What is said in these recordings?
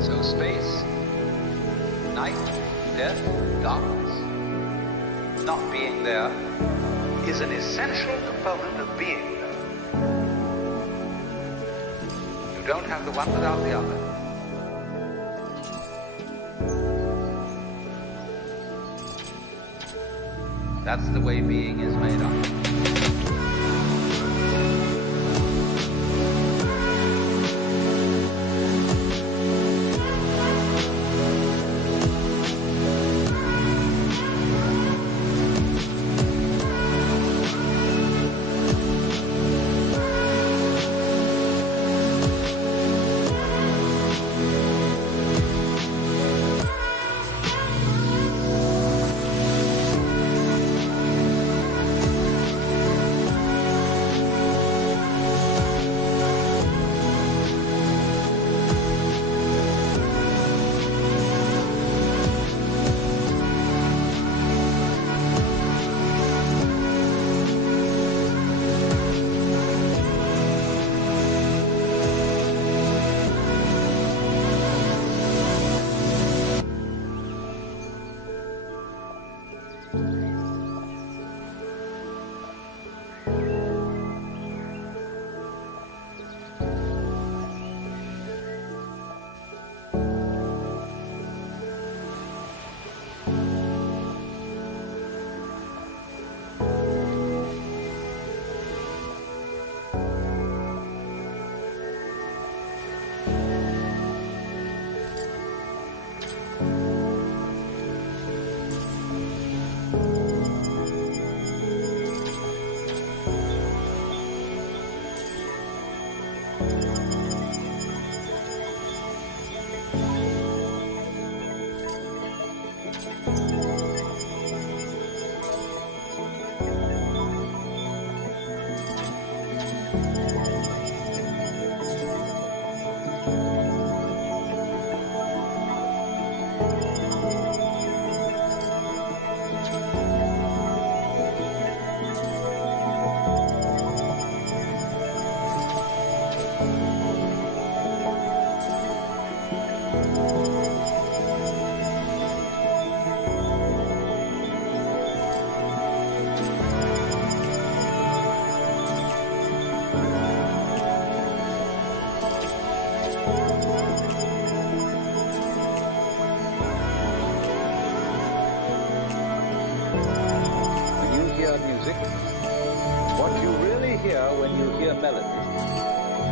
So space, night, death, darkness, not being there is an essential component of being there. You don't have the one without the other. That's the way being is made up.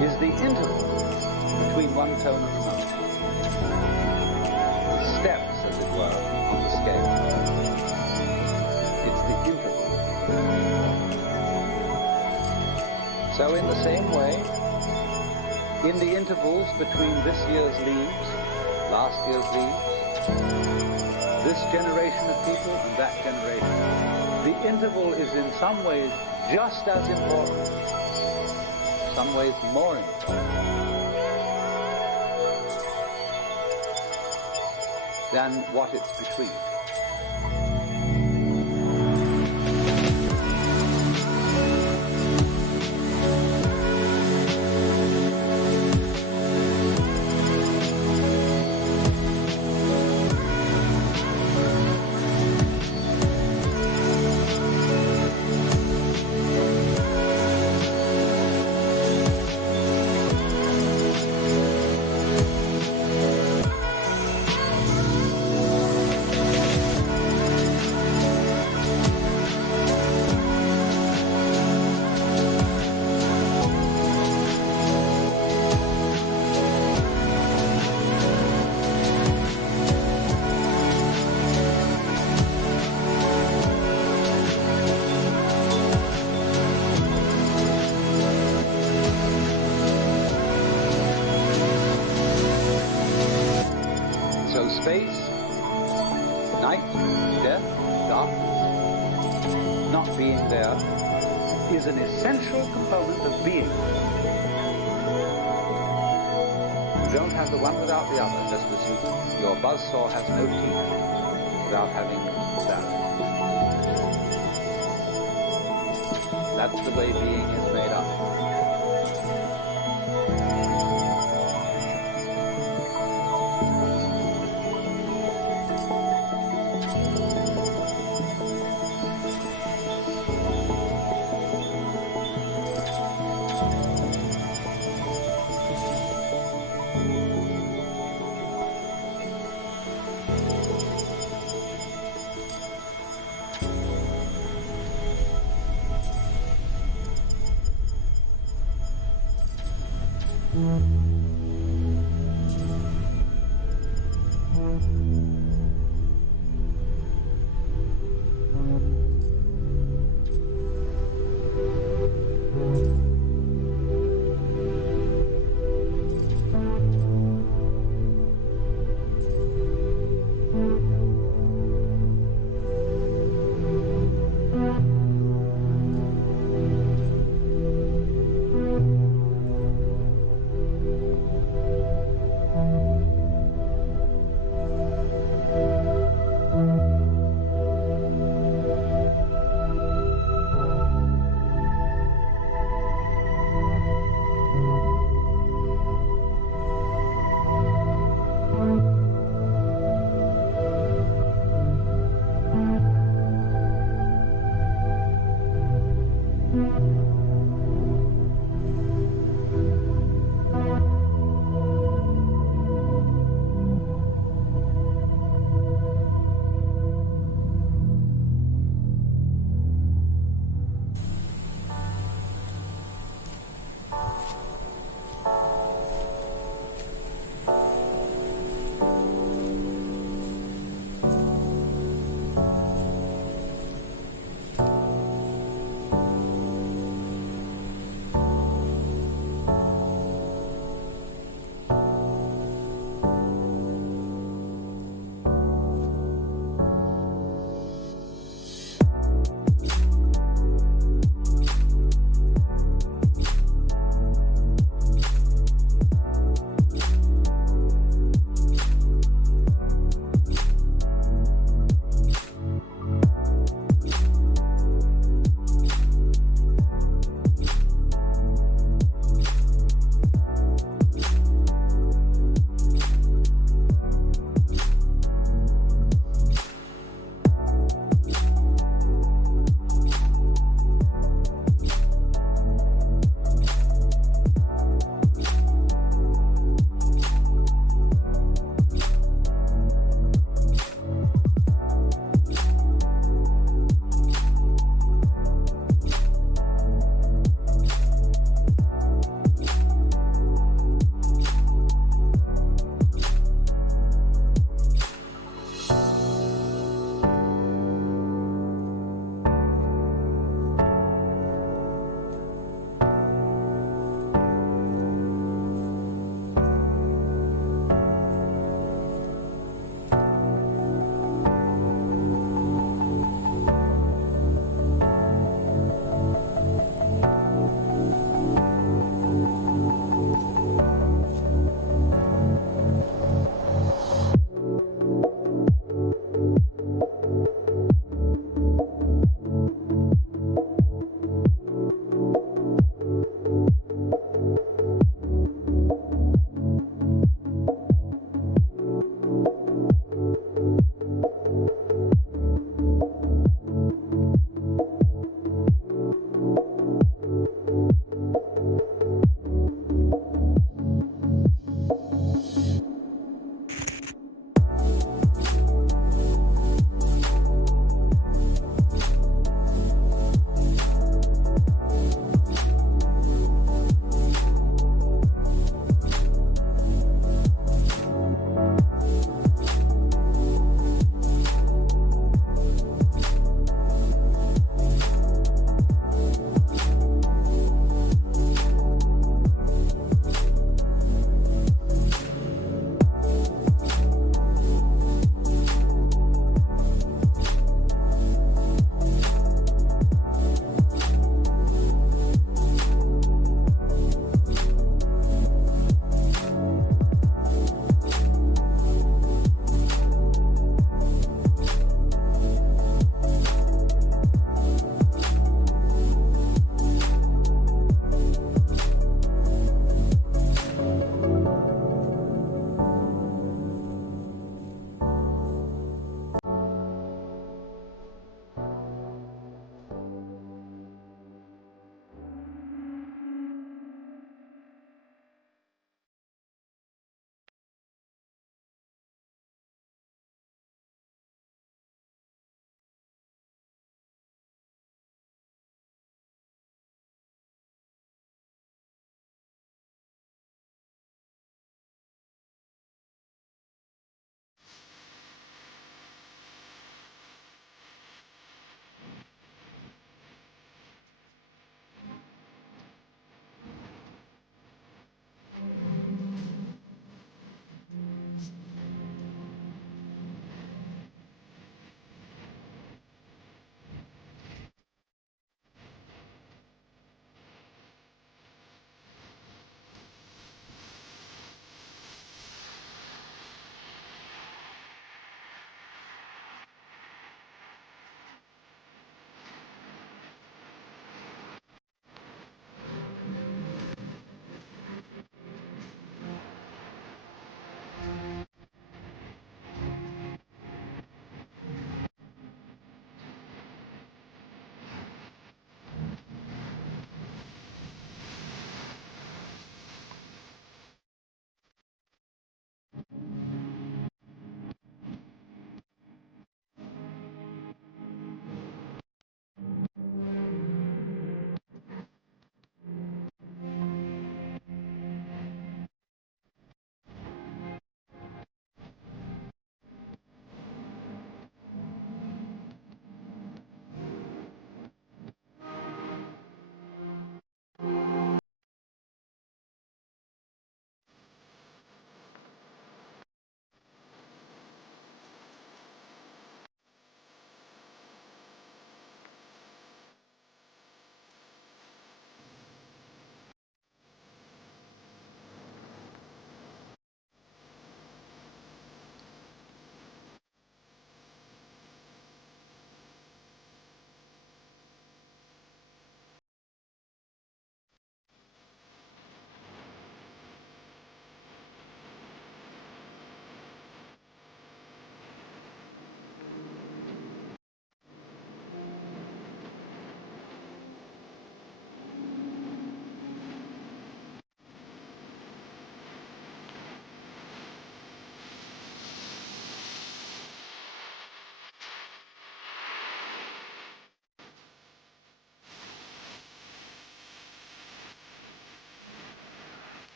Is the interval between one tone and another. The steps, as it were, on the scale. It's the interval. So in the same way, in the intervals between this year's leaves, last year's leaves, this generation of people and that generation, the interval is in some ways just as important, some ways more important than what it's between. Space, night, death, darkness, not being there, is an essential component of being. You don't have the one without the other, just as your buzzsaw has no teeth without having that. That's the way being is made up.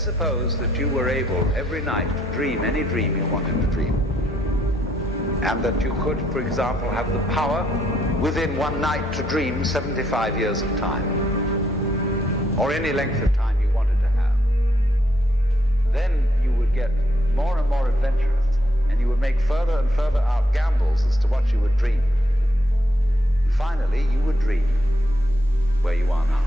let's suppose that you were able every night to dream any dream you wanted to dream. And that you could, for example, have the power within one night to dream 75 years of time, or any length of time you wanted to have. Then you would get more and more adventurous, and you would make further and further out gambles as to what you would dream. And finally, you would dream where you are now.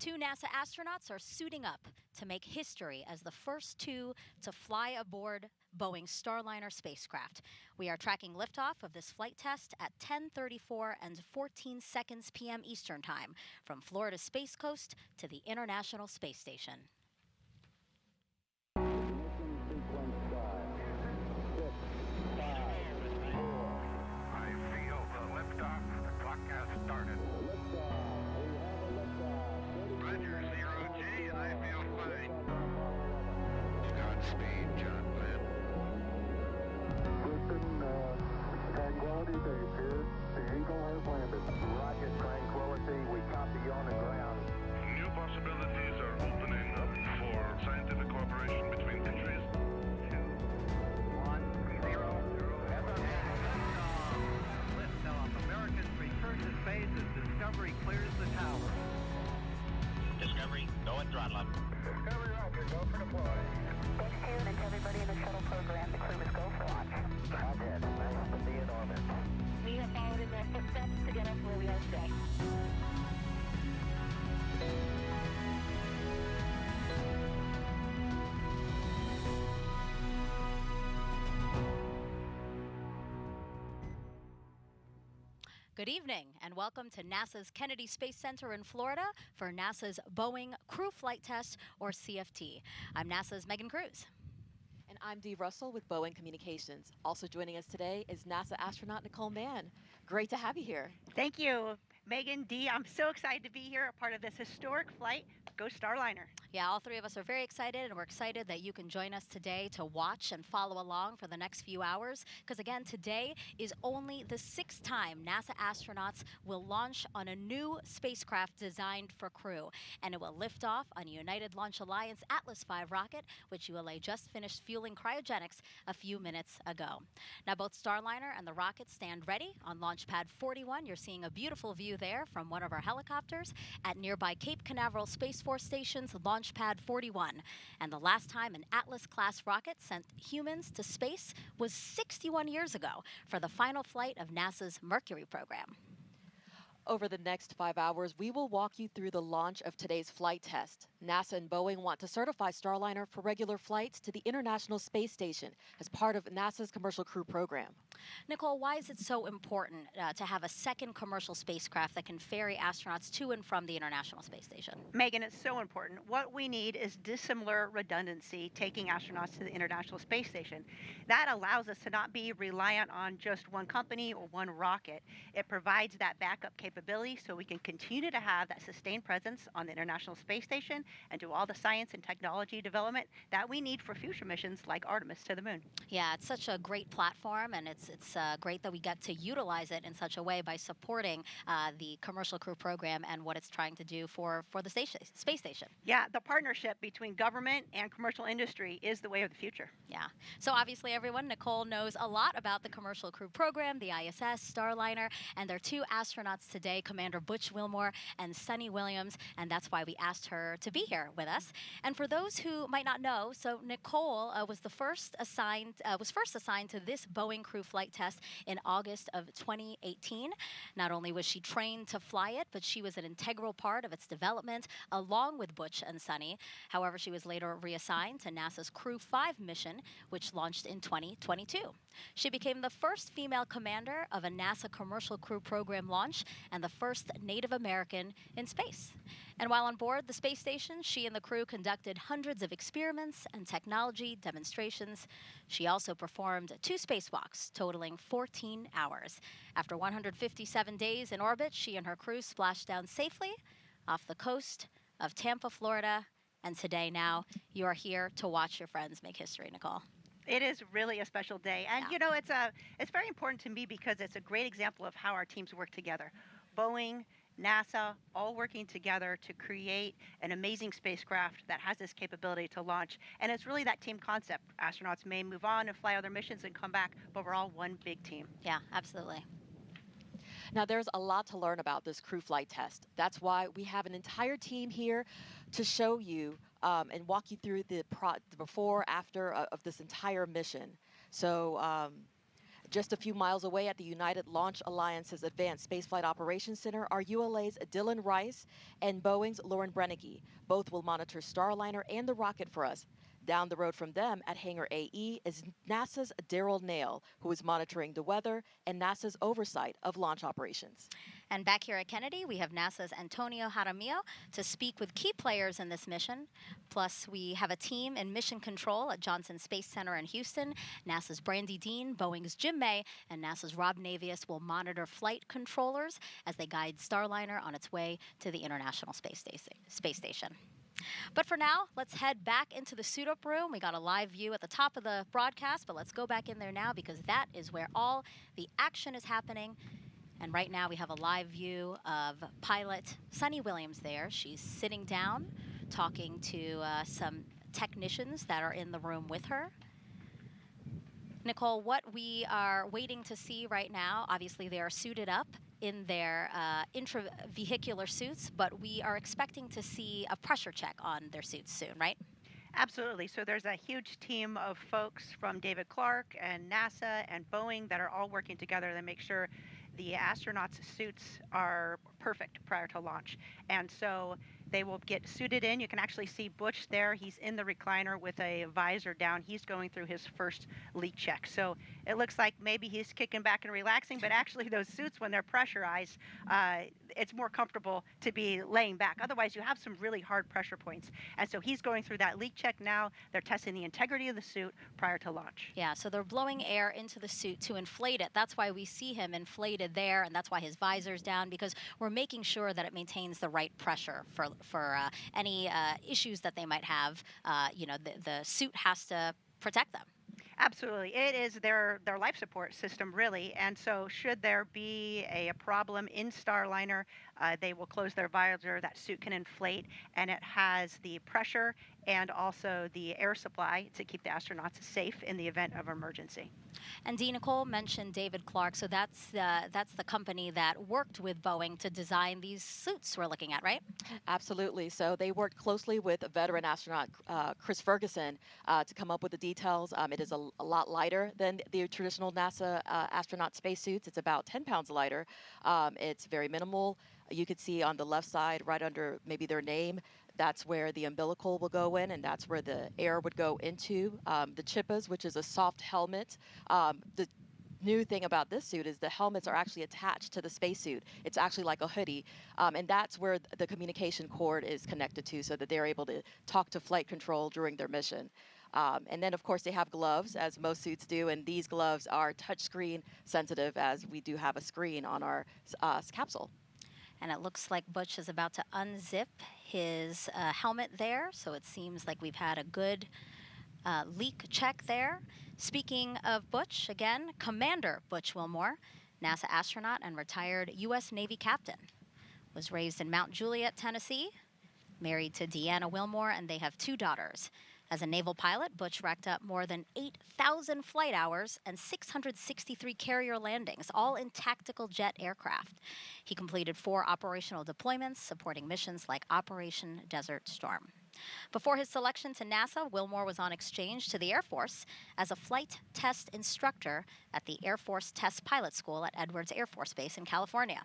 Two NASA astronauts are suiting up to make history as the first two to fly aboard Boeing's Starliner spacecraft. We are tracking liftoff of this flight test at 10:34 and 14 seconds p.m. Eastern Time from Florida's Space Coast to the International Space Station. I feel the liftoff. The clock has started. Roger, 0G. I feel fine. Godspeed, John Glenn. Houston, Tranquility Base here. The Eagle has landed. Roger, Tranquility. We copy you on the ground. New possibilities are opening up for scientific cooperation between countries. 2, 1, 0. Liftoff. Americans return to space as Discovery clears the tower. Discovery, go and throttle up. Discovery Roger, go for deploy. Thanks to you and to everybody in the shuttle program. The crew is go for launch. Roger, nice to be in orbit. We have followed in their footsteps to get us where we are today. Good evening and welcome to NASA's Kennedy Space Center in Florida for NASA's Boeing Crew Flight Test, or CFT. I'm NASA's Megan Cruz. And I'm Dee Russell with Boeing Communications. Also joining us today is NASA astronaut Nicole Mann. Great to have you here. Thank you, Megan, Dee. I'm so excited to be here, a part of this historic flight. Go Starliner. Yeah, all three of us are very excited, and we're excited that you can join us today to watch and follow along for the next few hours. Because again, today is only the 6th time NASA astronauts will launch on a new spacecraft designed for crew. And it will lift off on a United Launch Alliance Atlas V rocket, which ULA just finished fueling cryogenics a few minutes ago. Now, both Starliner and the rocket stand ready on Launch Pad 41. You're seeing a beautiful view there from one of our helicopters at nearby Cape Canaveral Space Force Station's Launch Pad 41. And the last time an Atlas-class rocket sent humans to space was 61 years ago for the final flight of NASA's Mercury program. Over the next 5 hours, we will walk you through the launch of today's flight test. NASA and Boeing want to certify Starliner for regular flights to the International Space Station as part of NASA's Commercial Crew program. Nicole, why is it so important to have a second commercial spacecraft that can ferry astronauts to and from the International Space Station? Megan, it's so important. What we need is dissimilar redundancy taking astronauts to the International Space Station. That allows us to not be reliant on just one company or one rocket. It provides that backup capability so we can continue to have that sustained presence on the International Space Station and do all the science and technology development that we need for future missions like Artemis to the moon. Yeah, it's such a great platform, and it's great that we get to utilize it in such a way by supporting the Commercial Crew program and what it's trying to do for the space station. Yeah, the partnership between government and commercial industry is the way of the future. Yeah. So obviously, everyone, Nicole knows a lot about the Commercial Crew program, the ISS, Starliner, and their two astronauts today, Commander Butch Wilmore and Suni Williams, and that's why we asked her to be here with us. And for those who might not know, so Nicole was first assigned to this Boeing Crew flight test in August of 2018. Not only was she trained to fly it, but she was an integral part of its development along with Butch and Suni. However, she was later reassigned to NASA's Crew 5 mission, which launched in 2022. She became the first female commander of a NASA Commercial Crew program launch and the first Native American in space. And while on board the space station, she and the crew conducted hundreds of experiments and technology demonstrations. She also performed 2 spacewalks, totaling 14 hours. After 157 days in orbit, she and her crew splashed down safely off the coast of Tampa, Florida. And today now, you are here to watch your friends make history, Nicole. It is really a special day. And, you know, it's very important to me because it's a great example of how our teams work together. Boeing, NASA, all working together to create an amazing spacecraft that has this capability to launch. And it's really that team concept. Astronauts may move on and fly other missions and come back, but we're all one big team. Yeah, absolutely. Now, there's a lot to learn about this crew flight test. That's why we have an entire team here to show you and walk you through the before, after of this entire mission. So Just a few miles away at the United Launch Alliance's Advanced Spaceflight Operations Center are ULA's Dylan Rice and Boeing's Lauren Brennecke. Both will monitor Starliner and the rocket for us. Down the road from them at Hangar AE is NASA's Daryl Nail, who is monitoring the weather and NASA's oversight of launch operations. And back here at Kennedy, we have NASA's Antonio Jaramillo to speak with key players in this mission. Plus, we have a team in mission control at Johnson Space Center in Houston. NASA's Brandy Dean, Boeing's Jim May, and NASA's Rob Navius will monitor flight controllers as they guide Starliner on its way to the International Space Station. But for now, let's head back into the suit-up room. We got a live view at the top of the broadcast, but let's go back in there now because that is where all the action is happening. And right now we have a live view of pilot Suni Williams there. She's sitting down, talking to some technicians that are in the room with her. Nicole, what we are waiting to see right now, obviously they are suited up in their intravehicular suits, but we are expecting to see a pressure check on their suits soon, right? Absolutely. So there's a huge team of folks from David Clark and NASA and Boeing that are all working together to make sure the astronauts' suits are perfect prior to launch. And so they will get suited in. You can actually see Butch there. He's in the recliner with a visor down. He's going through his first leak check. So it looks like maybe he's kicking back and relaxing, but actually those suits, when they're pressurized, it's more comfortable to be laying back. Otherwise, you have some really hard pressure points. And so he's going through that leak check now. They're testing the integrity of the suit prior to launch. Yeah, so they're blowing air into the suit to inflate it. That's why we see him inflated there, and that's why his visor's down, because we're making sure that it maintains the right pressure for any issues that they might have. The suit has to protect them. Absolutely. It is their life support system, really. And so should there be a problem in Starliner, they will close their visor, that suit can inflate, and it has the pressure and also the air supply to keep the astronauts safe in the event of emergency. And Dee, Nicole mentioned David Clark, so that's the company that worked with Boeing to design these suits we're looking at, right? Absolutely. So they worked closely with veteran astronaut Chris Ferguson to come up with the details. It is a lot lighter than the traditional NASA astronaut spacesuits. It's about 10 pounds lighter. It's very minimal. You could see on the left side, right under maybe their name, that's where the umbilical will go in, and that's where the air would go into. The chippas, which is a soft helmet. The new thing about this suit is the helmets are actually attached to the spacesuit. It's actually like a hoodie, and that's where the communication cord is connected to, so that they're able to talk to flight control during their mission. And then, of course, they have gloves, as most suits do, and these gloves are touchscreen sensitive, as we do have a screen on our capsule. And it looks like Butch is about to unzip his helmet there, so it seems like we've had a good leak check there. Speaking of Butch, again, Commander Butch Wilmore, NASA astronaut and retired U.S. Navy captain, was raised in Mount Juliet, Tennessee, married to Deanna Wilmore, and they have 2 daughters. As a naval pilot, Butch racked up more than 8,000 flight hours and 663 carrier landings, all in tactical jet aircraft. He completed 4 operational deployments, supporting missions like Operation Desert Storm. Before his selection to NASA, Wilmore was on exchange to the Air Force as a flight test instructor at the Air Force Test Pilot School at Edwards Air Force Base in California.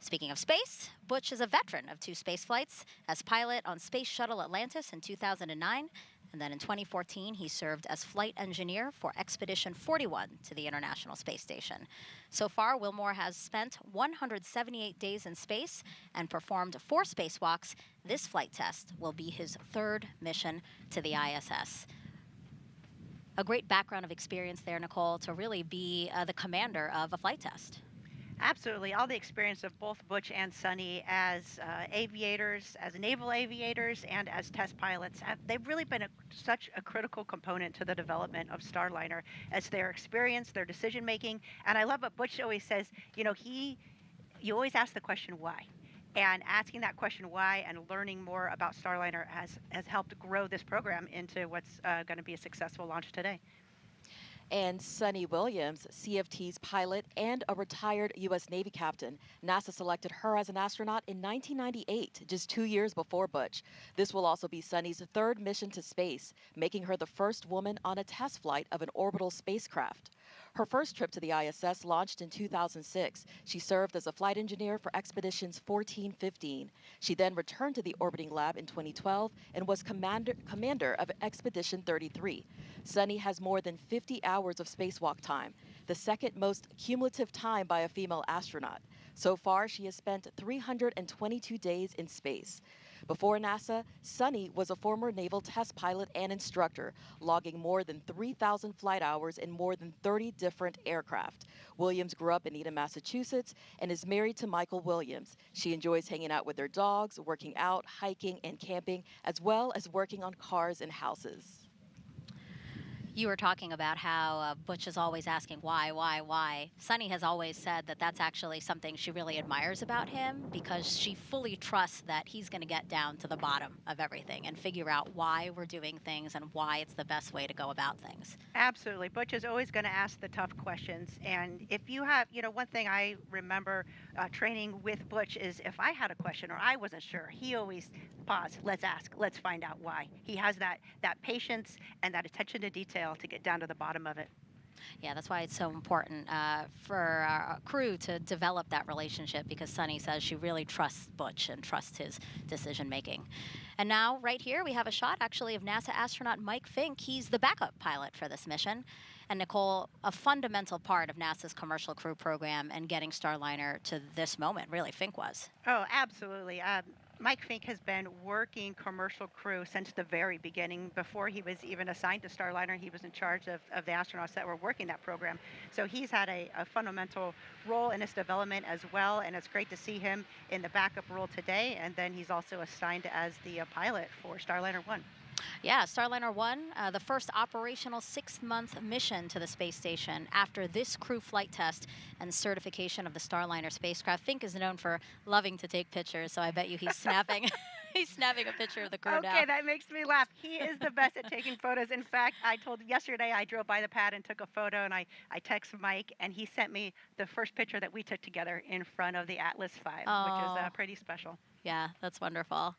Speaking of space, Butch is a veteran of 2 space flights as pilot on Space Shuttle Atlantis in 2009, and then in 2014 he served as flight engineer for Expedition 41 to the International Space Station. So far, Wilmore has spent 178 days in space and performed 4 spacewalks. This flight test will be his 3rd mission to the ISS. A great background of experience there, Nicole, to really be the commander of a flight test. Absolutely. All the experience of both Butch and Suni as aviators, as naval aviators, and as test pilots, they've really been such a critical component to the development of Starliner as their experience, their decision making. And I love what Butch always says, you always ask the question why. And asking that question why and learning more about Starliner has helped grow this program into what's going to be a successful launch today. And Suni Williams, CFT's pilot and a retired U.S. Navy captain. NASA selected her as an astronaut in 1998, just 2 years before Butch. This will also be Suni's 3rd mission to space, making her the first woman on a test flight of an orbital spacecraft. Her first trip to the ISS launched in 2006. She served as a flight engineer for expeditions 14-15. She then returned to the orbiting lab in 2012 and was commander of Expedition 33. Suni has more than 50 hours of spacewalk time, the second most cumulative time by a female astronaut. So far, she has spent 322 days in space. Before NASA, Suni was a former naval test pilot and instructor, logging more than 3,000 flight hours in more than 30 different aircraft. Williams grew up in Needham, Massachusetts, and is married to Michael Williams. She enjoys hanging out with their dogs, working out, hiking, and camping, as well as working on cars and houses. You were talking about how Butch is always asking why. Suni has always said that that's actually something she really admires about him, because she fully trusts that he's going to get down to the bottom of everything and figure out why we're doing things and why it's the best way to go about things. Absolutely. Butch is always going to ask the tough questions. And if you have, one thing I remember training with Butch is if I had a question or I wasn't sure, he always pause, let's ask, let's find out why. He has that patience and that attention to detail to get down to the bottom of it. Yeah, that's why it's so important for our crew to develop that relationship, because Suni says she really trusts Butch and trusts his decision making. And now, right here, we have a shot actually of NASA astronaut Mike Fink. He's the backup pilot for this mission. And Nicole, a fundamental part of NASA's commercial crew program and getting Starliner to this moment, really, Fink was. Oh, absolutely. Mike Fink has been working commercial crew since the very beginning. Before he was even assigned to Starliner, he was in charge of the astronauts that were working that program. So he's had a fundamental role in its development as well, and it's great to see him in the backup role today. And then he's also assigned as the pilot for Starliner 1. Yeah, Starliner 1, the first operational 6-month mission to the space station after this crew flight test and certification of the Starliner spacecraft. Fink is known for loving to take pictures, so I bet you he's snapping he's snapping a picture of the crew now. Okay, that makes me laugh. He is the best at taking photos. In fact, yesterday I drove by the pad and took a photo, and I texted Mike, and he sent me the first picture that we took together in front of the Atlas V, which is pretty special. Yeah, that's wonderful.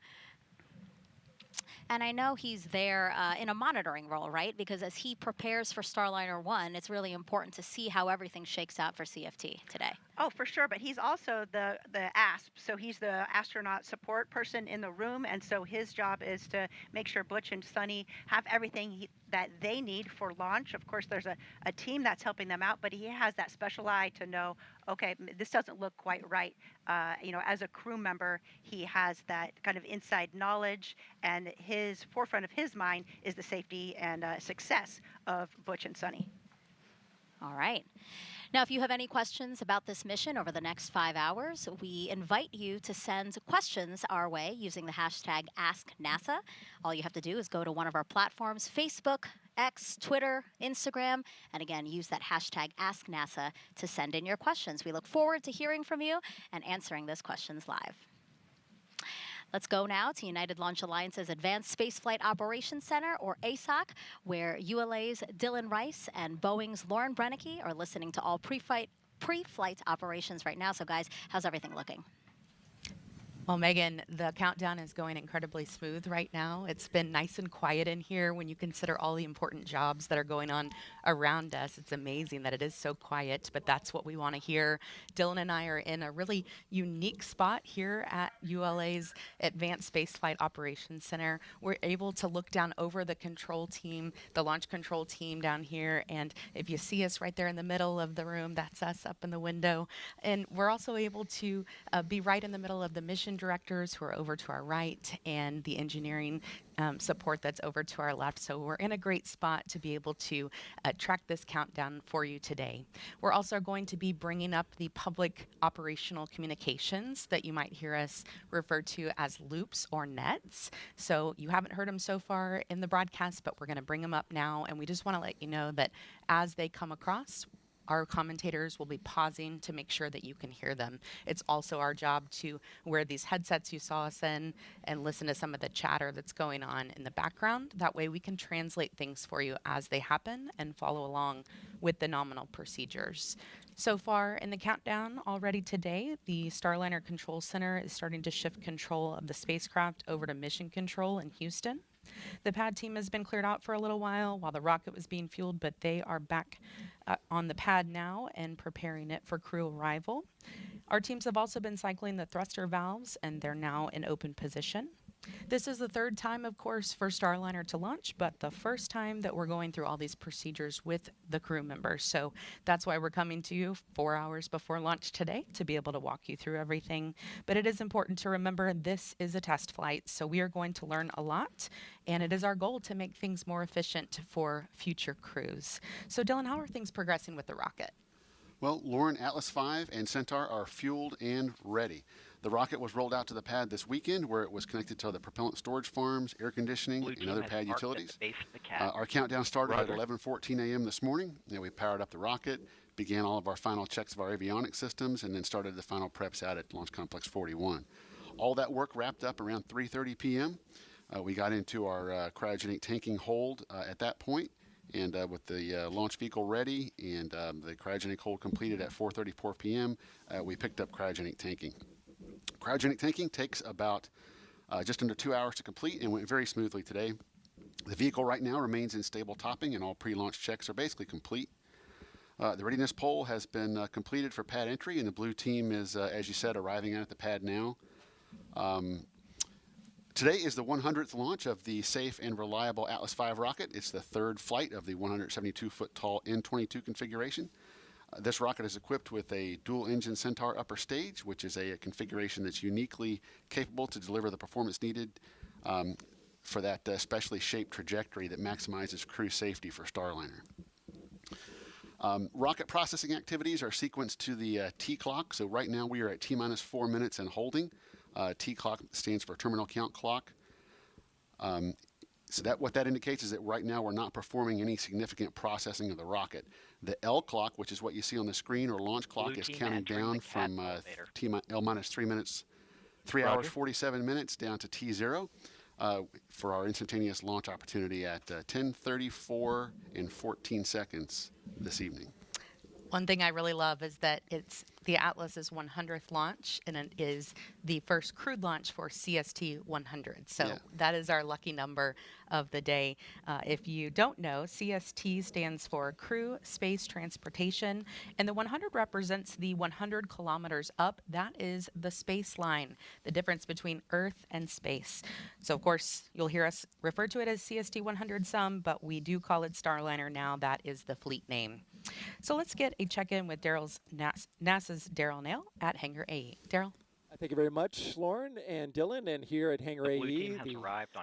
And I know he's there in a monitoring role, right? Because as he prepares for Starliner 1, it's really important to see how everything shakes out for CFT today. Oh, for sure. But he's also the ASP. So he's the astronaut support person in the room. And so his job is to make sure Butch and Suni have everything that they need for launch. Of course, there's a team that's helping them out, but he has that special eye to know, okay, this doesn't look quite right. As a crew member, he has that kind of inside knowledge, and his forefront of his mind is the safety and success of Butch and Suni. All right. Now, if you have any questions about this mission over the next 5 hours, we invite you to send questions our way using the hashtag AskNASA. All you have to do is go to one of our platforms, Facebook, X, Twitter, Instagram, and again, use that hashtag AskNASA to send in your questions. We look forward to hearing from you and answering those questions live. Let's go now to United Launch Alliance's Advanced Spaceflight Operations Center, or ASOC, where ULA's Dylan Rice and Boeing's Lauren Brennicke are listening to all pre-flight operations right now. So guys, how's everything looking? Well, Megan, the countdown is going incredibly smooth right now. It's been nice and quiet in here when you consider all the important jobs that are going on around us. It's amazing that it is so quiet, but that's what we want to hear. Dylan and I are in a really unique spot here at ULA's Advanced Spaceflight Operations Center. We're able to look down over the control team, the launch control team down here, and if you see us right there in the middle of the room, that's us up in the window. And we're also able to be right in the middle of the mission directors who are over to our right, and the engineering support that's over to our left. So we're in a great spot to be able to track this countdown for you today. We're also going to be bringing up the public operational communications that you might hear us refer to as loops or nets. So you haven't heard them so far in the broadcast, but we're going to bring them up now. And we just want to let you know that as they come across, our commentators will be pausing to make sure that you can hear them. It's also our job to wear these headsets you saw us in and listen to some of the chatter that's going on in the background. That way we can translate things for you as they happen and follow along with the nominal procedures. So far in the countdown already today, the Starliner Control Center is starting to shift control of the spacecraft over to mission control in Houston. The pad team has been cleared out for a little while the rocket was being fueled, but they are back on the pad now and preparing it for crew arrival. Our teams have also been cycling the thruster valves, and they're now in open position. This is the third time, of course, for Starliner to launch, but the first time that we're going through all these procedures with the crew members. So that's why we're coming to you 4 hours before launch today to be able to walk you through everything. But it is important to remember this is a test flight, so we are going to learn a lot, and it is our goal to make things more efficient for future crews. So Dylan, how are things progressing with the rocket? Well, Lauren, Atlas V and Centaur are fueled and ready. The rocket was rolled out to the pad this weekend, where it was connected to the propellant storage farms, air conditioning, and other pad utilities. Our countdown started at 11:14 a.m. this morning, and we powered up the rocket, began all of our final checks of our avionics systems, and then started the final preps out at Launch Complex 41. All that work wrapped up around 3:30 p.m. We got into our cryogenic tanking hold at that point, and with the launch vehicle ready and the cryogenic hold completed at 4:34 p.m., we picked up cryogenic tanking. Cryogenic tanking takes about just under 2 hours to complete and went very smoothly today. The vehicle right now remains in stable topping, and all pre-launch checks are basically complete. The readiness poll has been completed for pad entry, and the blue team is, as you said, arriving at the pad now. Today is the 100th launch of the safe and reliable Atlas V rocket. It's the third flight of the 172-foot tall N-22 configuration. This rocket is equipped with a dual-engine Centaur upper stage, which is a configuration that's uniquely capable to deliver the performance needed for that specially shaped trajectory that maximizes crew safety for Starliner. Rocket processing activities are sequenced to the T-clock. So right now we are at T-minus 4 minutes and holding. T-clock stands for terminal count clock. So what that indicates is that right now we're not performing any significant processing of the rocket. The L clock, which is what you see on the screen, or launch clock, is counting down from L minus 3 minutes, 3 hours 47 minutes down to T0 for our instantaneous launch opportunity at 10:34 and 14 seconds this evening. One thing I really love is that it's the Atlas's 100th launch, and it is the first crewed launch for CST 100. So that is our lucky number of the day. If you don't know, CST stands for Crew Space Transportation, and the 100 represents the 100 kilometers up. That is the space line, the difference between Earth and space. So, of course, you'll hear us refer to it as CST 100 some, but we do call it Starliner now. That is the fleet name. So let's get a check-in with NASA's Daryl Nail at Hangar AE. Daryl? Thank you very much, Lauren and Dylan. And here at Hangar AE, the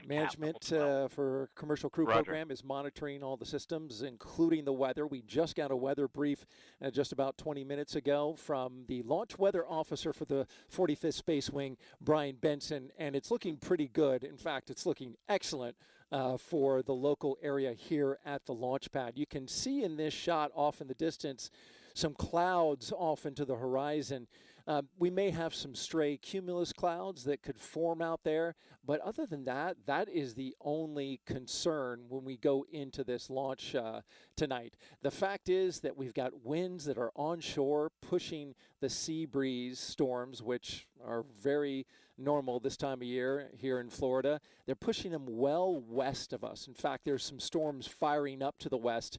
management for Commercial Crew Program is monitoring all the systems, including the weather. We just got a weather brief just about 20 minutes ago from the launch weather officer for the 45th Space Wing, Brian Benson, and it's looking pretty good. In fact, it's looking excellent for the local area here at the launch pad. You can see in this shot off in the distance some clouds off into the horizon. We may have some stray cumulus clouds that could form out there, but other than that, that is the only concern when we go into this launch tonight. The fact is that we've got winds that are onshore pushing the sea breeze storms, which are very normal this time of year here in Florida. They're pushing them well west of us. In fact, there's some storms firing up to the west,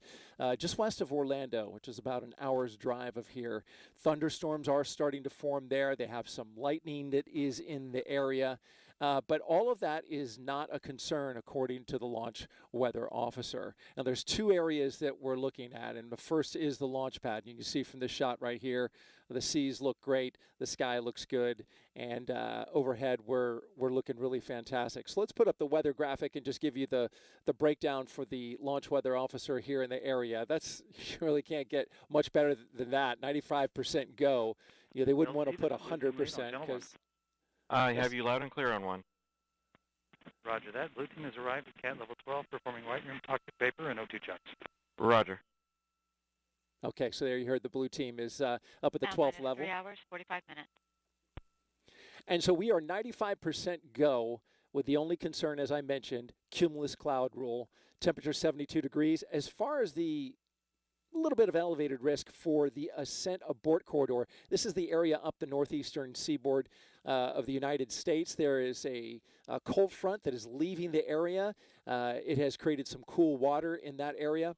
just west of Orlando, which is about an hour's drive of here. Thunderstorms are starting to form there. They have some lightning that is in the area. But all of that is not a concern, according to the launch weather officer. Now, there's two areas that we're looking at, and the first is the launch pad. You can see from this shot right here, the seas look great, the sky looks good, and overhead we're looking really fantastic. So let's put up the weather graphic and just give you the breakdown for the launch weather officer here in the area. That's, you really can't get much better than that. 95% go. You know, they wouldn't want to put 100% because I have you loud and clear on one. Roger that. Blue team has arrived at CAT level 12, performing white room toxic vapor and O2 checks. Roger. Okay, so there you heard the blue team is up at the 12th level. 3 hours, 45 minutes. And so we are 95% go, with the only concern, as I mentioned, cumulus cloud rule, temperature 72 degrees. As far as the little bit of elevated risk for the ascent abort corridor. This is the area up the northeastern seaboard of the United States. There is a cold front that is leaving the area. It has created some cool water in that area,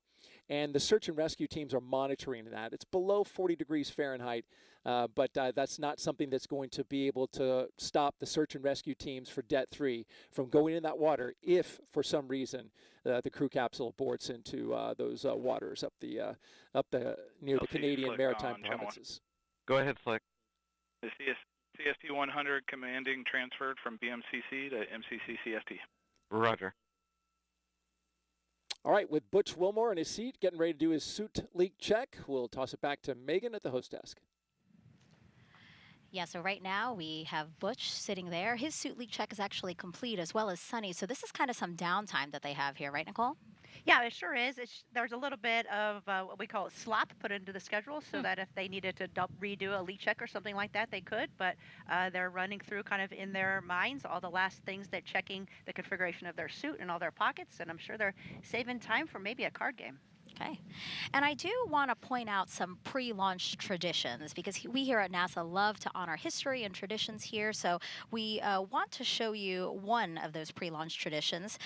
and the search and rescue teams are monitoring that. It's below 40 degrees Fahrenheit, but that's not something that's going to be able to stop the search and rescue teams for Det-3 from going in that water if, for some reason, the crew capsule aborts into those waters up the near the Canadian Maritime Provinces. Go ahead, Slick. The CST 100 commanding transferred from BMCC to MCC CST. Roger. All right, with Butch Wilmore in his seat, getting ready to do his suit leak check, we'll toss it back to Megan at the host desk. Yeah, so right now we have Butch sitting there. His suit leak check is actually complete, as well as Suni. So this is kind of some downtime that they have here, right, Nicole? Yeah, it sure is. There's a little bit of what we call slop put into the schedule so that if they needed to redo a leak check or something like that, they could. But they're running through kind of in their minds all the last things that checking the configuration of their suit and all their pockets. And I'm sure they're saving time for maybe a card game. Okay. And I do want to point out some pre-launch traditions because we here at NASA love to honor history and traditions here. So we want to show you one of those pre-launch traditions.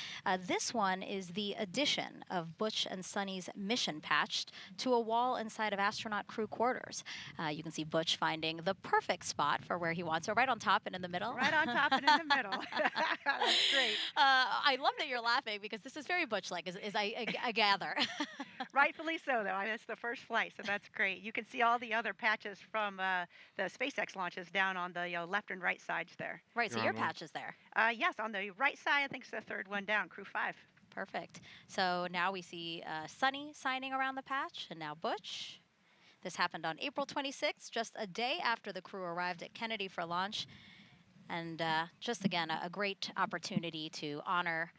This one is the addition of Butch and Suni's mission patch to a wall inside of astronaut crew quarters. You can see Butch finding the perfect spot for where he wants it, right on top and in the middle. Right on top and in the middle. That's great. I love that you're laughing because this is very Butch-like, as I gather. Rightfully so, though. It's the first flight, so that's great. You can see all the other patches from the SpaceX launches down on the left and right sides there. Right, so your patch is there. Yes, on the right side, I think it's the third one down, Crew 5. Perfect. So now we see Suni signing around the patch, and now Butch. This happened on April 26th, just a day after the crew arrived at Kennedy for launch. And just, again, a great opportunity to honor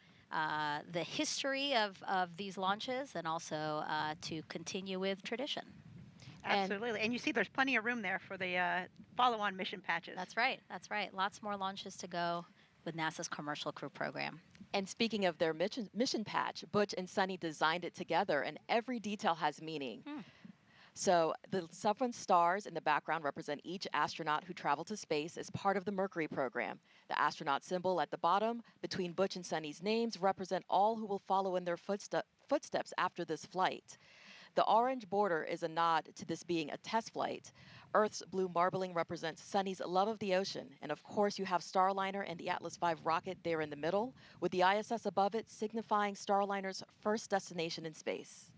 the history of these launches and also to continue with tradition. Absolutely. And you see there's plenty of room there for the follow-on mission patches. That's right. That's right. Lots more launches to go with NASA's Commercial Crew Program. And speaking of their mission patch, Butch and Suni designed it together, and every detail has meaning. So the 7 stars in the background represent each astronaut who traveled to space as part of the Mercury program. The astronaut symbol at the bottom between Butch and Suni's names represent all who will follow in their footsteps after this flight. The orange border is a nod to this being a test flight. Earth's blue marbling represents Suni's love of the ocean. And of course, you have Starliner and the Atlas V rocket there in the middle, with the ISS above it signifying Starliner's first destination in space.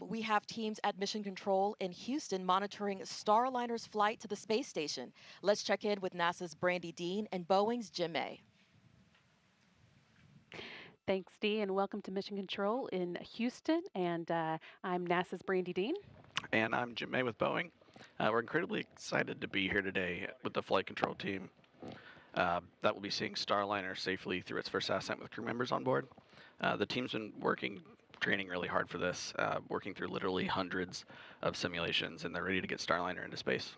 We have teams at Mission Control in Houston monitoring Starliner's flight to the space station. Let's check in with NASA's Brandy Dean and Boeing's Jim May. Thanks, Dee, and welcome to Mission Control in Houston. And I'm NASA's Brandy Dean. And I'm Jim May with Boeing. We're incredibly excited to be here today with the flight control team that will be seeing Starliner safely through its first ascent with crew members on board. The team's been training really hard for this, working through literally hundreds of simulations, and they're ready to get Starliner into space.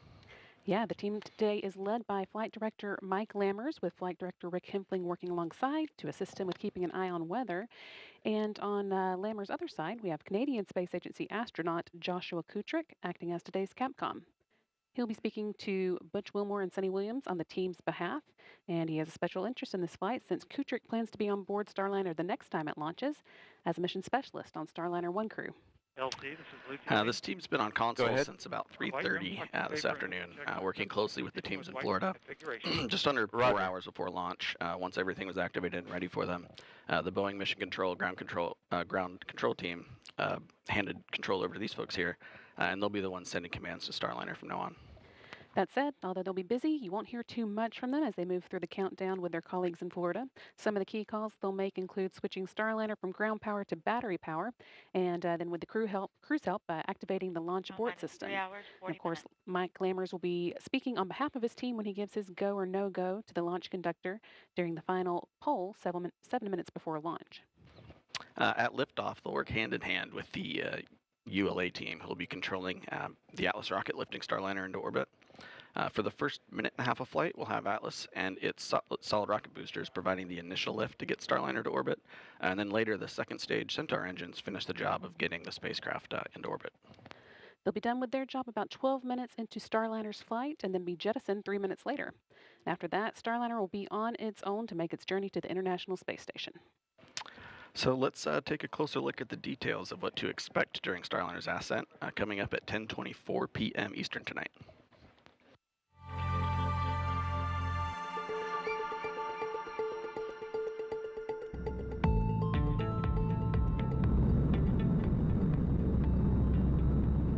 Yeah, the team today is led by Flight Director Mike Lammers, with Flight Director Rick Hempling working alongside to assist him with keeping an eye on weather. And on Lammers' other side, we have Canadian Space Agency astronaut Joshua Kutrick acting as today's Capcom. He'll be speaking to Butch Wilmore and Suni Williams on the team's behalf, and he has a special interest in this flight since Kutrick plans to be on board Starliner the next time it launches as a mission specialist on Starliner 1 crew. LC, this is Luke. This team's been on console since about 3:30 this afternoon, working closely with the teams in Florida. Just under 4 hours before launch, once everything was activated and ready for them, the Boeing Mission Control ground control team handed control over to these folks here, and they'll be the ones sending commands to Starliner from now on. That said, although they'll be busy, you won't hear too much from them as they move through the countdown with their colleagues in Florida. Some of the key calls they'll make include switching Starliner from ground power to battery power, and then with the crew's help, activating the launch abort system. And of course, Mike Lammers will be speaking on behalf of his team when he gives his go or no-go to the launch conductor during the final poll 7 minutes before launch. At liftoff, they'll work hand in hand with the ULA team, who will be controlling the Atlas rocket lifting Starliner into orbit. For the first minute and a half of flight, we'll have Atlas and its solid rocket boosters providing the initial lift to get Starliner to orbit. And then later, the second stage Centaur engines finish the job of getting the spacecraft into orbit. They'll be done with their job about 12 minutes into Starliner's flight and then be jettisoned 3 minutes later. After that, Starliner will be on its own to make its journey to the International Space Station. So let's take a closer look at the details of what to expect during Starliner's ascent, coming up at 10:24 p.m. Eastern tonight.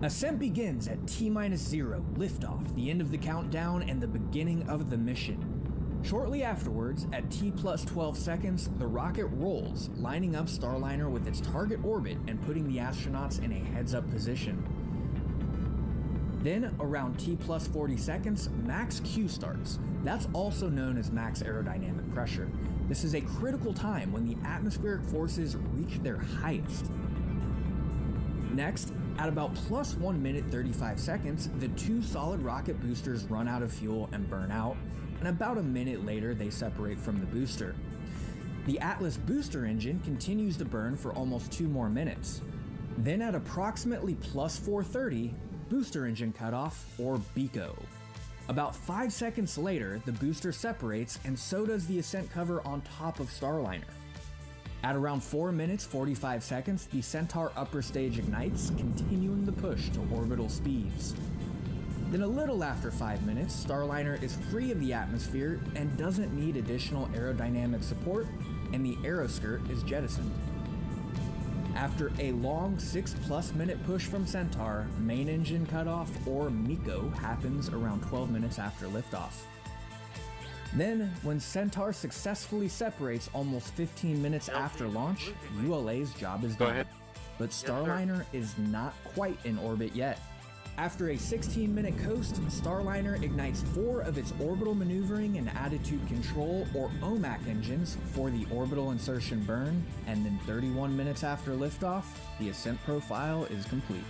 Ascent begins at T-0, liftoff, the end of the countdown, and the beginning of the mission. Shortly afterwards, at T+12 seconds, the rocket rolls, lining up Starliner with its target orbit and putting the astronauts in a heads-up position. Then, around T+40 seconds, max Q starts. That's also known as max aerodynamic pressure. This is a critical time when the atmospheric forces reach their highest. Next, at about +1 minute 35 seconds, the two solid rocket boosters run out of fuel and burn out, and about a minute later they separate from the booster. The Atlas booster engine continues to burn for almost 2 more minutes. Then at approximately +4:30, booster engine cutoff, or BECO. About 5 seconds later, the booster separates, and so does the ascent cover on top of Starliner. At around 4 minutes 45 seconds, the Centaur upper stage ignites, continuing the push to orbital speeds. Then a little after 5 minutes, Starliner is free of the atmosphere and doesn't need additional aerodynamic support, and the aeroskirt is jettisoned. After a long 6+ minute push from Centaur, main engine cutoff, or MECO, happens around 12 minutes after liftoff. Then, when Centaur successfully separates almost 15 minutes after launch, ULA's job is done. But Starliner is not quite in orbit yet. After a 16-minute coast, Starliner ignites 4 of its orbital maneuvering and attitude control, or OMAC engines, for the orbital insertion burn, and then 31 minutes after liftoff, the ascent profile is complete.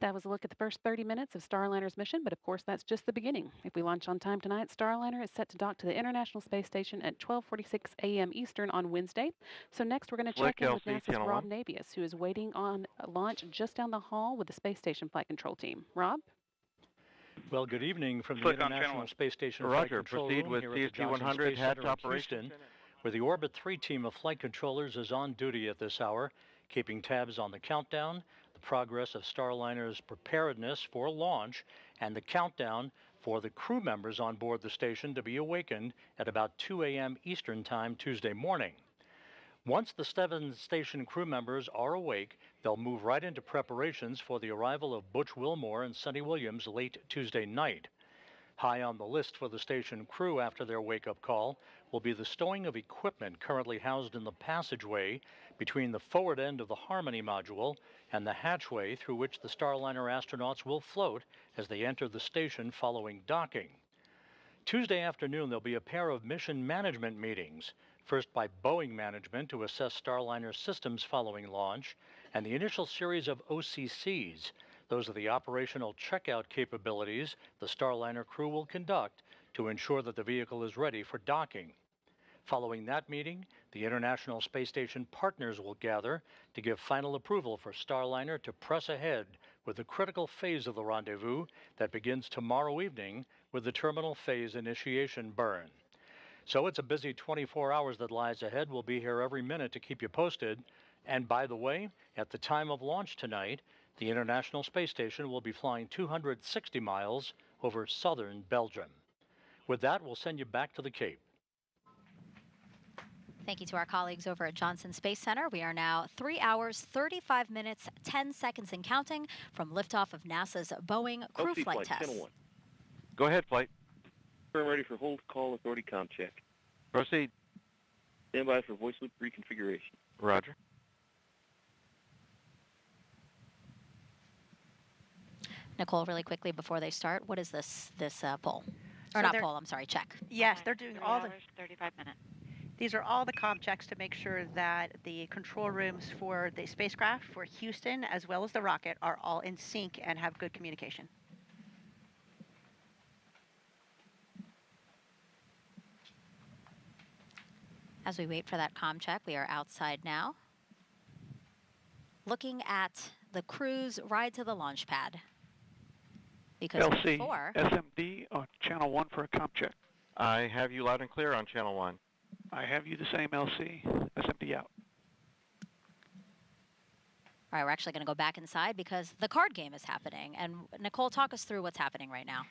That was a look at the first 30 minutes of Starliner's mission, but of course that's just the beginning. If we launch on time tonight, Starliner is set to dock to the International Space Station at 12:46 a.m. Eastern on Wednesday. So next we're going to check in with NASA's Rob Navius, who is waiting on launch just down the hall with the Space Station Flight Control Team. Rob? Well, good evening from the International Space Station Flight Control Room here at the Johnson Space Center in Houston, where the Orbit 3 team of flight controllers is on duty at this hour, keeping tabs on the countdown, the progress of Starliner's preparedness for launch, and the countdown for the crew members on board the station to be awakened at about 2 a.m. Eastern Time Tuesday morning. Once the 7 station crew members are awake, they'll move right into preparations for the arrival of Butch Wilmore and Suni Williams late Tuesday night. High on the list for the station crew after their wake-up call will be the stowing of equipment currently housed in the passageway between the forward end of the Harmony module and the hatchway through which the Starliner astronauts will float as they enter the station following docking. Tuesday afternoon, there'll be a pair of mission management meetings, first by Boeing management to assess Starliner systems following launch, and the initial series of OCCs. Those are the operational checkout capabilities the Starliner crew will conduct to ensure that the vehicle is ready for docking. Following that meeting, the International Space Station partners will gather to give final approval for Starliner to press ahead with the critical phase of the rendezvous that begins tomorrow evening with the terminal phase initiation burn. So it's a busy 24 hours that lies ahead. We'll be here every minute to keep you posted. And by the way, at the time of launch tonight, the International Space Station will be flying 260 miles over southern Belgium. With that, we'll send you back to the Cape. Thank you to our colleagues over at Johnson Space Center. We are now 3 hours, 35 minutes, 10 seconds and counting from liftoff of NASA's Boeing crew flight test. Go ahead, flight. I'm ready for hold call authority comm check. Proceed. Stand by for voice loop reconfiguration. Roger. Nicole, really quickly before they start, what is this poll? So Or not poll, I'm sorry, check. Yes, they're doing all the 35 minutes. These are all the comm checks to make sure that the control rooms for the spacecraft, for Houston, as well as the rocket, are all in sync and have good communication. As we wait for that comm check, we are outside now, looking at the crew's ride to the launch pad. Because LC, before, SMD on channel 1 for a comm check. I have you loud and clear on channel 1. I have you the same, LC. SMD out. all right, we're actually going to go back inside because the card game is happening. And Nicole, talk us through what's happening right now.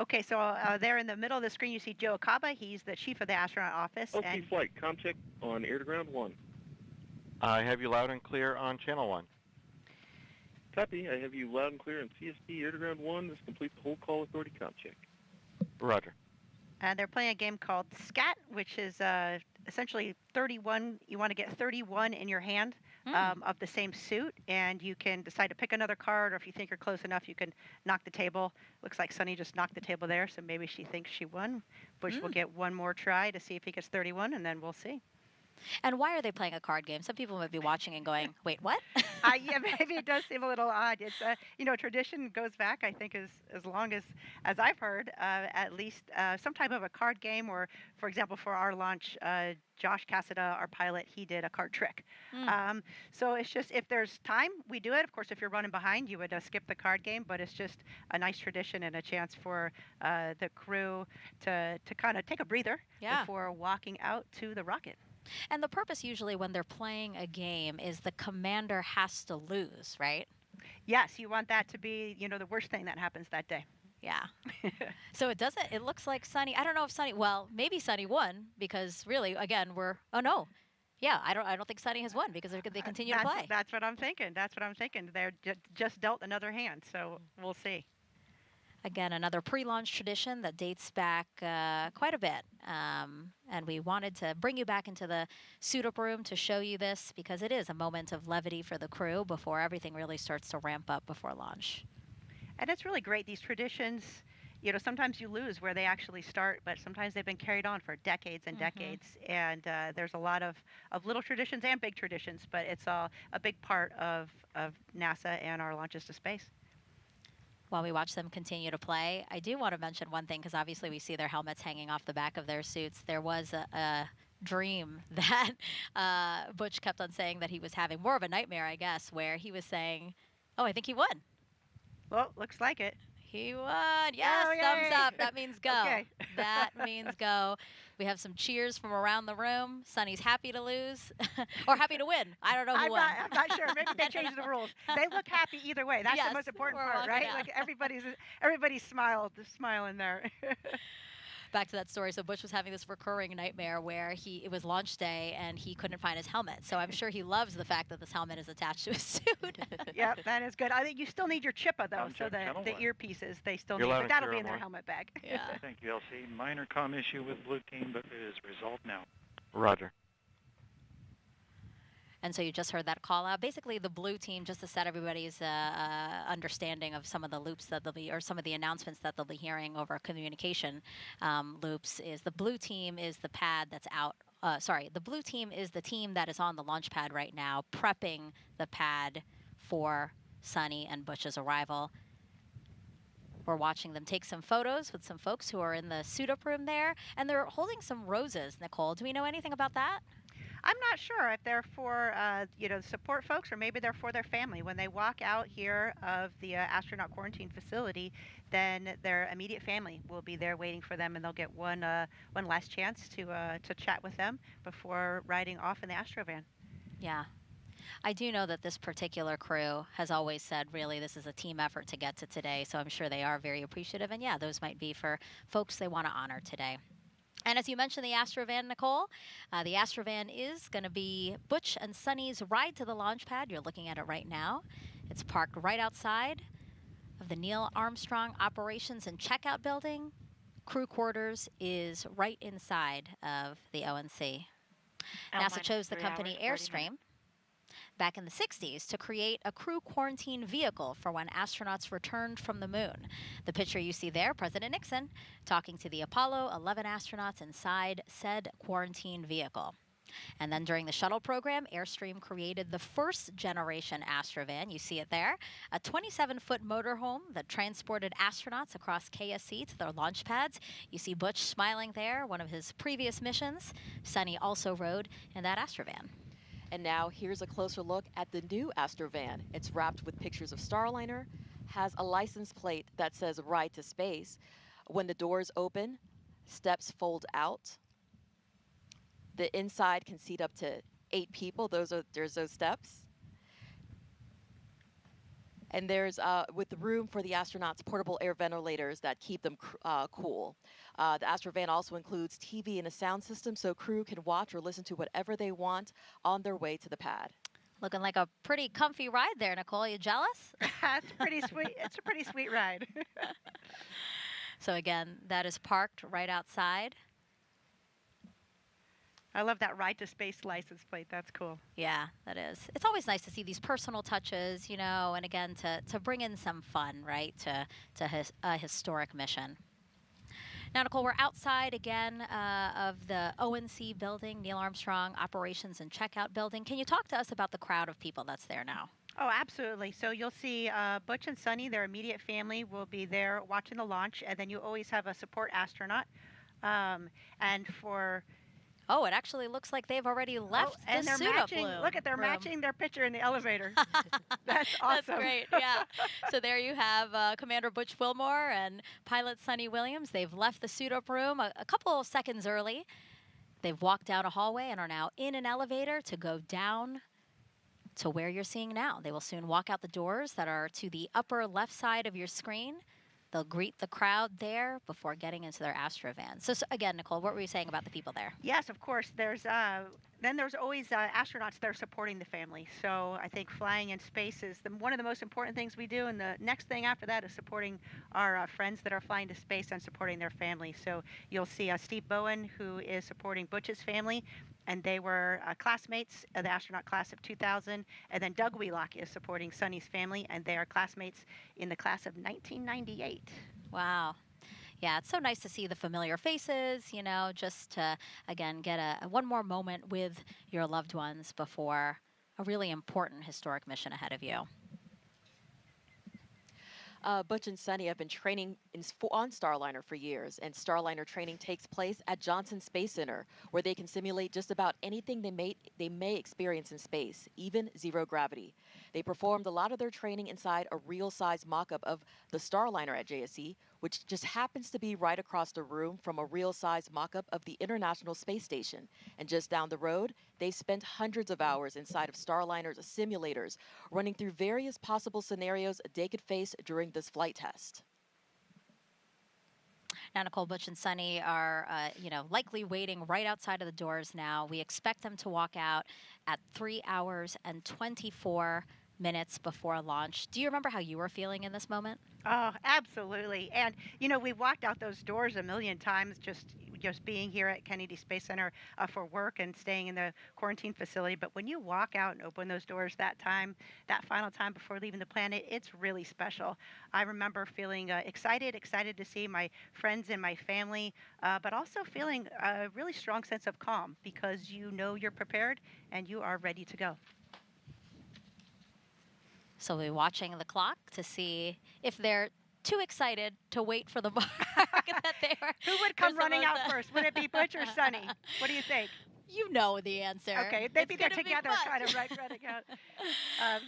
Okay, so there in the middle of the screen, you see Joe Acaba. He's the chief of the astronaut office. OK flight, comm check on air to ground 1. I have you loud and clear on channel 1. Copy. I have you loud and clear on CST air to ground 1. This completes the hold call authority comm check. Roger. And they're playing a game called SCAT, which is essentially 31. You want to get 31 in your hand of the same suit, and you can decide to pick another card, or if you think you're close enough, you can knock the table. Looks like Suni just knocked the table there, so maybe she thinks she won. Butch will get one more try to see if he gets 31, and then we'll see. And why are they playing a card game? Some people might be watching and going, wait, what? Yeah, maybe it does seem a little odd. It's tradition goes back, I think, as long as I've heard, at least some type of a card game, or, for example, for our launch, Josh Cassada, our pilot, he did a card trick. So it's just, if there's time, we do it. Of course, if you're running behind, you would skip the card game, but it's just a nice tradition and a chance for the crew to kind of take a breather before walking out to the rocket. And the purpose usually when they're playing a game is the commander has to lose, right? Yes, you want that to be, the worst thing that happens that day. Yeah. So it looks like Suni, I don't know if Suni, well, maybe Suni won because really, again, oh no. Yeah, I don't think Suni has won because they continue to play. That's what I'm thinking. They're just dealt another hand, so we'll see. Again, another pre-launch tradition that dates back quite a bit. And we wanted to bring you back into the suit-up room to show you this because it is a moment of levity for the crew before everything really starts to ramp up before launch. And it's really great. These traditions, sometimes you lose where they actually start, but sometimes they've been carried on for decades and decades. And there's a lot of little traditions and big traditions, but it's a big part of NASA and our launches to space. While we watch them continue to play, I do want to mention one thing because obviously we see their helmets hanging off the back of their suits. There was a dream that Butch kept on saying that he was having, more of a nightmare, I guess, where he was saying, oh, I think he won. Well, looks like it. He won. Yes, thumbs up. That means go. Okay. That means go. We have some cheers from around the room. Suni's happy to lose or happy to win. I don't know who won. I'm not sure. Maybe they changed the rules. They look happy either way. That's the most important part, right? Like everybody's smiling there. Back to that story. So Butch was having this recurring nightmare where it was launch day and he couldn't find his helmet. So I'm sure he loves the fact that this helmet is attached to his suit. Yep, that is good. I think you still need your chippa though, so the earpieces they still need, but that'll be in their helmet bag. Yeah. Thank you, LC. Minor comm issue with blue team, but it is resolved now. Roger. And so you just heard that call out. Basically, the blue team, just to set everybody's understanding of some of the loops that they'll be, or some of the announcements that they'll be hearing over communication loops, is the blue team is the pad that's out. The blue team is the team that is on the launch pad right now, prepping the pad for Suni and Butch's arrival. We're watching them take some photos with some folks who are in the suit-up room there, and they're holding some roses, Nicole. Do we know anything about that? I'm not sure if they're for, support folks, or maybe they're for their family. When they walk out here of the astronaut quarantine facility, then their immediate family will be there waiting for them, and they'll get one last chance to chat with them before riding off in the Astrovan. Yeah. I do know that this particular crew has always said, really, this is a team effort to get to today, so I'm sure they are very appreciative. And, yeah, those might be for folks they want to honor today. And as you mentioned, the Astrovan, Nicole, the Astrovan is going to be Butch and Suni's ride to the launch pad. You're looking at it right now. It's parked right outside of the Neil Armstrong Operations and Checkout Building. Crew quarters is right inside of the ONC. NASA chose the company Airstream. back in the 60s to create a crew quarantine vehicle for when astronauts returned from the moon. The picture you see there, President Nixon talking to the Apollo 11 astronauts inside said quarantine vehicle. And then during the shuttle program, Airstream created the first generation Astrovan. You see it there, a 27-foot motorhome that transported astronauts across KSC to their launch pads. You see Butch smiling there, one of his previous missions. Suni also rode in that Astrovan. And now here's a closer look at the new Astrovan. It's wrapped with pictures of Starliner, has a license plate that says Ride to Space. When the doors open, steps fold out. The inside can seat up to 8 people. There's those steps. And there's, with the room for the astronauts, portable air ventilators that keep them cool. The Astrovan also includes TV and a sound system so crew can watch or listen to whatever they want on their way to the pad. Looking like a pretty comfy ride there, Nicole. You jealous? It's pretty sweet. It's a pretty sweet ride. So again, that is parked right outside. I love that Ride to Space license plate. That's cool. Yeah, that is. It's always nice to see these personal touches, you know, and again, to bring in some fun, right, to a historic mission. Now, Nicole, we're outside again of the ONC building, Neil Armstrong Operations and Checkout building. Can you talk to us about the crowd of people that's there now? Oh, absolutely. So you'll see Butch and Suni, their immediate family, will be there watching the launch, and then you always have a support astronaut. And for... Oh, it actually looks like they've already left and the they're suit-up matching. room. Look at, they're matching their picture in the elevator. That's awesome. That's great, yeah. So there you have Commander Butch Wilmore and pilot Suni Williams. They've left the suit-up room a couple of seconds early. They've walked down a hallway and are now in an elevator to go down to where you're seeing now. They will soon walk out the doors that are to the upper left side of your screen. They'll greet the crowd there before getting into their Astrovan. So again, Nicole, what were you saying about the people there? Yes, of course. There's always astronauts there supporting the family. So I think flying in space is one of the most important things we do. And the next thing after that is supporting our friends that are flying to space and supporting their family. So you'll see Steve Bowen, who is supporting Butch's family. And they were classmates of the astronaut class of 2000. And then Doug Wheelock is supporting Suni's family, and they are classmates in the class of 1998. Wow. Yeah, it's so nice to see the familiar faces, you know, just to, again, get one more moment with your loved ones before a really important historic mission ahead of you. Butch and Suni have been training on Starliner for years, and Starliner training takes place at Johnson Space Center, where they can simulate just about anything they may experience in space, even zero gravity. They performed a lot of their training inside a real-size mock-up of the Starliner at JSC, which just happens to be right across the room from a real-size mock-up of the International Space Station. And just down the road, they spent hundreds of hours inside of Starliner's simulators, running through various possible scenarios they could face during this flight test. Now, Nicole, Butch and Suni are, likely waiting right outside of the doors now. We expect them to walk out at 3 hours and 24 minutes before launch. Do you remember how you were feeling in this moment? Oh, absolutely. And, you know, we walked out those doors a million times just being here at Kennedy Space Center for work and staying in the quarantine facility. But when you walk out and open those doors that final time before leaving the planet, it's really special. I remember feeling excited to see my friends and my family, but also feeling a really strong sense of calm because you know you're prepared and you are ready to go. So we'll be watching the clock to see if they're too excited to wait for the mark that they were. Who would come running out first? Would it be Butch or Suni? What do you think? You know the answer. Okay, maybe they're together, kind of running out.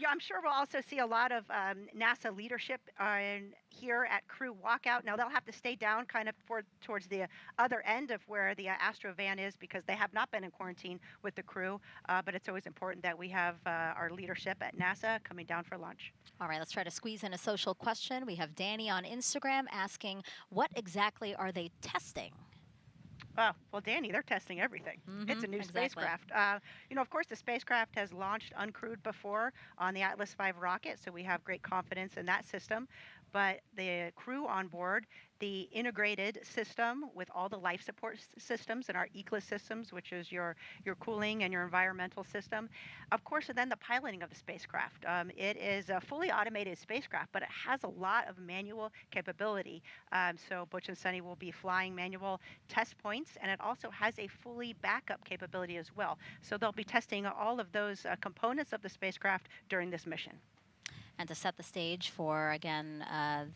Yeah, I'm sure we'll also see a lot of NASA leadership here at crew walkout. Now they'll have to stay down kind of towards the other end of where the Astrovan is because they have not been in quarantine with the crew. But it's always important that we have our leadership at NASA coming down for lunch. All right, let's try to squeeze in a social question. We have Danny on Instagram asking, what exactly are they testing? Well, Danny, they're testing everything. It's a new spacecraft. Of course, the spacecraft has launched uncrewed before on the Atlas V rocket, so we have great confidence in that system. but the crew on board, the integrated system with all the life support systems and our ECLIS systems, which is your cooling and your environmental system. Of course, and then the piloting of the spacecraft. It is a fully automated spacecraft, but it has a lot of manual capability. So Butch and Suni will be flying manual test points, and it also has a fully backup capability as well. So they'll be testing all of those components of the spacecraft during this mission. And to set the stage for, again,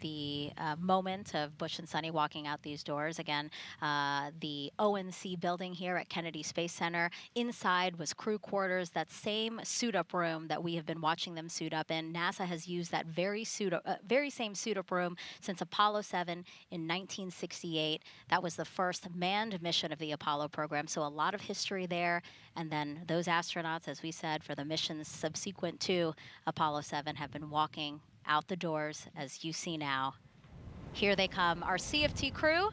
the moment of Butch and Suni walking out these doors. Again, the ONC building here at Kennedy Space Center. Inside was crew quarters, that same suit-up room that we have been watching them suit up in. NASA has used that very same suit-up room since Apollo 7 in 1968. That was the first manned mission of the Apollo program, so a lot of history there. And then those astronauts, as we said, for the missions subsequent to Apollo 7 have been walking out the doors, as you see now. Here they come, our CFT crew,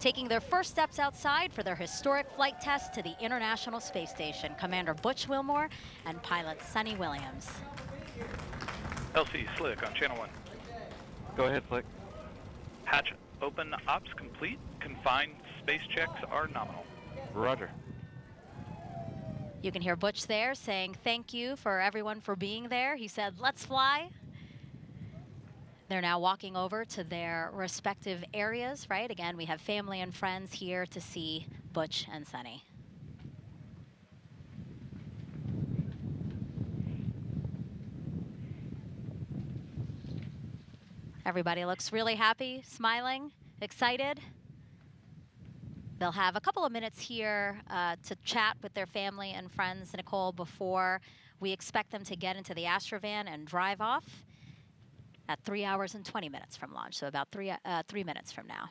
taking their first steps outside for their historic flight test to the International Space Station. Commander Butch Wilmore and pilot Suni Williams. LC Slick on channel 1. Go ahead, Slick. Hatch open, ops complete. Confined space checks are nominal. Roger. You can hear Butch there saying thank you for everyone for being there. He said, let's fly. They're now walking over to their respective areas, right? Again, we have family and friends here to see Butch and Suni. Everybody looks really happy, smiling, excited. They'll have a couple of minutes here to chat with their family and friends, Nicole, before we expect them to get into the Astrovan and drive off at 3 hours and 20 minutes from launch, so about 3 minutes from now.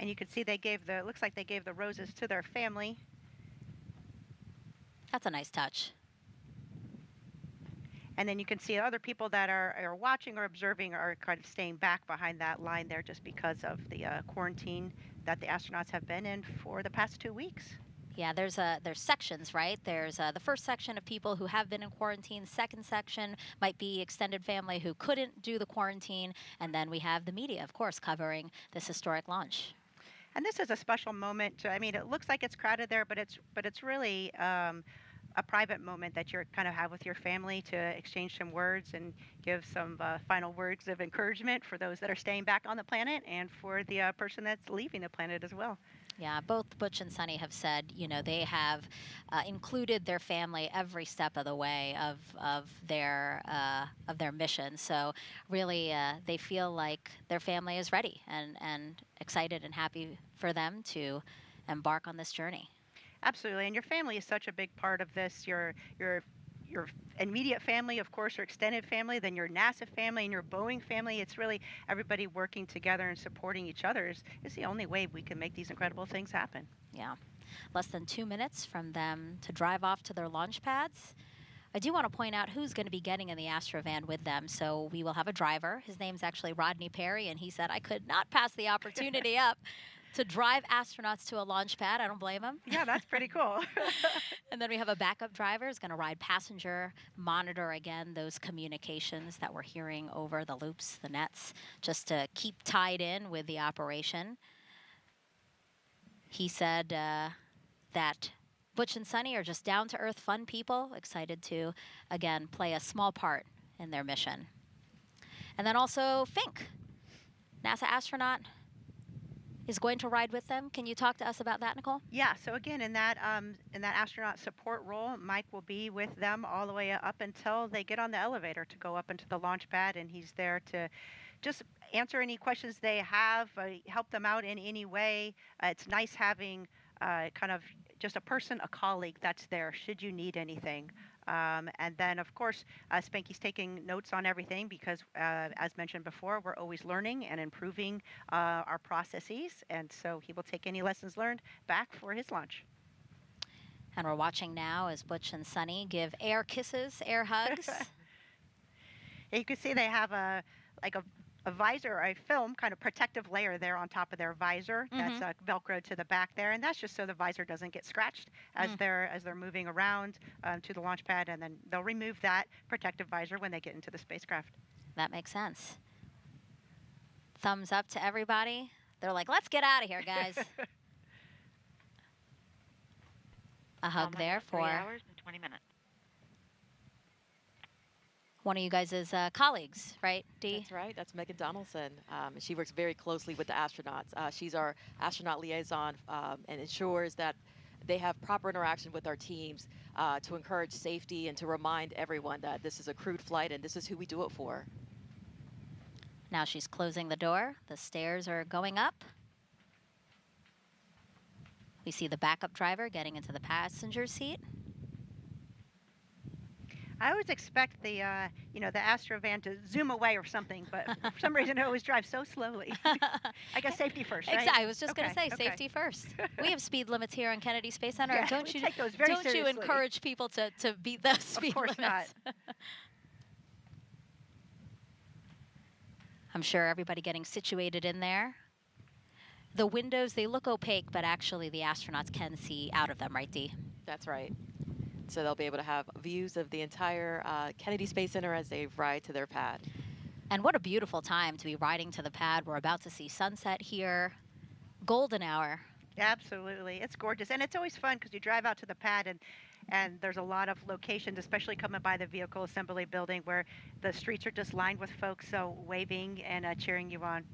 And you can see they gave the, looks like they gave the roses to their family. That's a nice touch. And then you can see other people that are watching or observing are kind of staying back behind that line there just because of the quarantine that the astronauts have been in for the past 2 weeks. Yeah, there's sections, right? There's the first section of people who have been in quarantine. Second section might be extended family who couldn't do the quarantine. And then we have the media, of course, covering this historic launch. And this is a special moment. I mean, it looks like it's crowded there, but it's really a private moment that you're kind of have with your family to exchange some words and give some final words of encouragement for those that are staying back on the planet and for the person that's leaving the planet as well. Yeah, both Butch and Suni have said, you know, they have included their family every step of the way of their mission. So really, they feel like their family is ready and excited and happy for them to embark on this journey. Absolutely, and your family is such a big part of this. Your immediate family, of course, your extended family, then your NASA family and your Boeing family. It's really everybody working together and supporting each other is the only way we can make these incredible things happen. Yeah, less than 2 minutes from them to drive off to their launch pads. I do want to point out who's going to be getting in the Astrovan with them. So we will have a driver. His name's actually Rodney Perry, and he said, I could not pass the opportunity up to drive astronauts to a launch pad. I don't blame him. Yeah, that's pretty cool. And then we have a backup driver who's going to ride passenger, monitor again those communications that we're hearing over the loops, the nets, just to keep tied in with the operation. He said that Butch and Suni are just down-to-earth, fun people, excited to, again, play a small part in their mission. And then also Fink, NASA astronaut, is going to ride with them. Can you talk to us about that, Nicole? Yeah, so again, in that astronaut support role, Mike will be with them all the way up until they get on the elevator to go up into the launch pad, and he's there to just answer any questions they have, help them out in any way. It's nice having kind of just a person, a colleague that's there should you need anything. And then, of course, Spanky's taking notes on everything because, as mentioned before, we're always learning and improving our processes. And so he will take any lessons learned back for his launch. And we're watching now as Butch and Suni give air kisses, air hugs. You can see they have a visor, a film kind of protective layer there on top of their visor that's Velcro to the back there, and that's just so the visor doesn't get scratched as they're moving around to the launch pad, and then they'll remove that protective visor when they get into the spacecraft. That makes sense. Thumbs up to everybody. They're like, let's get out of here, guys. A hug there for 3 hours and 20 minutes. one of you guys' colleagues, right, Dee? That's right. That's Megan Donaldson. She works very closely with the astronauts. She's our astronaut liaison and ensures that they have proper interaction with our teams to encourage safety and to remind everyone that this is a crewed flight and this is who we do it for. Now she's closing the door. The stairs are going up. We see the backup driver getting into the passenger seat. I always expect the, the Astrovan to zoom away or something, but for some reason it always drives so slowly. I guess safety first, right? Exactly. I was just going to say safety first. We have speed limits here on Kennedy Space Center. Yeah, don't we take those very you seriously. encourage people to beat those speed limits? Of course not. I'm sure everybody getting situated in there. The windows, they look opaque, but actually the astronauts can see out of them, right, Dee? That's right. So they'll be able to have views of the entire Kennedy Space Center as they ride to their pad. And what a beautiful time to be riding to the pad. We're about to see sunset here. Golden hour. Absolutely. It's gorgeous. And it's always fun because you drive out to the pad and there's a lot of locations, especially coming by the vehicle assembly building where the streets are just lined with folks waving and cheering you on.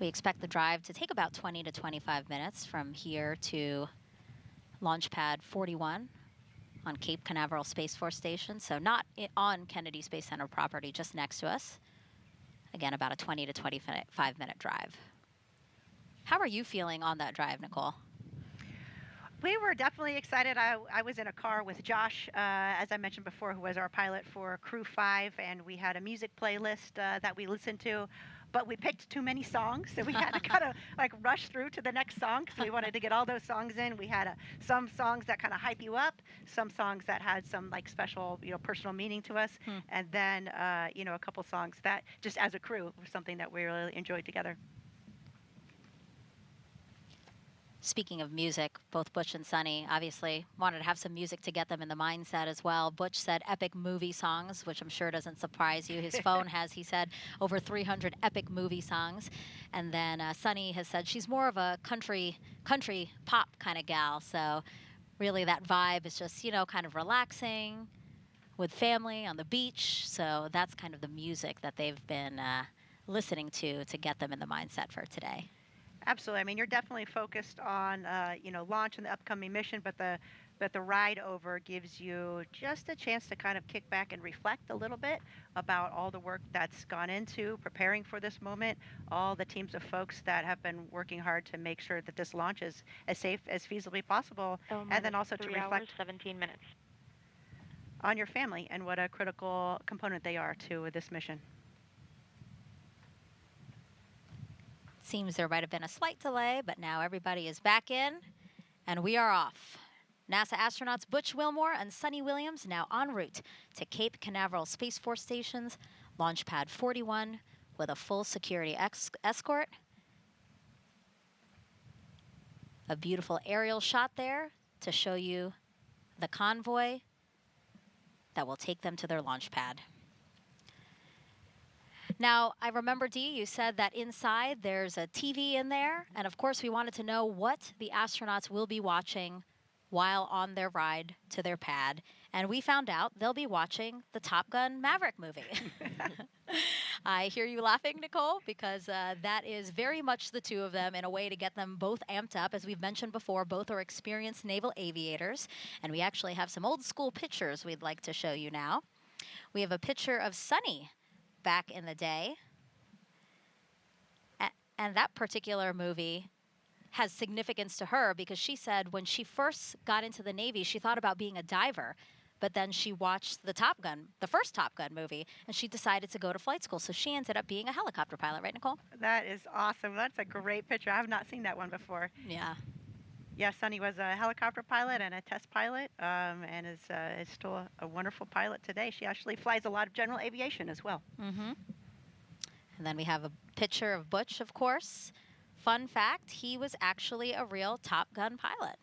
We expect the drive to take about 20 to 25 minutes from here to Launch Pad 41 on Cape Canaveral Space Force Station. So not on Kennedy Space Center property, just next to us. Again, about a 20 to 25-minute drive. How are you feeling on that drive, Nicole? We were definitely excited. I was in a car with Josh, as I mentioned before, who was our pilot for Crew 5, and we had a music playlist that we listened to. But we picked too many songs, so we had to kind of like rush through to the next song because we wanted to get all those songs in. We had some songs that kind of hype you up, some songs that had some like special, personal meaning to us, and then a couple songs that just as a crew was something that we really enjoyed together. Speaking of music, both Butch and Suni obviously wanted to have some music to get them in the mindset as well. Butch said epic movie songs, which I'm sure doesn't surprise you. His phone has, he said, over 300 epic movie songs. And then Suni has said she's more of a country pop kind of gal. So really that vibe is just, kind of relaxing with family on the beach. So that's kind of the music that they've been listening to get them in the mindset for today. Absolutely. I mean, you're definitely focused on, launch and the upcoming mission, but the ride over gives you just a chance to kind of kick back and reflect a little bit about all the work that's gone into preparing for this moment, all the teams of folks that have been working hard to make sure that this launch is as safe as feasibly possible, and then also to 3 reflect hours, 17 minutes. on your family and what a critical component they are to this mission. Seems there might have been a slight delay, but now everybody is back in, and we are off. NASA astronauts Butch Wilmore and Suni Williams now en route to Cape Canaveral Space Force Station's Launch Pad 41 with a full security escort. A beautiful aerial shot there to show you the convoy that will take them to their launch pad. Now, I remember, Dee, you said that inside there's a TV in there, and of course we wanted to know what the astronauts will be watching while on their ride to their pad, and we found out they'll be watching the Top Gun Maverick movie. I hear you laughing, Nicole, because that is very much the two of them in a way to get them both amped up. As we've mentioned before, both are experienced naval aviators, and we actually have some old school pictures we'd like to show you now. We have a picture of Suni back in the day. And that particular movie has significance to her because she said when she first got into the Navy, she thought about being a diver, but then she watched the first Top Gun movie, and she decided to go to flight school. So she ended up being a helicopter pilot, right, Nicole? That is awesome. That's a great picture. I have not seen that one before. Yeah. Yeah, Suni was a helicopter pilot and a test pilot, and is still a wonderful pilot today. She actually flies a lot of general aviation as well. Mm-hmm. And then we have a picture of Butch, of course. Fun fact, he was actually a real Top Gun pilot.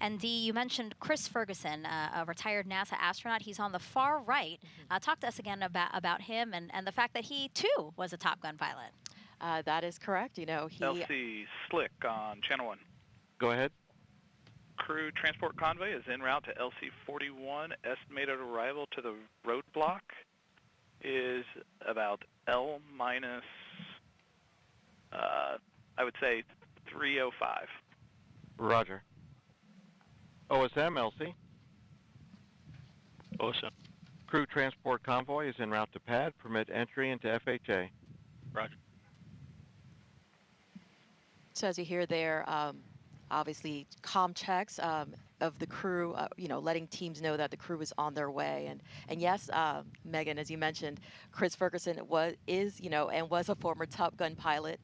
And Dee, you mentioned Chris Ferguson, a retired NASA astronaut. He's on the far right. Talk to us again about him and the fact that he, too, was a Top Gun pilot. That is correct. You know, he... LC Slick on Channel 1. Go ahead. Crew transport convoy is en route to LC-41. Estimated arrival to the roadblock is about L minus, I would say, 3:05. Roger. OSM, LC. OSM. Crew transport convoy is en route to pad. Permit entry into FHA. Roger. So as you hear there, obviously comm checks of the crew, you know, letting teams know that the crew is on their way. And yes, Megan, as you mentioned, Chris Ferguson was a former Top Gun pilot.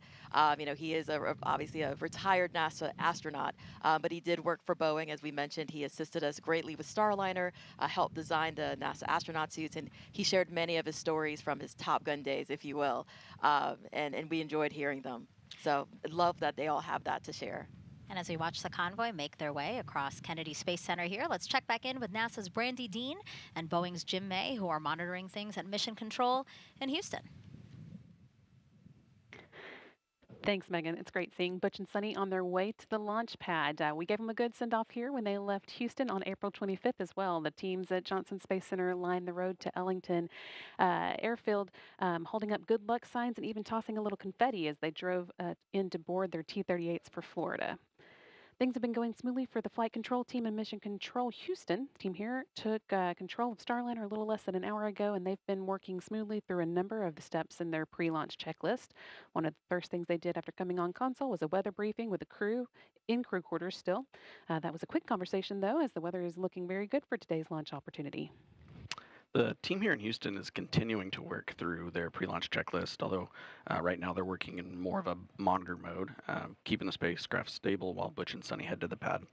You know, he is obviously a retired NASA astronaut, but he did work for Boeing, as we mentioned. He assisted us greatly with Starliner, helped design the NASA astronaut suits, and he shared many of his stories from his Top Gun days, if you will, and we enjoyed hearing them. So love that they all have that to share. And as we watch the convoy make their way across Kennedy Space Center here, let's check back in with NASA's Brandy Dean and Boeing's Jim May, who are monitoring things at Mission Control in Houston. Thanks, Megan. It's great seeing Butch and Suni on their way to the launch pad. We gave them a good send-off here when they left Houston on April 25th as well. The teams at Johnson Space Center lined the road to Ellington Airfield, holding up good luck signs and even tossing a little confetti as they drove in to board their T-38s for Florida. Things have been going smoothly for the flight control team in Mission Control Houston. The team here took control of Starliner a little less than an hour ago, and they've been working smoothly through a number of the steps in their pre-launch checklist. One of the first things they did after coming on console was a weather briefing with the crew in crew quarters still. That was a quick conversation, though, as the weather is looking very good for today's launch opportunity. The team here in Houston is continuing to work through their pre-launch checklist, although right now they're working in more of a monitor mode, keeping the spacecraft stable while Butch and Suni head to the pad.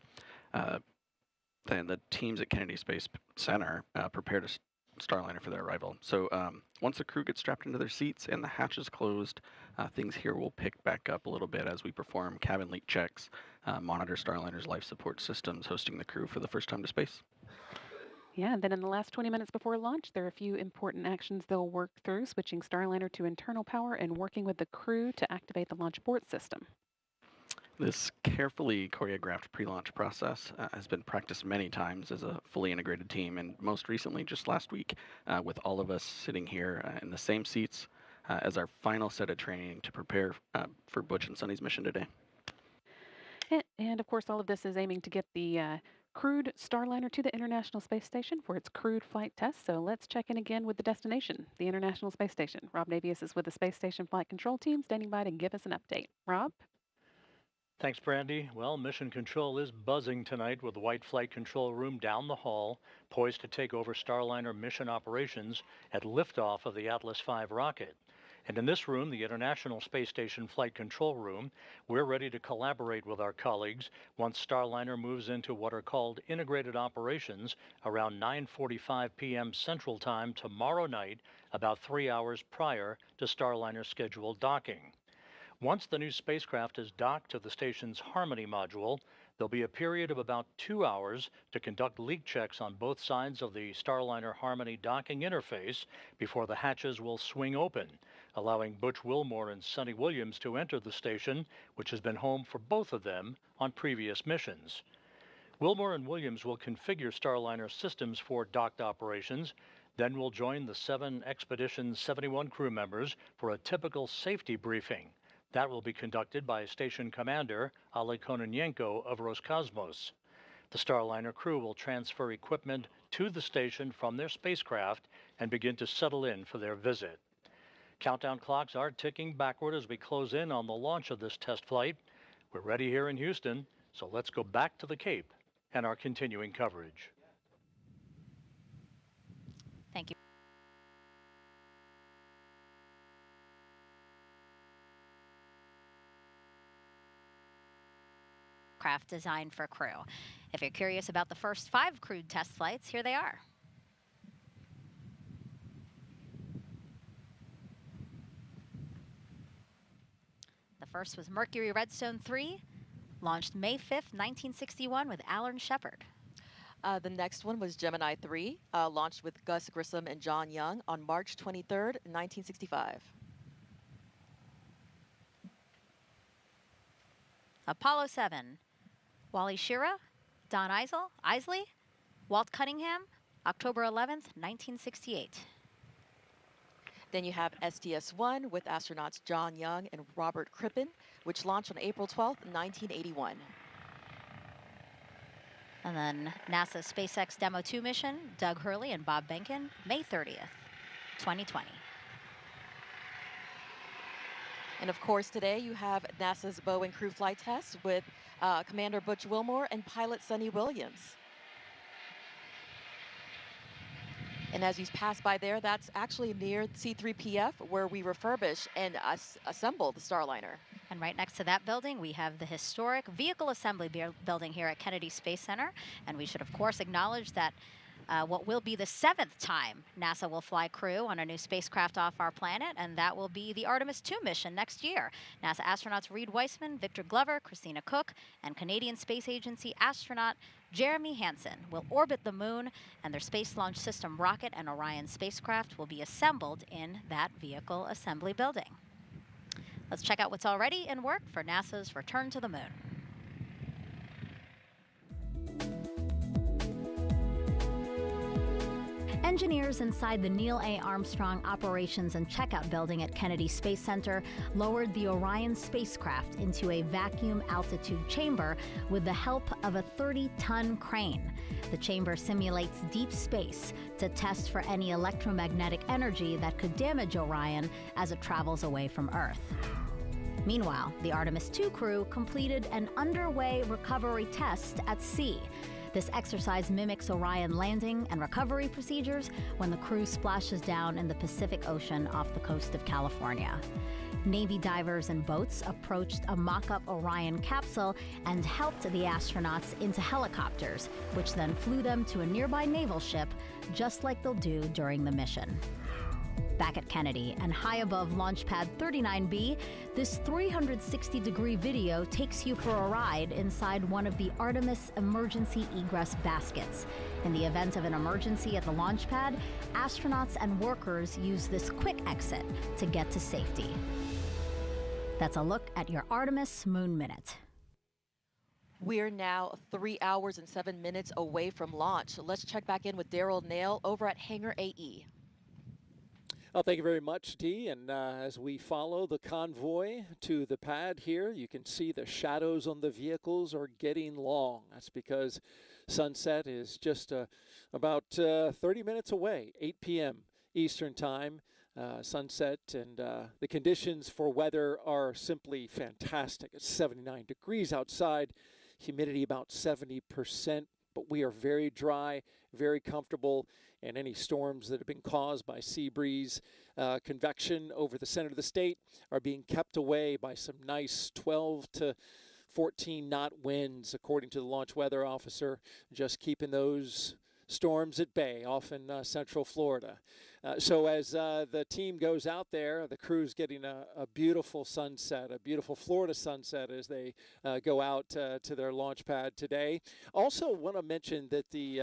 Then the teams at Kennedy Space Center prepared a Starliner for their arrival. So once the crew gets strapped into their seats and the hatches closed, things here will pick back up a little bit as we perform cabin leak checks, monitor Starliner's life support systems, hosting the crew for the first time to space. Yeah, and then in the last 20 minutes before launch, there are a few important actions they'll work through, switching Starliner to internal power and working with the crew to activate the launch abort system. This carefully choreographed pre-launch process has been practiced many times as a fully integrated team, and most recently just last week with all of us sitting here in the same seats as our final set of training to prepare for Butch and Suni's mission today. And of course, all of this is aiming to get the crewed Starliner to the International Space Station for its crewed flight test. So let's check in again with the destination, the International Space Station. Rob Navius is with the Space Station Flight Control Team, standing by to give us an update. Rob? Thanks, Brandy. Well, Mission Control is buzzing tonight with the White Flight Control Room down the hall, poised to take over Starliner mission operations at liftoff of the Atlas V rocket. And in this room, the International Space Station Flight Control Room, we're ready to collaborate with our colleagues once Starliner moves into what are called integrated operations around 9:45 p.m. Central Time tomorrow night, about 3 hours prior to Starliner's scheduled docking. Once the new spacecraft is docked to the station's Harmony module, there'll be a period of about 2 hours to conduct leak checks on both sides of the Starliner Harmony docking interface before the hatches will swing open, allowing Butch Wilmore and Suni Williams to enter the station, which has been home for both of them on previous missions. Wilmore and Williams will configure Starliner systems for docked operations, then will join the 7 Expedition 71 crew members for a typical safety briefing. That will be conducted by Station Commander Ali Kononenko of Roscosmos. The Starliner crew will transfer equipment to the station from their spacecraft and begin to settle in for their visit. Countdown clocks are ticking backward as we close in on the launch of this test flight. We're ready here in Houston, so let's go back to the Cape and our continuing coverage. Thank you. Craft designed for crew. If you're curious about the first 5 crewed test flights, here they are. The first was Mercury Redstone 3, launched May 5th, 1961 with Alan Shepard. The next one was Gemini 3, launched with Gus Grissom and John Young on March 23rd, 1965. Apollo 7, Wally Schirra, Don Isley, Walt Cunningham, October 11th, 1968. Then you have STS-1 with astronauts John Young and Robert Crippen, which launched on April 12th, 1981. And then NASA's SpaceX Demo 2 mission, Doug Hurley and Bob Behnken, May 30th, 2020. And of course, today you have NASA's Boeing crew flight test with Commander Butch Wilmore and pilot Suni Williams. And as you pass by there, that's actually near C3PF, where we refurbish and assemble the Starliner. And right next to that building, we have the historic Vehicle Assembly Building here at Kennedy Space Center. And we should, of course, acknowledge that what will be the 7th time NASA will fly crew on a new spacecraft off our planet, and that will be the Artemis 2 mission next year. NASA astronauts Reed Weissman, Victor Glover, Christina Cook, and Canadian Space Agency astronaut Jeremy Hansen will orbit the moon, and their Space Launch System rocket and Orion spacecraft will be assembled in that Vehicle Assembly Building. Let's check out what's already in work for NASA's return to the moon. Engineers inside the Neil A. Armstrong Operations and Checkout Building at Kennedy Space Center lowered the Orion spacecraft into a vacuum altitude chamber with the help of a 30-ton crane. The chamber simulates deep space to test for any electromagnetic energy that could damage Orion as it travels away from Earth. Meanwhile, the Artemis 2 crew completed an underway recovery test at sea. This exercise mimics Orion landing and recovery procedures when the crew splashes down in the Pacific Ocean off the coast of California. Navy divers and boats approached a mock-up Orion capsule and helped the astronauts into helicopters, which then flew them to a nearby naval ship, just like they'll do during the mission. Back at Kennedy and high above Launch Pad 39B, this 360-degree video takes you for a ride inside one of the Artemis emergency egress baskets. In the event of an emergency at the launch pad, astronauts and workers use this quick exit to get to safety. That's a look at your Artemis Moon Minute. We're now 3 hours and 7 minutes away from launch. Let's check back in with Daryl Nail over at Hangar AE. Well, thank you very much, Dee. And as we follow the convoy to the pad here, you can see the shadows on the vehicles are getting long. That's because sunset is just about 30 minutes away, 8 p.m. Eastern Time. Sunset, and the conditions for weather are simply fantastic. It's 79 degrees outside, humidity about 70%, but we are very dry, very comfortable, and any storms that have been caused by sea breeze, convection over the center of the state are being kept away by some nice 12 to 14 knot winds, according to the launch weather officer, just keeping those storms at bay off in central Florida. So as the team goes out there, the crew's getting a beautiful sunset, a beautiful Florida sunset as they go out to their launch pad today. Also want to mention that the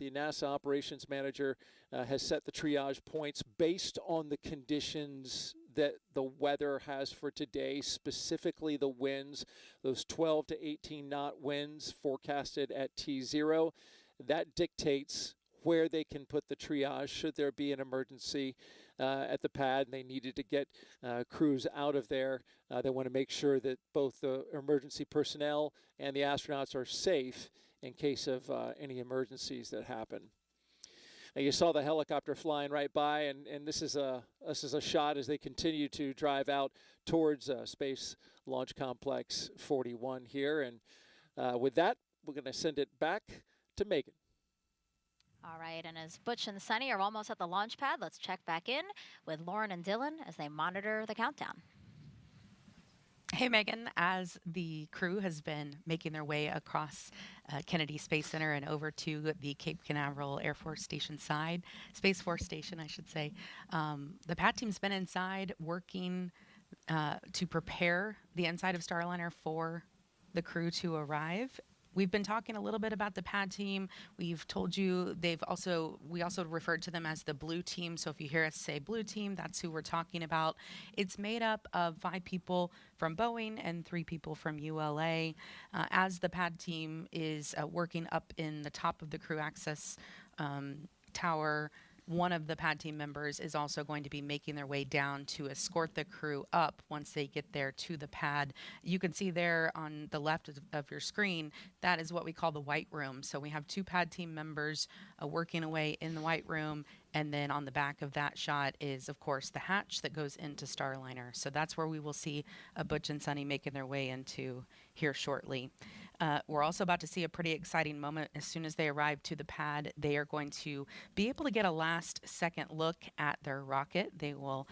NASA operations manager has set the triage points based on the conditions that the weather has for today, specifically the winds, those 12 to 18 knot winds forecasted at T0. That dictates where they can put the triage should there be an emergency at the pad and they needed to get crews out of there. They want to make sure that both the emergency personnel and the astronauts are safe in case of any emergencies that happen. Now, you saw the helicopter flying right by, and this is a shot as they continue to drive out towards Space Launch Complex 41 here. And with that, we're going to send it back to Megan. All right, and as Butch and Suni are almost at the launch pad, let's check back in with Lauren and Dylan as they monitor the countdown. Hey, Megan, as the crew has been making their way across Kennedy Space Center and over to the Cape Canaveral Air Force Station side, Space Force Station, I should say, the pad team's been inside working to prepare the inside of Starliner for the crew to arrive. We've been talking a little bit about the pad team. We've told you we also referred to them as the blue team. So if you hear us say blue team, that's who we're talking about. It's made up of 5 people from Boeing and 3 people from ULA. As the pad team is working up in the top of the crew access tower, one of the pad team members is also going to be making their way down to escort the crew up once they get there to the pad. You can see there on the left of your screen, that is what we call the white room. So we have 2 pad team members working away in the white room. And then on the back of that shot is, of course, the hatch that goes into Starliner. So that's where we will see Butch and Suni making their way into here shortly. We're also about to see a pretty exciting moment. As soon as they arrive to the pad, they are going to be able to get a last second look at their rocket. They will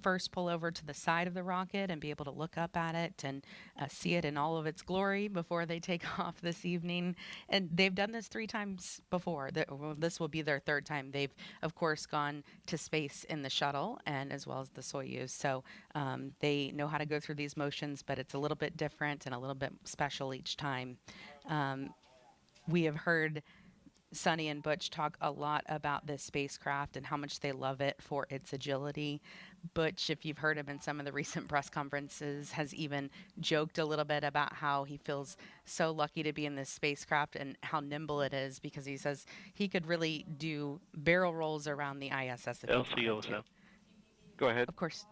first pull over to the side of the rocket and be able to look up at it and see it in all of its glory before they take off this evening. And they've done this 3 times before. This will be their 3rd time. They've, of course, gone to space in the shuttle and as well as the Soyuz. So they know how to go through these motions, but it's a little bit different and a little bit special each time. We have heard Suni and Butch talk a lot about this spacecraft and how much they love it for its agility. Butch, if you've heard him in some of the recent press conferences, has even joked a little bit about how he feels so lucky to be in this spacecraft and how nimble it is, because he says he could really do barrel rolls around the ISS if he wanted to. Go ahead. Of course.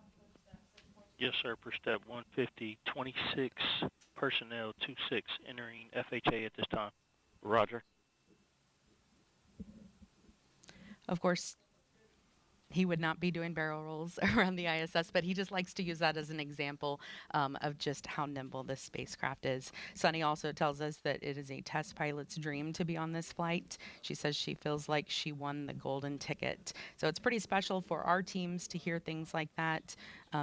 Yes, sir. Per step 150, 26 personnel, 26 entering FHA at this time. Roger. Of course, he would not be doing barrel rolls around the ISS, but he just likes to use that as an example of just how nimble this spacecraft is. Suni also tells us that it is a test pilot's dream to be on this flight. She says she feels like she won the golden ticket. So it's pretty special for our teams to hear things like that.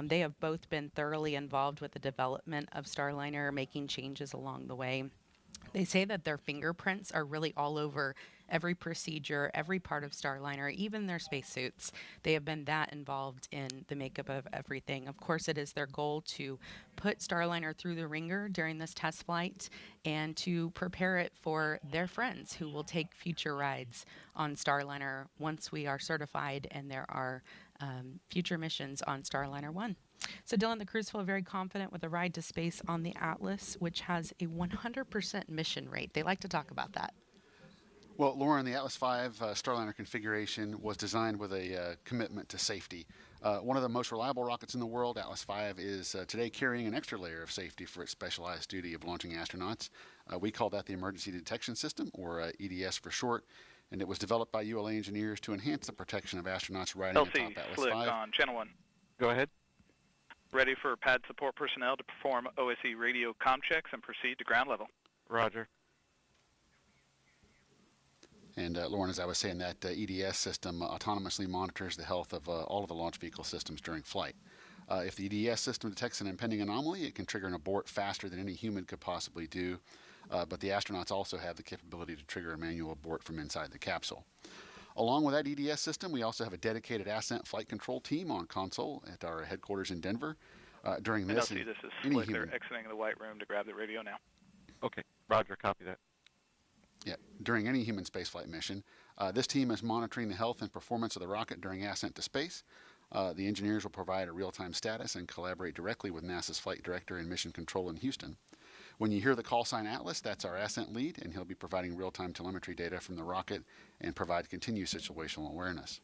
They have both been thoroughly involved with the development of Starliner, making changes along the way. They say that their fingerprints are really all over every procedure, every part of Starliner, even their spacesuits. They have been that involved in the makeup of everything. Of course, it is their goal to put Starliner through the ringer during this test flight and to prepare it for their friends who will take future rides on Starliner once we are certified and there are future missions on Starliner 1. So Dylan, the crews feel very confident with a ride to space on the Atlas, which has a 100% mission rate. They like to talk about that. Well, Lauren, the Atlas V Starliner configuration was designed with a commitment to safety. One of the most reliable rockets in the world, Atlas V, is today carrying an extra layer of safety for its specialized duty of launching astronauts. We call that the Emergency Detection System, or EDS for short, and it was developed by ULA engineers to enhance the protection of astronauts riding atop Atlas Slick V. on Channel 1. Go ahead. Ready for pad support personnel to perform OSE radio comm checks and proceed to ground level. Roger. And Lauren, as I was saying, that EDS system autonomously monitors the health of all of the launch vehicle systems during flight. If the EDS system detects an impending anomaly, it can trigger an abort faster than any human could possibly do. But the astronauts also have the capability to trigger a manual abort from inside the capsule. Along with that EDS system, we also have a dedicated ascent flight control team on console at our headquarters in Denver. During this, this is Slick. They're exiting the white room to grab the radio now. Okay, Roger, copy that. Yeah, during any human spaceflight mission, this team is monitoring the health and performance of the rocket during ascent to space. The engineers will provide a real-time status and collaborate directly with NASA's flight director and mission control in Houston. When you hear the call sign Atlas, that's our ascent lead, and he'll be providing real-time telemetry data from the rocket and provide continuous situational awareness.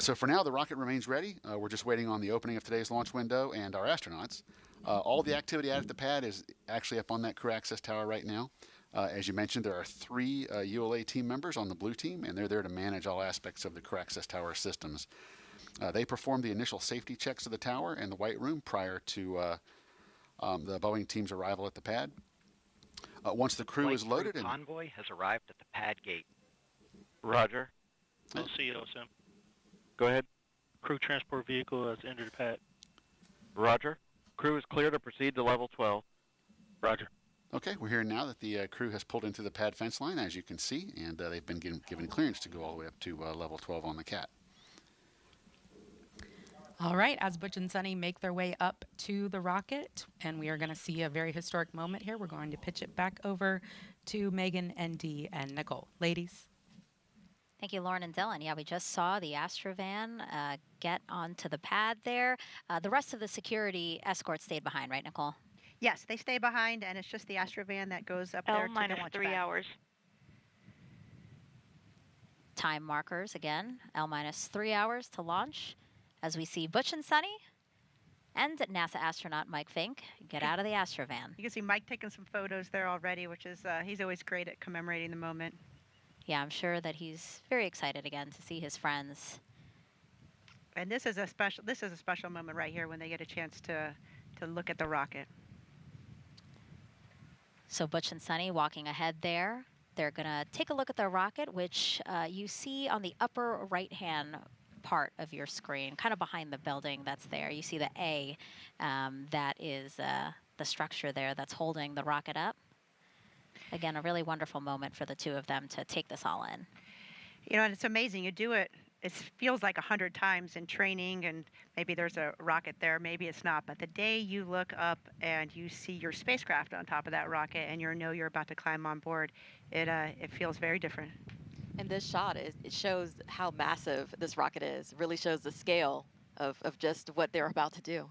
So for now, the rocket remains ready. We're just waiting on the opening of today's launch window and our astronauts. All the activity out at the pad is actually up on that crew access tower right now. As you mentioned, there are 3 ULA team members on the blue team, and they're there to manage all aspects of the crew access tower systems. They perform the initial safety checks of the tower and the white room prior to the Boeing team's arrival at the pad. Once the crew is loaded, and convoy has arrived at the pad gate. Roger. LCOSM. Go ahead. Crew transport vehicle has entered the pad. Roger. Crew is clear to proceed to level 12. Roger. Okay, we're hearing now that the crew has pulled into the pad fence line, as you can see, and they've been given clearance to go all the way up to level 12 on the CAT. All right, as Butch and Suni make their way up to the rocket, and we are going to see a very historic moment here. We're going to pitch it back over to Megan and Dee and Nicole. Ladies. Thank you, Lauren and Dylan. Yeah, we just saw the Astrovan get onto the pad there. The rest of the security escort stayed behind, right, Nicole? Yes, they stay behind, and it's just the Astrovan that goes up there to the launch pad. L-3 hours. Time markers again, L-3 hours to launch. As we see Butch and Suni and NASA astronaut Mike Fink get out of the Astrovan. You can see Mike taking some photos there already, which is, he's always great at commemorating the moment. Yeah, I'm sure that he's very excited again to see his friends. And this is a special moment right here when they get a chance to look at the rocket. So Butch and Suni walking ahead there. They're going to take a look at the rocket, which you see on the upper right-hand part of your screen, kind of behind the building that's there. You see the A, that is the structure there that's holding the rocket up. Again, a really wonderful moment for the two of them to take this all in. You know, and it's amazing. You do it, it feels like 100 times in training, and maybe there's a rocket there, maybe it's not. But the day you look up and you see your spacecraft on top of that rocket and you know you're about to climb on board, it feels very different. And this shot, it shows how massive this rocket is. It really shows the scale of just what they're about to do.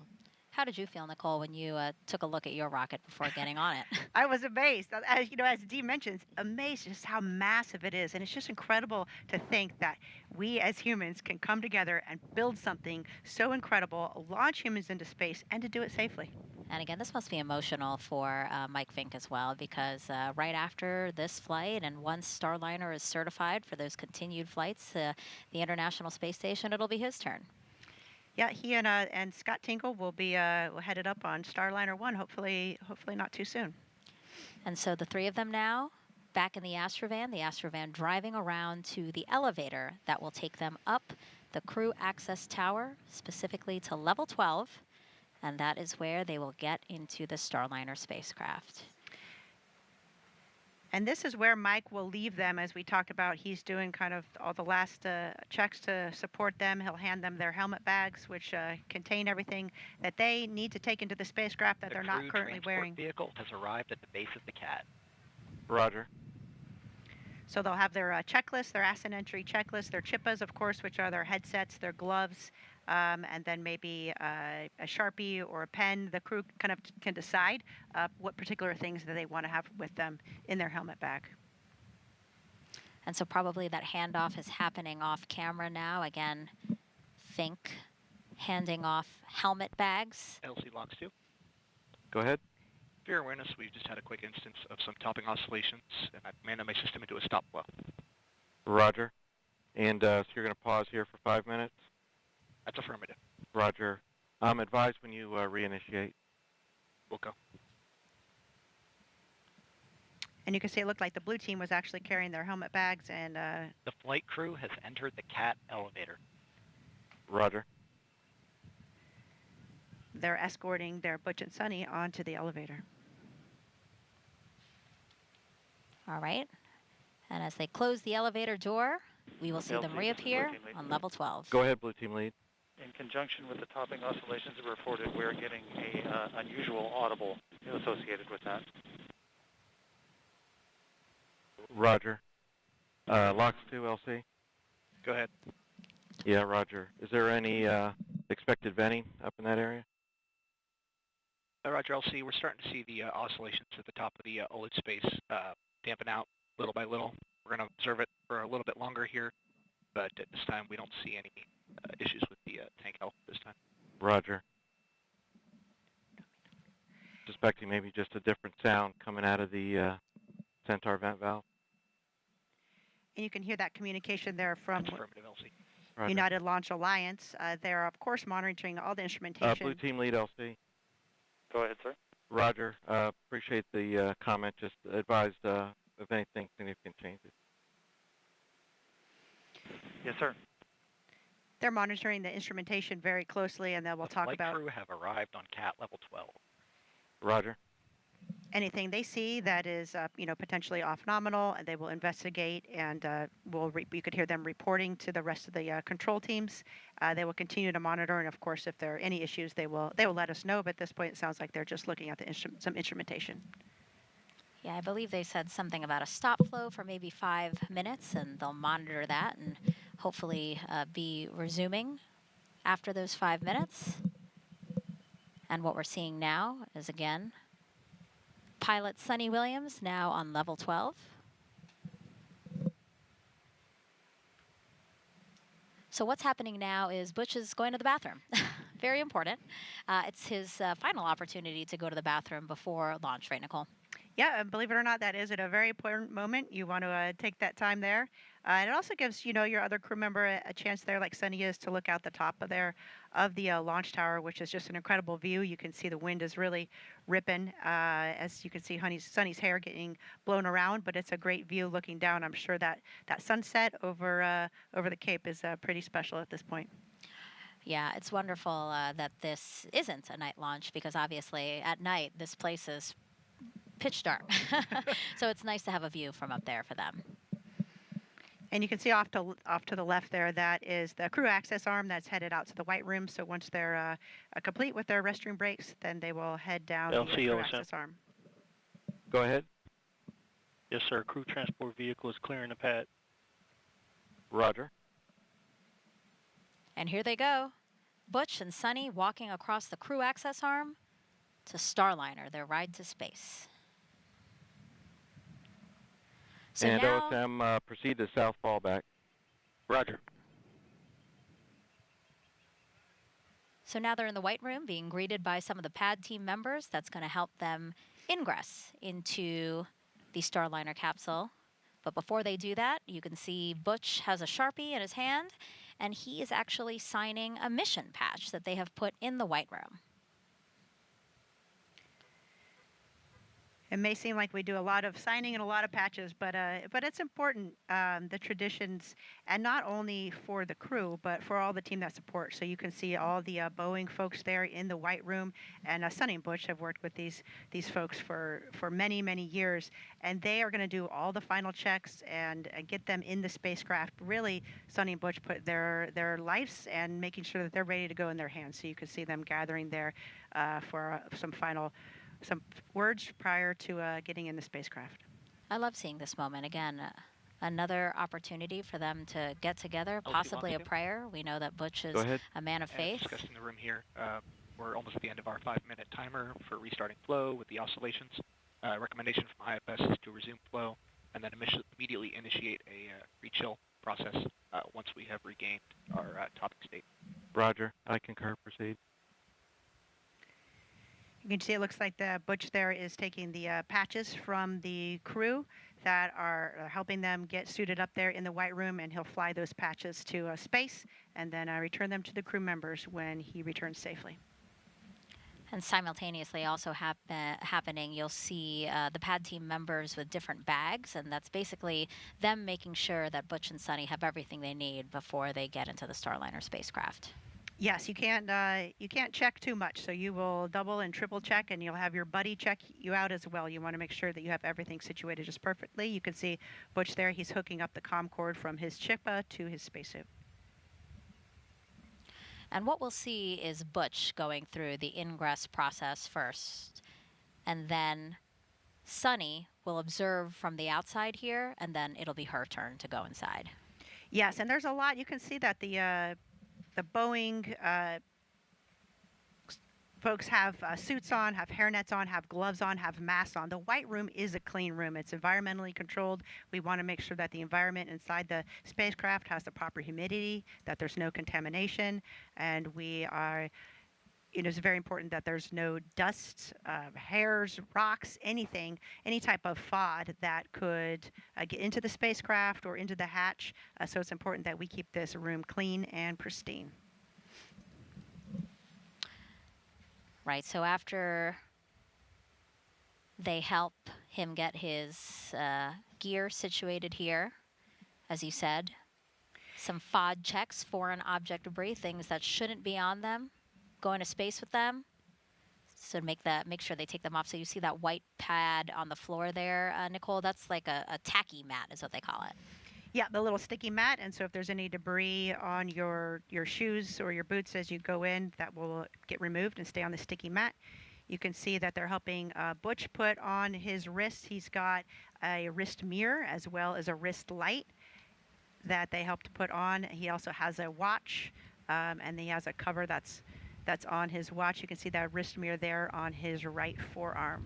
How did you feel, Nicole, when you took a look at your rocket before getting on it? I was amazed. As you know, as Dee mentions, amazed just how massive it is. And it's just incredible to think that we as humans can come together and build something so incredible, launch humans into space, and to do it safely. And again, this must be emotional for Mike Fink as well, because right after this flight, and once Starliner is certified for those continued flights to the International Space Station, it'll be his turn. Yeah, he and Scott Tingle will be headed up on Starliner 1, hopefully not too soon. And so the three of them now back in the Astrovan driving around to the elevator that will take them up the crew access tower, specifically to level 12, and that is where they will get into the Starliner spacecraft. And this is where Mike will leave them, as we talked about. He's doing kind of all the last checks to support them. He'll hand them their helmet bags, which contain everything that they need to take into the spacecraft that they're not currently wearing. The crew transport vehicle has arrived at the base of the CAD. Roger. So they'll have their checklist, their ascent entry checklist, their chippas, of course, which are their headsets, their gloves, and then maybe a Sharpie or a pen. The crew kind of can decide what particular things that they want to have with them in their helmet bag. And so probably that handoff is happening off camera now. Again, Fink handing off helmet bags. LC locks 2. Go ahead. For your awareness, we've just had a quick instance of some topping oscillations, and I've manned my system into a stop well. Roger. And so you're going to pause here for 5 minutes? That's affirmative. Roger. Advise when you reinitiate. We'll go. And you can see it looked like the blue team was actually carrying their helmet bags, and the flight crew has entered the CAT elevator. Roger. They're escorting their Butch and Suni onto the elevator. All right. And as they close the elevator door, we will see them reappear on level 12. Go ahead, blue team lead. In conjunction with the topping oscillations that were reported, we're getting a unusual audible associated with that. Roger. Locks 2, LC. Go ahead. Yeah, Roger. Is there any expected venting up in that area? Roger, LC, we're starting to see the oscillations at the top of the OLED space dampen out little by little. We're going to observe it for a little bit longer here, but at this time we don't see any issues with the tank health this time. Roger. Suspecting maybe just a different sound coming out of the Centaur vent valve. And you can hear that communication there from Roger. United Launch Alliance. They're, of course, monitoring all the instrumentation. Blue team lead, LC. Go ahead, sir. Roger. Appreciate the comment. Just advised of anything significant changes. Yes, sir. They're monitoring the instrumentation very closely, and then we'll talk about... The flight crew have arrived on CAT level 12. Roger. anything they see that is, potentially off-nominal, and they will investigate, and you could hear them reporting to the rest of the control teams. They will continue to monitor, and of course, if there are any issues, they will let us know. But at this point, it sounds like they're just looking at some instrumentation. Yeah, I believe they said something about a stop flow for maybe 5 minutes, and they'll monitor that and hopefully be resuming after those 5 minutes. And what we're seeing now is, again, pilot Suni Williams now on level 12. So what's happening now is Butch is going to the bathroom. Very important. It's his final opportunity to go to the bathroom before launch, right, Nicole? Yeah, and believe it or not, that is at a very important moment. You want to take that time there. And it also gives, your other crew member a chance there, like Suni is, to look out the top of the launch tower, which is just an incredible view. You can see the wind is really ripping, as you can see Suni's hair getting blown around, but it's a great view looking down. I'm sure that sunset over the Cape is pretty special at this point. Yeah, it's wonderful that this isn't a night launch, because obviously at night this place is pitch dark. So it's nice to have a view from up there for them. And you can see off to the left there, that is the crew access arm that's headed out to the White Room. So once they're complete with their restroom breaks, then they will head down the crew access arm. Go ahead. Yes, sir. Crew transport vehicle is clearing the pad. Roger. And here they go. Butch and Suni walking across the crew access arm to Starliner, their ride to space. So and now, OSM, proceed to south fallback. Roger. So now they're in the White Room being greeted by some of the pad team members. That's going to help them ingress into the Starliner capsule. But before they do that, you can see Butch has a Sharpie in his hand, and he is actually signing a mission patch that they have put in the White Room. It may seem like we do a lot of signing and a lot of patches, but it's important, the traditions, and not only for the crew, but for all the team that supports. So you can see all the Boeing folks there in the White Room, and Suni and Butch have worked with these folks for many, many years, and they are going to do all the final checks and get them in the spacecraft. Really, Suni and Butch put their lives and making sure that they're ready to go in their hands. So you can see them gathering there for some words prior to getting in the spacecraft. I love seeing this moment. Again, another opportunity for them to get together, possibly a prayer. We know that Butch is a man of faith. Discussed in the room here, we're almost at the end of our 5-minute timer for restarting flow with the oscillations. Recommendation from ISS is to resume flow and then immediately initiate a rechill process once we have regained our topic state. Roger. I concur. Proceed. You can see it looks like the Butch there is taking the patches from the crew that are helping them get suited up there in the White Room, and he'll fly those patches to space and then return them to the crew members when he returns safely. And simultaneously also happening, you'll see the pad team members with different bags, and that's basically them making sure that Butch and Suni have everything they need before they get into the Starliner spacecraft. Yes, you can't check too much, so you will double and triple check, and you'll have your buddy check you out as well. You want to make sure that you have everything situated just perfectly. You can see Butch there, he's hooking up the comm cord from his Chippa to his spacesuit. And what we'll see is Butch going through the ingress process first, and then Suni will observe from the outside here, and then it'll be her turn to go inside. Yes, and there's a lot. You can see that the Boeing folks have suits on, have hairnets on, have gloves on, have masks on. The White Room is a clean room. It's environmentally controlled. We want to make sure that the environment inside the spacecraft has the proper humidity, that there's no contamination, and it's very important that there's no dust, hairs, rocks, anything, any type of FOD that could get into the spacecraft or into the hatch. So it's important that we keep this room clean and pristine. Right, so after they help him get his gear situated here, as you said, some FOD checks, foreign object debris, things that shouldn't be on them, go into space with them. vests to make sure they take them off. So you see that white pad on the floor there, Nicole? That's like a tacky mat is what they call it. Yeah, the little sticky mat. And so if there's any debris on your shoes or your boots as you go in, that will get removed and stay on the sticky mat. You can see that they're helping Butch put on his wrist. He's got a wrist mirror as well as a wrist light that they helped put on. He also has a watch, and he has a cover that's on his watch. You can see that wrist mirror there on his right forearm.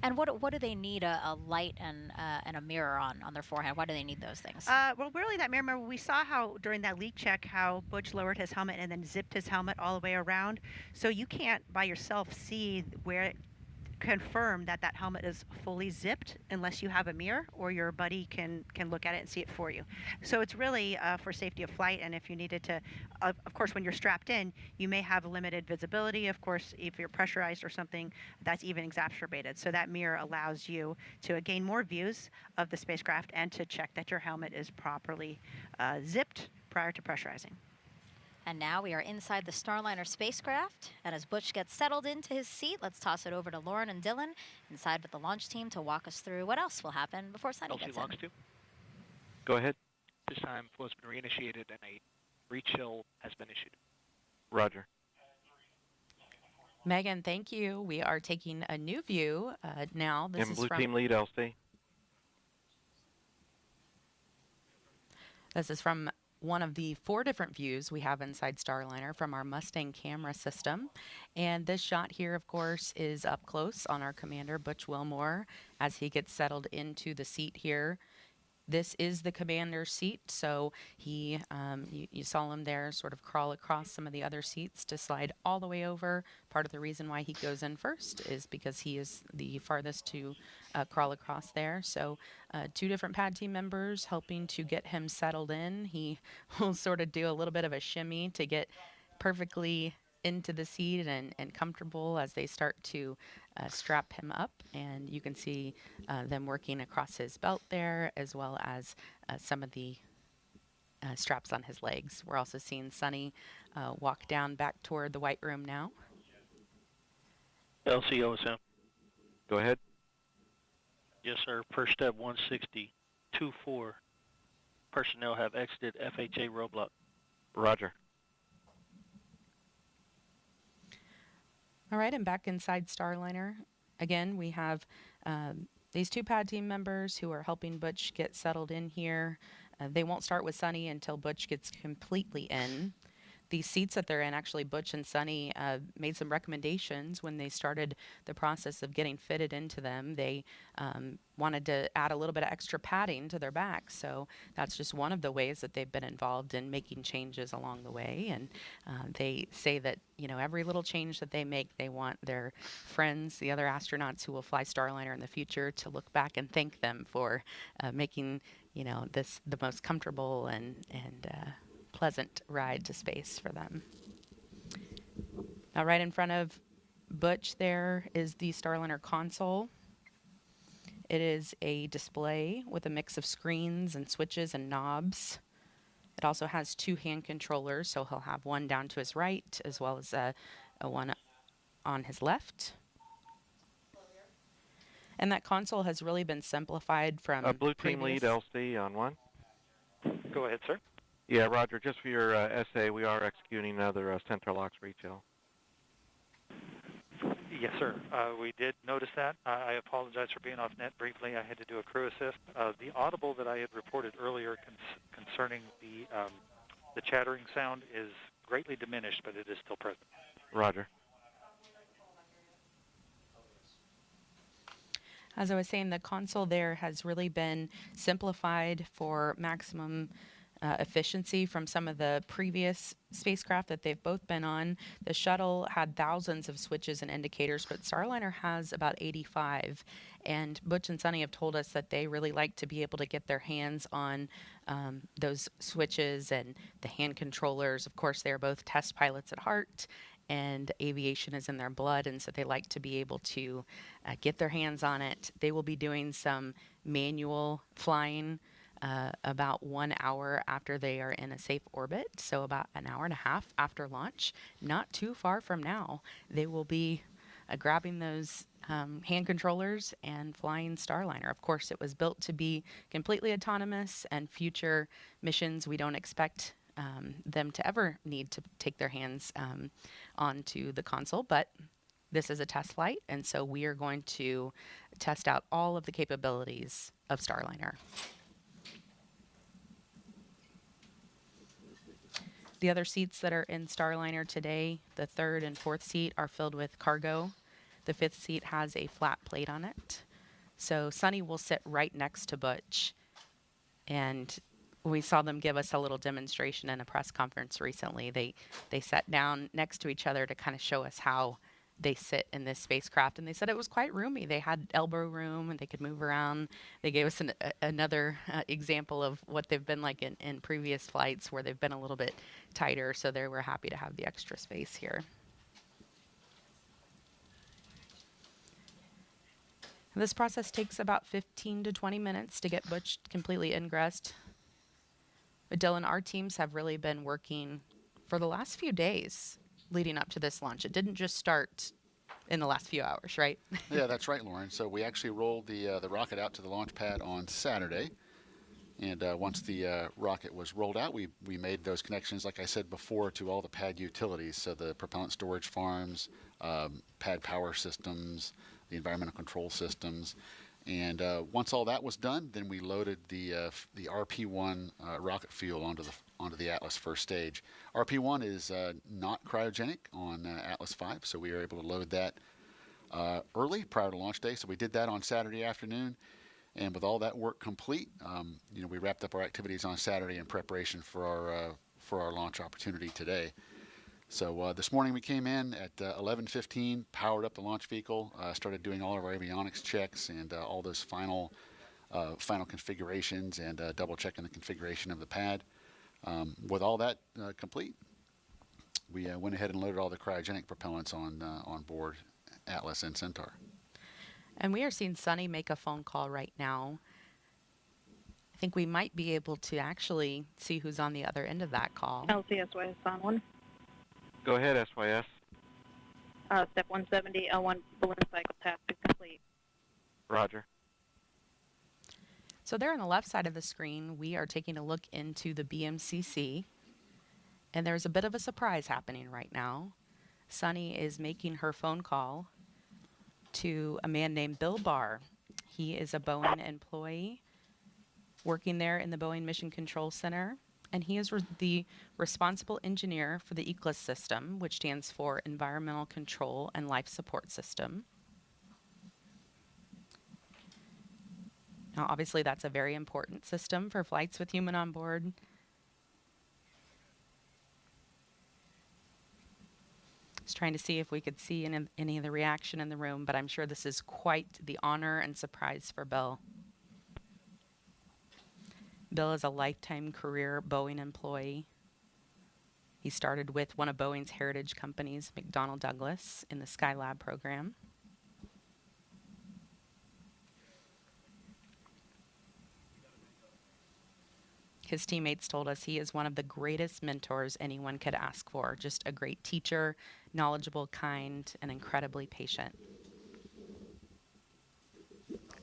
And what do they need a light and a mirror on their forehead? Why do they need those things? Well, really, that mirror, remember, we saw how during that leak check how Butch lowered his helmet and then zipped his helmet all the way around. So you can't by yourself see where confirm that that helmet is fully zipped unless you have a mirror or your buddy can look at it and see it for you. So it's really for safety of flight, and if you needed to, of course, when you're strapped in, you may have limited visibility. Of course, if you're pressurized or something, that's even exacerbated. So that mirror allows you to gain more views of the spacecraft and to check that your helmet is properly zipped prior to pressurizing. And now we are inside the Starliner spacecraft. And as Butch gets settled into his seat, let's toss it over to Lauren and Dylan inside with the launch team to walk us through what else will happen before Suni gets in. Go ahead. This time, flow's been reinitiated and a rechill has been issued. Roger. Megan, thank you. We are taking a new view now. This and is blue from team lead, Elsie. This is from one of the 4 different views we have inside Starliner from our Mustang camera system. And this shot here, of course, is up close on our commander, Butch Wilmore, as he gets settled into the seat here. This is the commander's seat, so he, you saw him there sort of crawl across some of the other seats to slide all the way over. Part of the reason why he goes in first is because he is the farthest to crawl across there. So 2 different pad team members helping to get him settled in. He will sort of do a little bit of a shimmy to get perfectly into the seat and comfortable as they start to strap him up, and you can see them working across his belt there, as well as some of the straps on his legs. We're also seeing Suni walk down back toward the white room now. LCOSM. Go ahead. Yes, sir. First step 160.24. Personnel have exited FHA roadblock. Roger. All right, and back inside Starliner. Again, we have these 2 pad team members who are helping Butch get settled in here. They won't start with Suni until Butch gets completely in. These seats that they're in, actually, Butch and Suni made some recommendations when they started the process of getting fitted into them. They wanted to add a little bit of extra padding to their back. So that's just one of the ways that they've been involved in making changes along the way. And they say that, you know, every little change that they make, they want their friends, the other astronauts who will fly Starliner in the future, to look back and thank them for making, you know, this the most comfortable and pleasant ride to space for them. Now, right in front of Butch there is the Starliner console. It is a display with a mix of screens and switches and knobs. It also has 2 hand controllers, so he'll have one down to his right as well as a one on his left. And that console has really been simplified from blue team lead, LC on 1. Go ahead, sir. Yeah, Roger. Just for your essay, we are executing another Centaur LOX rechill. Yes, sir. We did notice that. I apologize for being off net briefly. I had to do a crew assist. The audible that I had reported earlier concerning the chattering sound is greatly diminished, but it is still present. Roger. As I was saying, the console there has really been simplified for maximum efficiency from some of the previous spacecraft that they've both been on. The shuttle had thousands of switches and indicators, but Starliner has about 85. And Butch and Suni have told us that they really like to be able to get their hands on those switches and the hand controllers. Of course, they're both test pilots at heart, and aviation is in their blood, and so they like to be able to get their hands on it. They will be doing some manual flying about 1 hour after they are in a safe orbit, so about an hour and a half after launch. Not too far from now, they will be grabbing those hand controllers and flying Starliner. Of course, it was built to be completely autonomous, and future missions we don't expect them to ever need to take their hands onto the console, but this is a test flight, and so we are going to test out all of the capabilities of Starliner. The other seats that are in Starliner today, the third and fourth seat, are filled with cargo. The fifth seat has a flat plate on it. So Suni will sit right next to Butch, and we saw them give us a little demonstration in a press conference recently. They sat down next to each other to kind of show us how they sit in this spacecraft, and they said it was quite roomy. They had elbow room, and they could move around. They gave us another example of what they've been like in previous flights where they've been a little bit tighter, so they were happy to have the extra space here. This process takes about 15 to 20 minutes to get Butch completely ingressed. But Dylan, our teams have really been working for the last few days leading up to this launch. It didn't just start in the last few hours, right? Yeah, that's right, Lauren. So we actually rolled the rocket out to the launch pad on Saturday. And once the rocket was rolled out, we made those connections, like I said before, to all the pad utilities. So the propellant storage farms, pad power systems, the environmental control systems. And once all that was done, then we loaded the RP-1 rocket fuel onto the Atlas first stage. RP-1 is not cryogenic on Atlas V, so we were able to load that early prior to launch day. So we did that on Saturday afternoon, and with all that work complete, we wrapped up our activities on Saturday in preparation for our launch opportunity today. So this morning we came in at 11:15, powered up the launch vehicle, started doing all of our avionics checks and all those final configurations, and double checking the configuration of the pad. With all that complete, we went ahead and loaded all the cryogenic propellants on board Atlas and Centaur. And we are seeing Suni make a phone call right now. I think we might be able to actually see who's on the other end of that call. LCSY is on one. Go ahead, SYS. Step 170, L1 balloon cycle task is complete. Roger. So there on the left side of the screen, we are taking a look into the BMCC. And there's a bit of a surprise happening right now. Suni is making her phone call to a man named Bill Barr. He is a Boeing employee working there in the Boeing Mission Control Center. And he is the responsible engineer for the ECLIS system, which stands for Environmental Control and Life Support System. Now, obviously, that's a very important system for flights with human on board. Just trying to see if we could see any of the reaction in the room, but I'm sure this is quite the honor and surprise for Bill. Bill is a lifetime career Boeing employee. He started with one of Boeing's heritage companies, McDonnell Douglas, in the Skylab program. His teammates told us he is one of the greatest mentors anyone could ask for. Just a great teacher, knowledgeable, kind, and incredibly patient.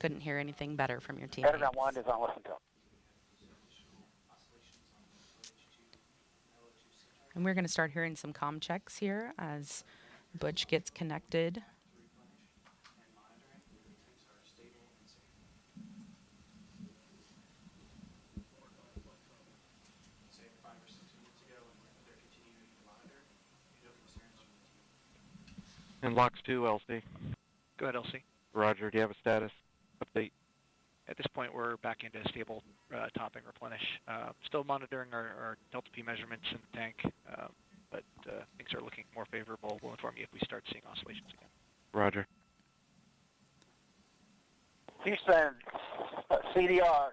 Couldn't hear anything better from your teammates. Editor 1 is on listen to. And we're going to start hearing some comm checks here as Butch gets connected. And LOX 2, LC. Go ahead, LC. Roger, do you have a status update? At this point, we're back into stable topping replenish. Still monitoring our delta P measurements in the tank, but things are looking more favorable. We'll inform you if we start seeing oscillations again. Roger. Houston, CDR,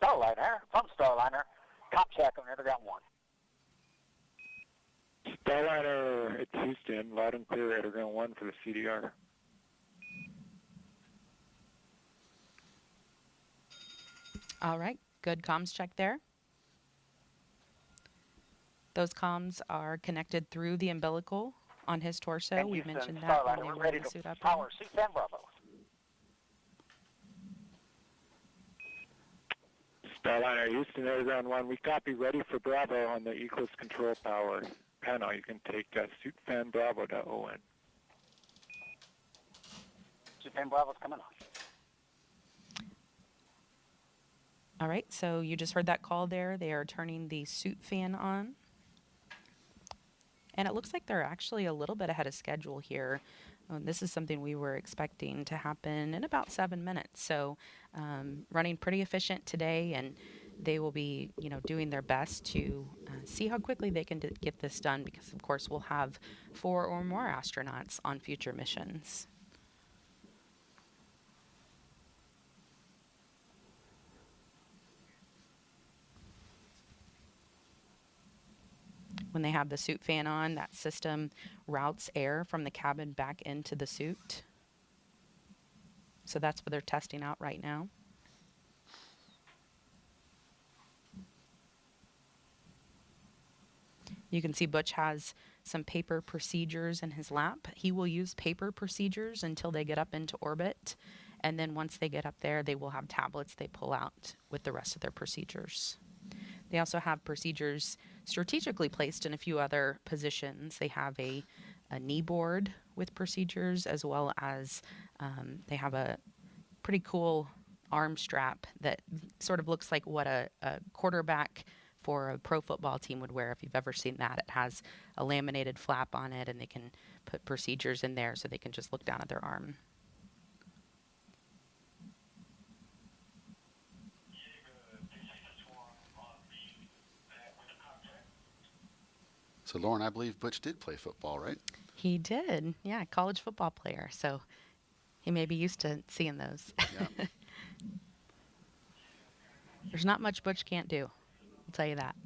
Starliner, from Starliner, cop check on Underground 1. Starliner at Houston, loud and clear, Underground 1 for the CDR. All right, good comms check there. Those comms are connected through the umbilical on his torso. And We Houston, mentioned that when Starliner, they we're were ready in the to suit up. power suit 10 Bravo. Starliner, Houston, Air Ground 1, we copy, ready for Bravo on the Eclipse control tower panel. You can take suit fan Bravo to ON. Suit fan Bravo's coming on. All right, so you just heard that call there. They are turning the suit fan on. And it looks like they're actually a little bit ahead of schedule here. This is something we were expecting to happen in about 7 minutes. So running pretty efficient today, and they will be, doing their best to see how quickly they can get this done, because of course we'll have 4 or more astronauts on future missions. When they have the suit fan on, that system routes air from the cabin back into the suit. So that's what they're testing out right now. You can see Butch has some paper procedures in his lap. He will use paper procedures until they get up into orbit. And then once they get up there, they will have tablets they pull out with the rest of their procedures. They also have procedures strategically placed in a few other positions. They have a knee board with procedures, as well as they have a pretty cool arm strap that sort of looks like what a quarterback for a pro football team would wear, if you've ever seen that. It has a laminated flap on it, and they can put procedures in there so they can just look down at their arm. So, Lauren, I believe Butch did play football, right? He did. Yeah, college football player. So he may be used to seeing those. Yeah. There's not much Butch can't do. I'll tell you that.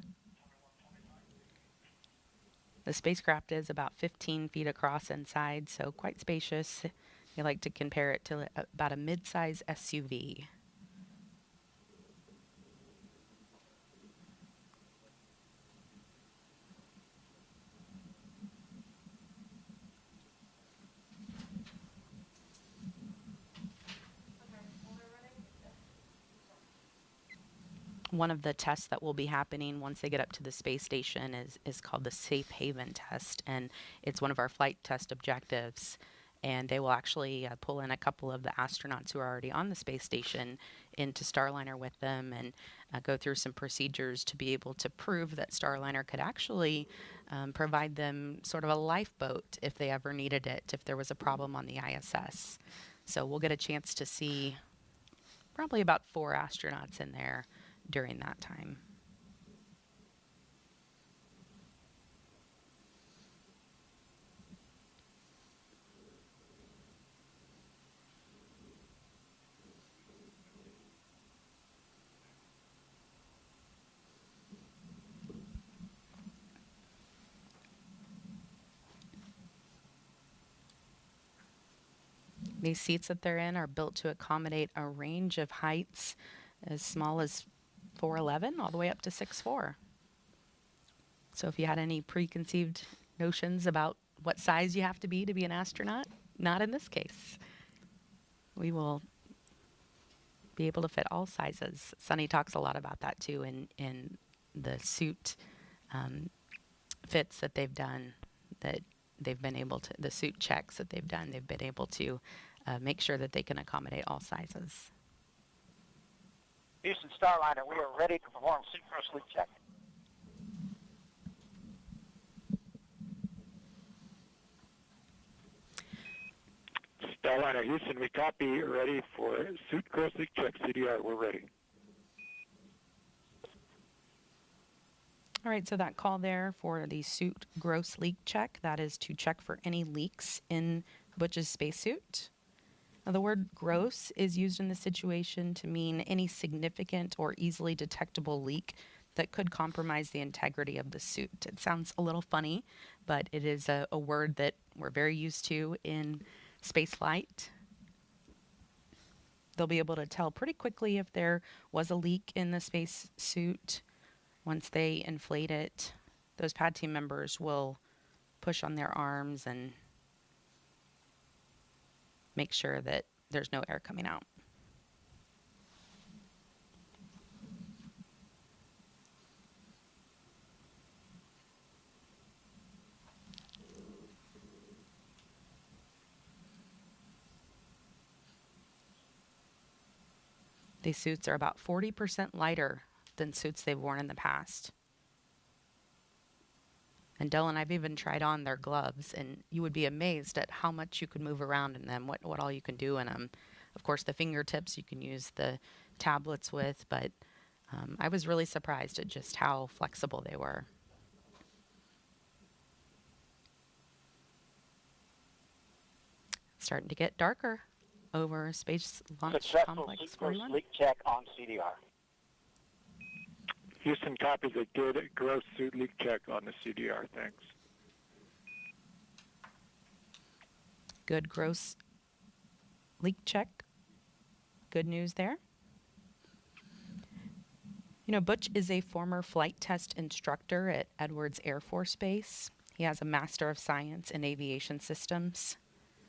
The spacecraft is about 15 feet across inside, so quite spacious. You like to compare it to about a mid-size SUV. One of the tests that will be happening once they get up to the space station is called the Safe Haven test, and it's one of our flight test objectives. And they will actually pull in a couple of the astronauts who are already on the space station into Starliner with them, and go through some procedures to be able to prove that Starliner could actually provide them sort of a lifeboat if they ever needed it, if there was a problem on the ISS. So we'll get a chance to see probably about 4 astronauts in there during that time. These seats that they're in are built to accommodate a range of heights as small as 4'11" all the way up to 6'4". So if you had any preconceived notions about what size you have to be an astronaut, not in this case. We will be able to fit all sizes. Suni talks a lot about that too in the suit fits that they've done, that they've been able to, the suit checks that they've done, they've been able to make sure that they can accommodate all sizes. Houston Starliner, we are ready to perform suit first sleep check. Starliner, Houston, we copy, ready for suit cross leak check. CDR, we're ready. All right, so that call there for the suit gross leak check, that is to check for any leaks in Butch's spacesuit. Now, the word gross is used in this situation to mean any significant or easily detectable leak that could compromise the integrity of the suit. It sounds a little funny, but it is a word that we're very used to in spaceflight. They'll be able to tell pretty quickly if there was a leak in the spacesuit. Once they inflate it, those pad team members will push on their arms and make sure that there's no air coming out. These suits are about 40% lighter than suits they've worn in the past. And Dylan, I've even tried on their gloves, and you would be amazed at how much you could move around in them, what all you can do in them. Of course, the fingertips you can use the tablets with, but I was really surprised at just how flexible they were. It's starting to get darker over Space Launch Successful Complex 41. leak check on CDR. Houston copies a good gross suit leak check on the CDR. Thanks. Good gross leak check. Good news there. You know, Butch is a former flight test instructor at Edwards Air Force Base. He has a Master of Science in Aviation Systems.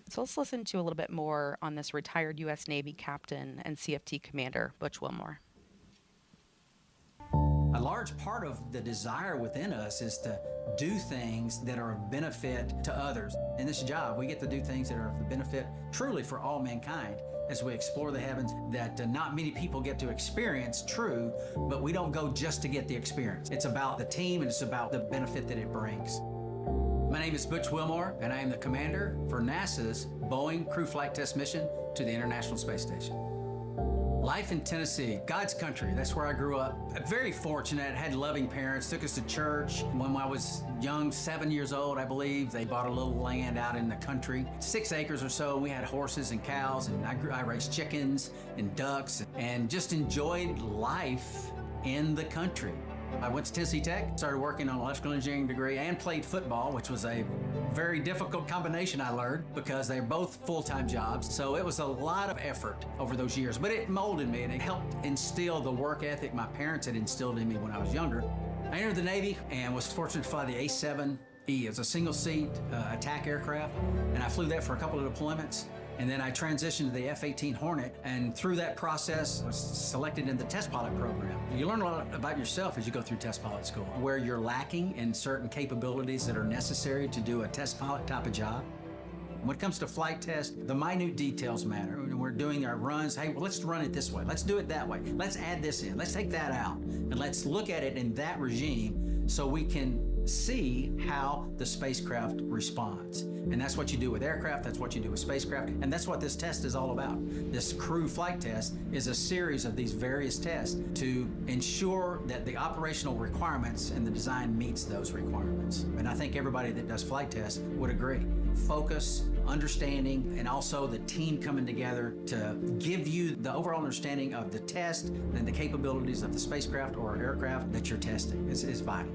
So let's listen to a little bit more on this retired U.S. Navy captain and CFT commander, Butch Wilmore. A large part of the desire within us is to do things that are of benefit to others. In this job, we get to do things that are of benefit truly for all mankind as we explore the heavens that not many people get to experience, true, but we don't go just to get the experience. It's about the team and it's about the benefit that it brings. My name is Butch Wilmore, and I am the commander for NASA's Boeing Crew Flight Test mission to the International Space Station. Life in Tennessee, God's country, that's where I grew up. Very fortunate, had loving parents, took us to church. When I was young, 7 years old, I believe, they bought a little land out in the country, 6 acres or so. We had horses and cows, and I raised chickens and ducks, and just enjoyed life in the country. I went to Tennessee Tech, started working on an electrical engineering degree, and played football, which was a very difficult combination, I learned, because they're both full-time jobs. So it was a lot of effort over those years, but it molded me and it helped instill the work ethic my parents had instilled in me when I was younger. I entered the Navy and was fortunate to fly the A-7E. It's a single-seat attack aircraft, and I flew that for a couple of deployments. And then I transitioned to the F-18 Hornet, and through that process, was selected in the test pilot program. You learn a lot about yourself as you go through test pilot school, where you're lacking in certain capabilities that are necessary to do a test pilot type of job. When it comes to flight test, the minute details matter. When we're doing our runs, hey, well, let's run it this way. Let's do it that way. Let's add this in. Let's take that out. And let's look at it in that regime so we can see how the spacecraft responds. And that's what you do with aircraft, that's what you do with spacecraft, and that's what this test is all about. This crew flight test is a series of these various tests to ensure that the operational requirements and the design meets those requirements. And I think everybody that does flight tests would agree. Focus, understanding, and also the team coming together to give you the overall understanding of the test and the capabilities of the spacecraft or aircraft that you're testing is vital.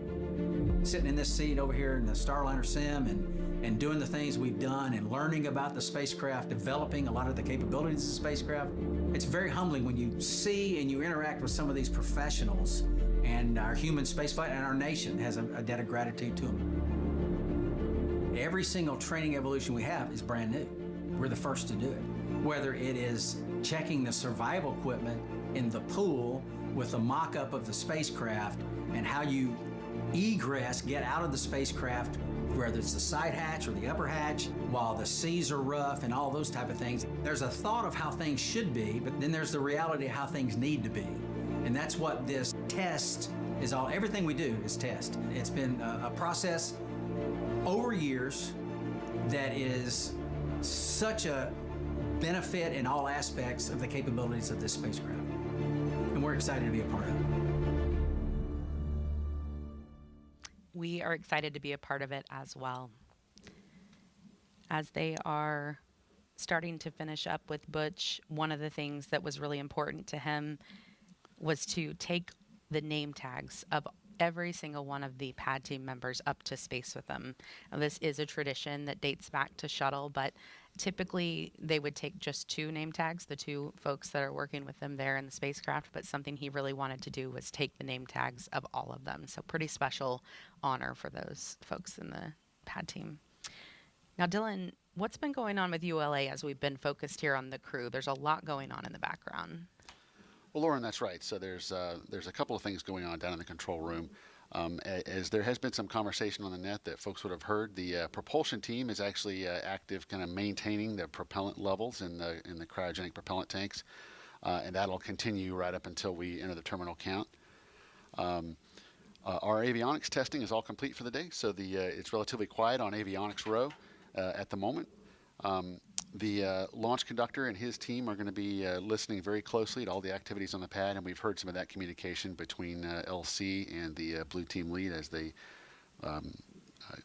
Sitting in this seat over here in the Starliner sim and doing the things we've done and learning about the spacecraft, developing a lot of the capabilities of the spacecraft, it's very humbling when you see and you interact with some of these professionals, and our human spaceflight and our nation has a debt of gratitude to them. Every single training evolution we have is brand new. We're the first to do it. Whether it is checking the survival equipment in the pool with a mock-up of the spacecraft and how you egress, get out of the spacecraft, whether it's the side hatch or the upper hatch, while the seas are rough and all those type of things. There's a thought of how things should be, but then there's the reality of how things need to be. And that's what this test is all, everything we do is test. It's been a process over years that is such a benefit in all aspects of the capabilities of this spacecraft. And we're excited to be a part of it. We are excited to be a part of it as well. As they are starting to finish up with Butch, one of the things that was really important to him was to take the name tags of every single one of the pad team members up to space with them. Now, this is a tradition that dates back to shuttle, but typically they would take just 2 name tags, the 2 folks that are working with them there in the spacecraft, but something he really wanted to do was take the name tags of all of them. So pretty special honor for those folks in the pad team. Now, Dylan, what's been going on with ULA as we've been focused here on the crew? There's a lot going on in the background. Well, Lauren, that's right. So there's a couple of things going on down in the control room. As there has been some conversation on the net that folks would have heard, the propulsion team is actually active, kind of maintaining the propellant levels in the cryogenic propellant tanks, and that'll continue right up until we enter the terminal count. Our avionics testing is all complete for the day, so it's relatively quiet on avionics row at the moment. The launch conductor and his team are going to be listening very closely to all the activities on the pad, and we've heard some of that communication between LC and the Blue Team lead as they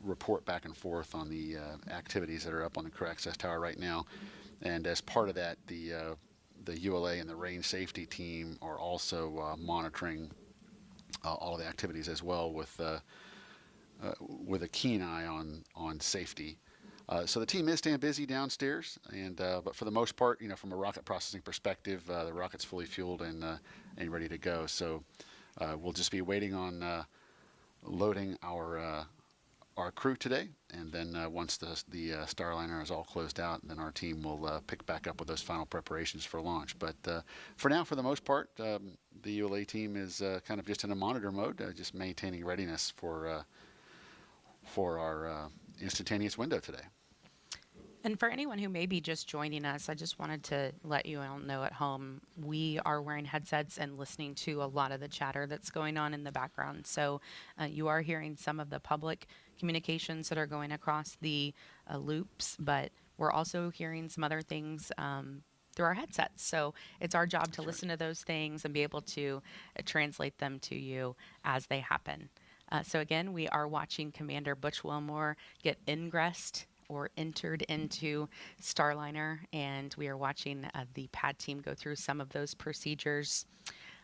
report back and forth on the activities that are up on the crew access tower right now. And as part of that, the ULA and the range safety team are also monitoring all of the activities as well with a keen eye on safety. So the team is staying busy downstairs, and but for the most part, from a rocket processing perspective, the rocket's fully fueled and ready to go. So we'll just be waiting on loading our crew today, and then once the Starliner is all closed out, then our team will pick back up with those final preparations for launch. But for now, for the most part, the ULA team is kind of just in a monitor mode, just maintaining readiness for our instantaneous window today. And for anyone who may be just joining us, I just wanted to let you all know at home, we are wearing headsets and listening to a lot of the chatter that's going on in the background. So you are hearing some of the public communications that are going across the loops, but we're also hearing some other things through our headsets. So it's our job to listen to those things and be able to translate them to you as they happen. So again, we are watching Commander Butch Wilmore get ingressed or entered into Starliner, and we are watching the pad team go through some of those procedures.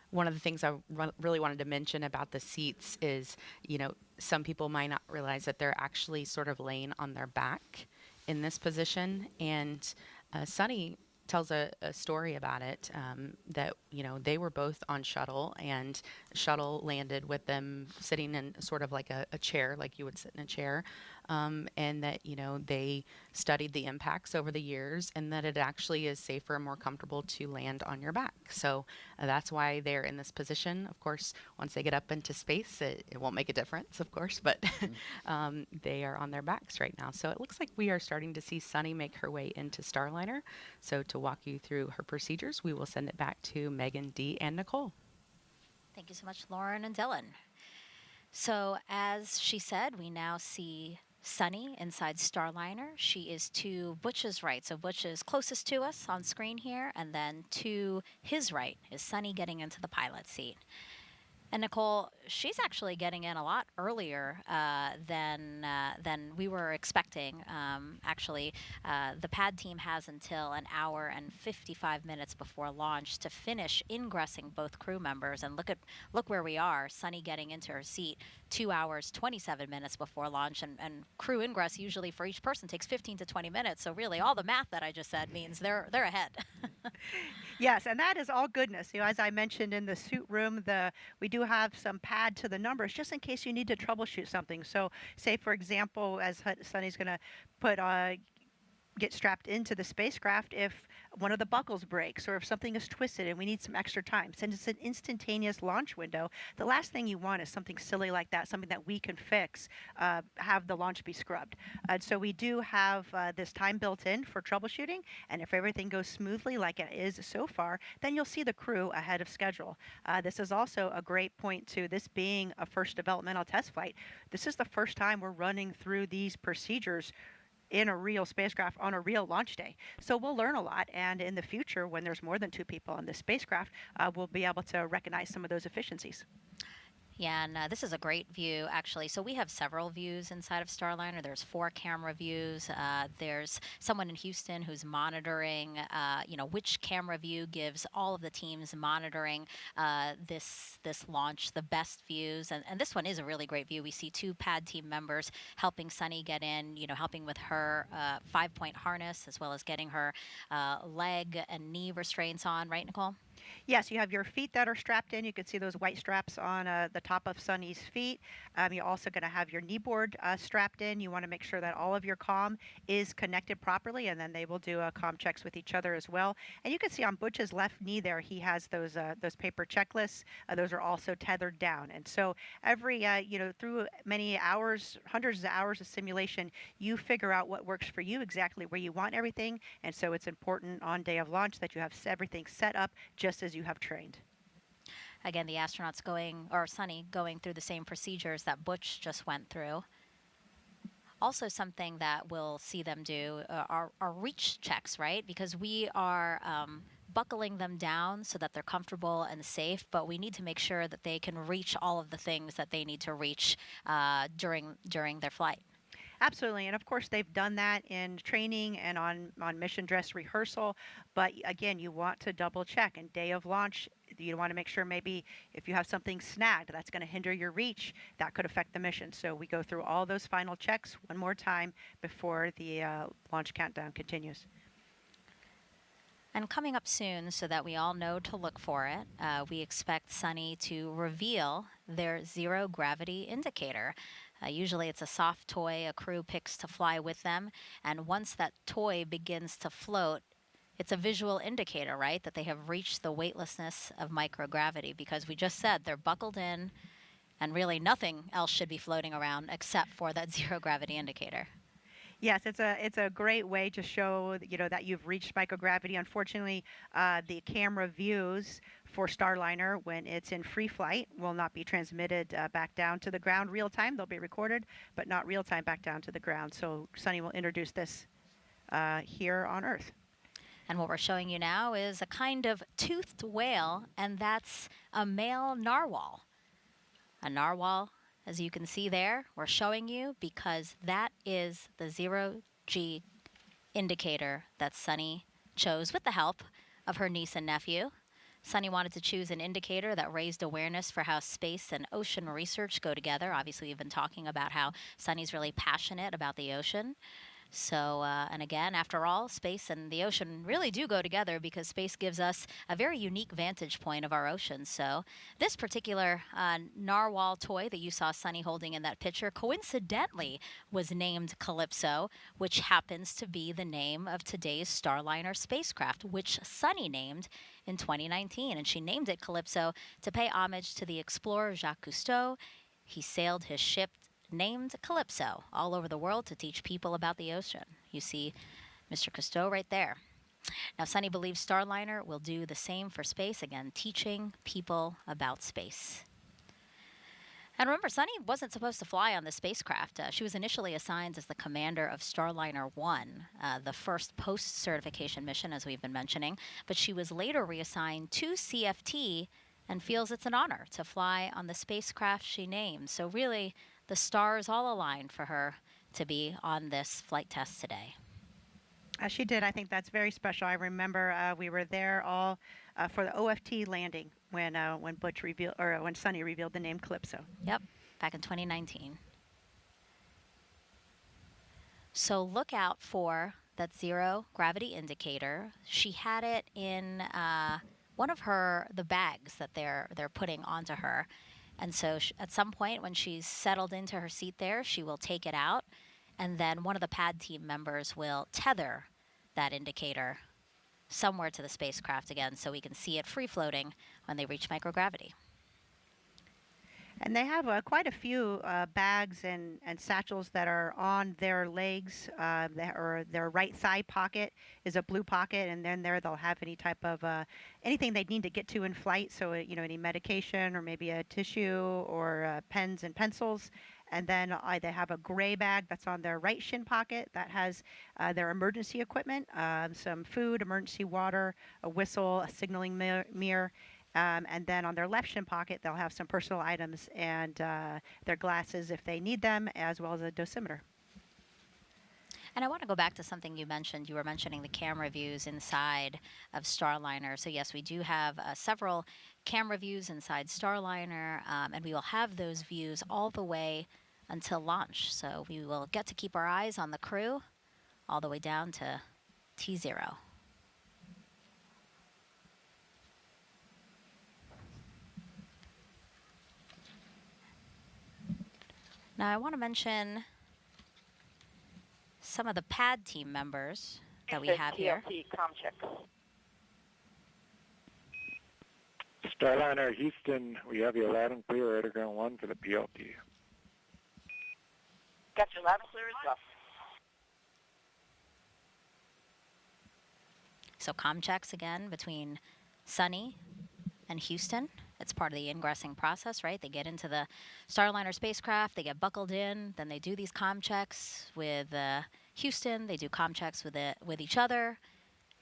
One of the things I really wanted to mention about the seats is, some people might not realize that they're actually sort of laying on their back in this position, and Suni tells a story about it, that, they were both on shuttle, and shuttle landed with them sitting in sort of like a chair, like you would sit in a chair, and that, they studied the impacts over the years, and that it actually is safer and more comfortable to land on your back. So that's why they're in this position. Of course, once they get up into space, it won't make a difference, of course, but they are on their backs right now. So it looks like we are starting to see Suni make her way into Starliner. So to walk you through her procedures, we will send it back to Megan, Dee, and Nicole. Thank you so much, Lauren and Dylan. So as she said, we now see Suni inside Starliner. She is to Butch's right. So Butch is closest to us on screen here, and then to his right is Suni getting into the pilot seat. And Nicole, she's actually getting in a lot earlier than we were expecting. The pad team has until an hour and 55 minutes before launch to finish ingressing both crew members. And look where we are. Suni getting into her seat 2 hours 27 minutes before launch, and crew ingress usually for each person takes 15 to 20 minutes. So really, all the math that I just said means they're ahead. Yes, and that is all goodness. As I mentioned in the suit room, we do have some pad to the numbers just in case you need to troubleshoot something. So say, for example, as Suni's going to get strapped into the spacecraft if one of the buckles breaks or if something is twisted and we need some extra time. Since it's an instantaneous launch window, the last thing you want is something silly like that, something that we can fix, have the launch be scrubbed. So we do have this time built in for troubleshooting, and if everything goes smoothly like it is so far, then you'll see the crew ahead of schedule. This is also a great point to this being a first developmental test flight. This is the first time we're running through these procedures in a real spacecraft on a real launch day. So we'll learn a lot, and in the future, when there's more than 2 people on the spacecraft, we'll be able to recognize some of those efficiencies. Yeah, and this is a great view, actually. So we have several views inside of Starliner. There's 4 camera views. There's someone in Houston who's monitoring, which camera view gives all of the teams monitoring this launch the best views. And this one is a really great view. We see 2 pad team members helping Suni get in, helping with her 5-point harness, as well as getting her leg and knee restraints on, right, Nicole? Yes, you have your feet that are strapped in. You can see those white straps on the top of Suni's feet. You're also going to have your knee board strapped in. You want to make sure that all of your comm is connected properly, and then they will do comm checks with each other as well. And you can see on Butch's left knee there, he has those paper checklists. Those are also tethered down. And so every, through many hours, hundreds of hours of simulation, you figure out what works for you, exactly where you want everything. And so it's important on day of launch that you have everything set up just as you have trained. Again, the astronauts Suni going through the same procedures that Butch just went through. Also something that we'll see them do are reach checks, right? Because we are buckling them down so that they're comfortable and safe, but we need to make sure that they can reach all of the things that they need to reach during their flight. Absolutely, and of course they've done that in training and on mission dress rehearsal, but again, you want to double check. And day of launch, you want to make sure maybe if you have something snagged that's going to hinder your reach, that could affect the mission. So we go through all those final checks one more time before the launch countdown continues. And coming up soon, so that we all know to look for it, we expect Suni to reveal their zero gravity indicator. Usually it's a soft toy a crew picks to fly with them, and once that toy begins to float, it's a visual indicator, right, that they have reached the weightlessness of microgravity, because we just said they're buckled in and really nothing else should be floating around except for that zero gravity indicator. Yes, it's a great way to show that you've reached microgravity. Unfortunately, the camera views for Starliner when it's in free flight will not be transmitted back down to the ground real time. They'll be recorded, but not real time back down to the ground. So Suni will introduce this here on Earth. And what we're showing you now is a kind of toothed whale, and that's a male narwhal. A narwhal, as you can see there, we're showing you because that is the zero-G indicator that Suni chose with the help of her niece and nephew. Suni wanted to choose an indicator that raised awareness for how space and ocean research go together. Obviously, we've been talking about how Suni's really passionate about the ocean. So, and again, after all, space and the ocean really do go together because space gives us a very unique vantage point of our oceans. So this particular narwhal toy that you saw Suni holding in that picture coincidentally was named Calypso, which happens to be the name of today's Starliner spacecraft, which Suni named in 2019. And she named it Calypso to pay homage to the explorer Jacques Cousteau. He sailed his ship named Calypso all over the world to teach people about the ocean. You see Mr. Cousteau right there. Now, Suni believes Starliner will do the same for space, again, teaching people about space. And remember, Suni wasn't supposed to fly on the spacecraft. She was initially assigned as the commander of Starliner 1, the first post-certification mission, as we've been mentioning, but she was later reassigned to CFT and feels it's an honor to fly on the spacecraft she named. So really, the stars all aligned for her to be on this flight test today. She did. I think that's very special. I remember we were there all for the OFT landing when Butch revealed, or when Suni revealed the name Calypso. Yep, back in 2019. So look out for that zero gravity indicator. She had it in one of the bags that they're putting onto her. And so at some point when she's settled into her seat there, she will take it out, and then one of the pad team members will tether that indicator somewhere to the spacecraft again so we can see it free floating when they reach microgravity. And they have quite a few bags and satchels that are on their legs. Their right thigh pocket is a blue pocket, and then there they'll have any type of anything they need to get to in flight. So any medication or maybe a tissue or pens and pencils. And then they have a gray bag that's on their right shin pocket that has their emergency equipment, some food, emergency water, a whistle, a signaling mirror. And then on their left shin pocket, they'll have some personal items and their glasses if they need them, as well as a dosimeter. And I want to go back to something you mentioned. You were mentioning the camera views inside of Starliner. So yes, we do have several camera views inside Starliner, and we will have those views all the way until launch. So we will get to keep our eyes on the crew all the way down to T0. Now, I want to mention some of the pad team members that we have here. Starliner Houston, we have you loud and clear, radar ground 1 for the PLT. Got you loud and clear as well. So comm checks again between Suni and Houston. It's part of the ingressing process, right? They get into the Starliner spacecraft, they get buckled in, then they do these comm checks with Houston, they do comm checks with each other,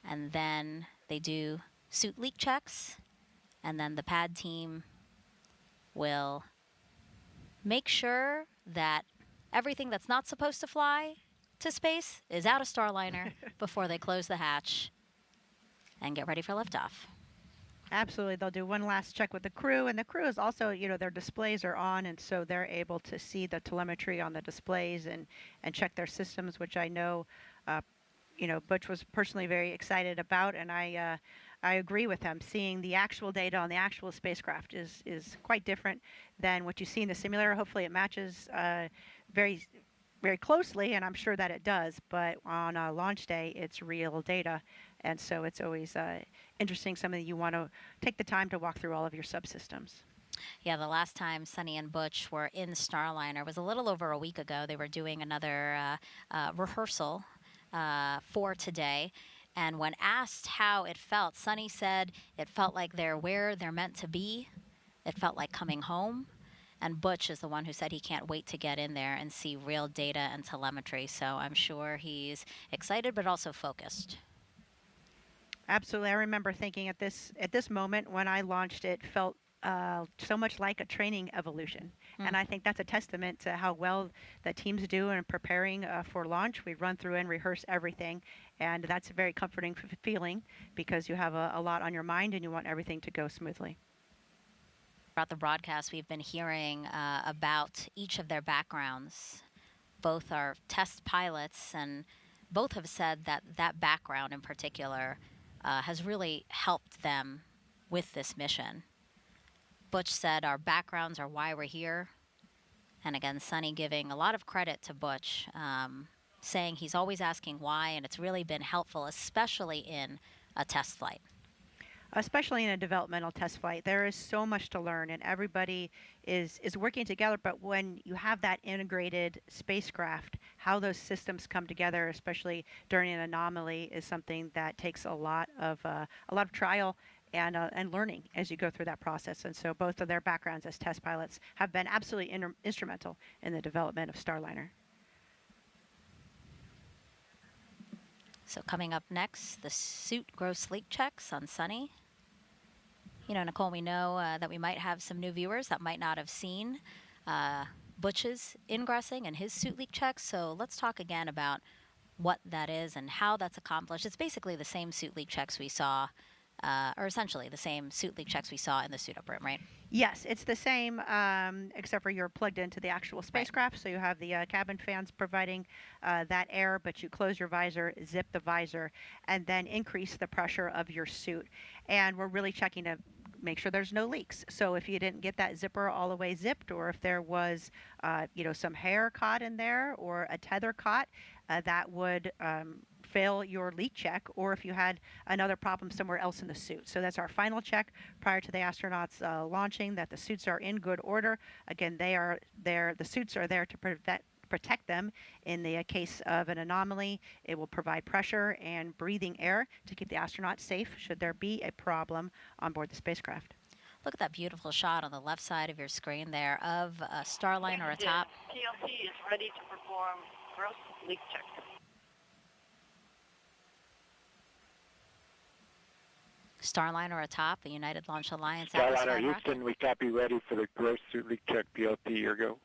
and then they do suit leak checks, and then the pad team will make sure that everything that's not supposed to fly to space is out of Starliner before they close the hatch and get ready for liftoff. Absolutely. They'll do one last check with the crew, and the crew is also, you know, their displays are on, and so they're able to see the telemetry on the displays and check their systems, which I know, you know, Butch was personally very excited about, and I agree with him. Seeing the actual data on the actual spacecraft is quite different than what you see in the simulator. Hopefully it matches very, very closely, and I'm sure that it does, but on a launch day, it's real data. And so it's always interesting, something you want to take the time to walk through all of your subsystems. Yeah, the last time Suni and Butch were in Starliner was a little over a week ago. They were doing another rehearsal for today. And when asked how it felt, Suni said it felt like they're where they're meant to be. It felt like coming home. And Butch is the one who said he can't wait to get in there and see real data and telemetry. So I'm sure he's excited but also focused. Absolutely. I remember thinking at this moment when I launched, it felt so much like a training evolution. And I think that's a testament to how well the teams do in preparing for launch. We run through and rehearse everything, and that's a very comforting feeling because you have a lot on your mind and you want everything to go smoothly. Throughout the broadcast, we've been hearing about each of their backgrounds. Both are test pilots, and both have said that that background in particular has really helped them with this mission. Butch said our backgrounds are why we're here. And again, Suni giving a lot of credit to Butch, saying he's always asking why, and it's really been helpful, especially in a test flight. Especially in a developmental test flight, there is so much to learn, and everybody is working together. But when you have that integrated spacecraft, how those systems come together, especially during an anomaly, is something that takes a lot of trial and learning as you go through that process. And so both of their backgrounds as test pilots have been absolutely instrumental in the development of Starliner. So coming up next, the suit gross leak checks on Suni. You know, Nicole, we know that we might have some new viewers that might not have seen Butch's ingressing and his suit leak checks. So let's talk again about what that is and how that's accomplished. It's basically the same suit leak checks we saw, or essentially the same suit leak checks we saw in the suit up room, right? Yes, it's the same, except for you're plugged into the actual spacecraft. Right. So you have the cabin fans providing that air, but you close your visor, zip the visor, and then increase the pressure of your suit. And we're really checking to make sure there's no leaks. So if you didn't get that zipper all the way zipped, or if there was, you know, some hair caught in there or a tether caught, that would fail your leak check, or if you had another problem somewhere else in the suit. So that's our final check prior to the astronauts launching, that the suits are in good order. Again, they are there. The suits are there to protect them in the case of an anomaly. It will provide pressure and breathing air to keep the astronauts safe should there be a problem on board the spacecraft. Look at that beautiful shot on the left side of your screen there of a Starliner atop. PLT is ready to perform gross leak check. Starliner atop a United Launch Alliance Starliner Houston, we copy, ready for the gross suit leak check. PLT, your go.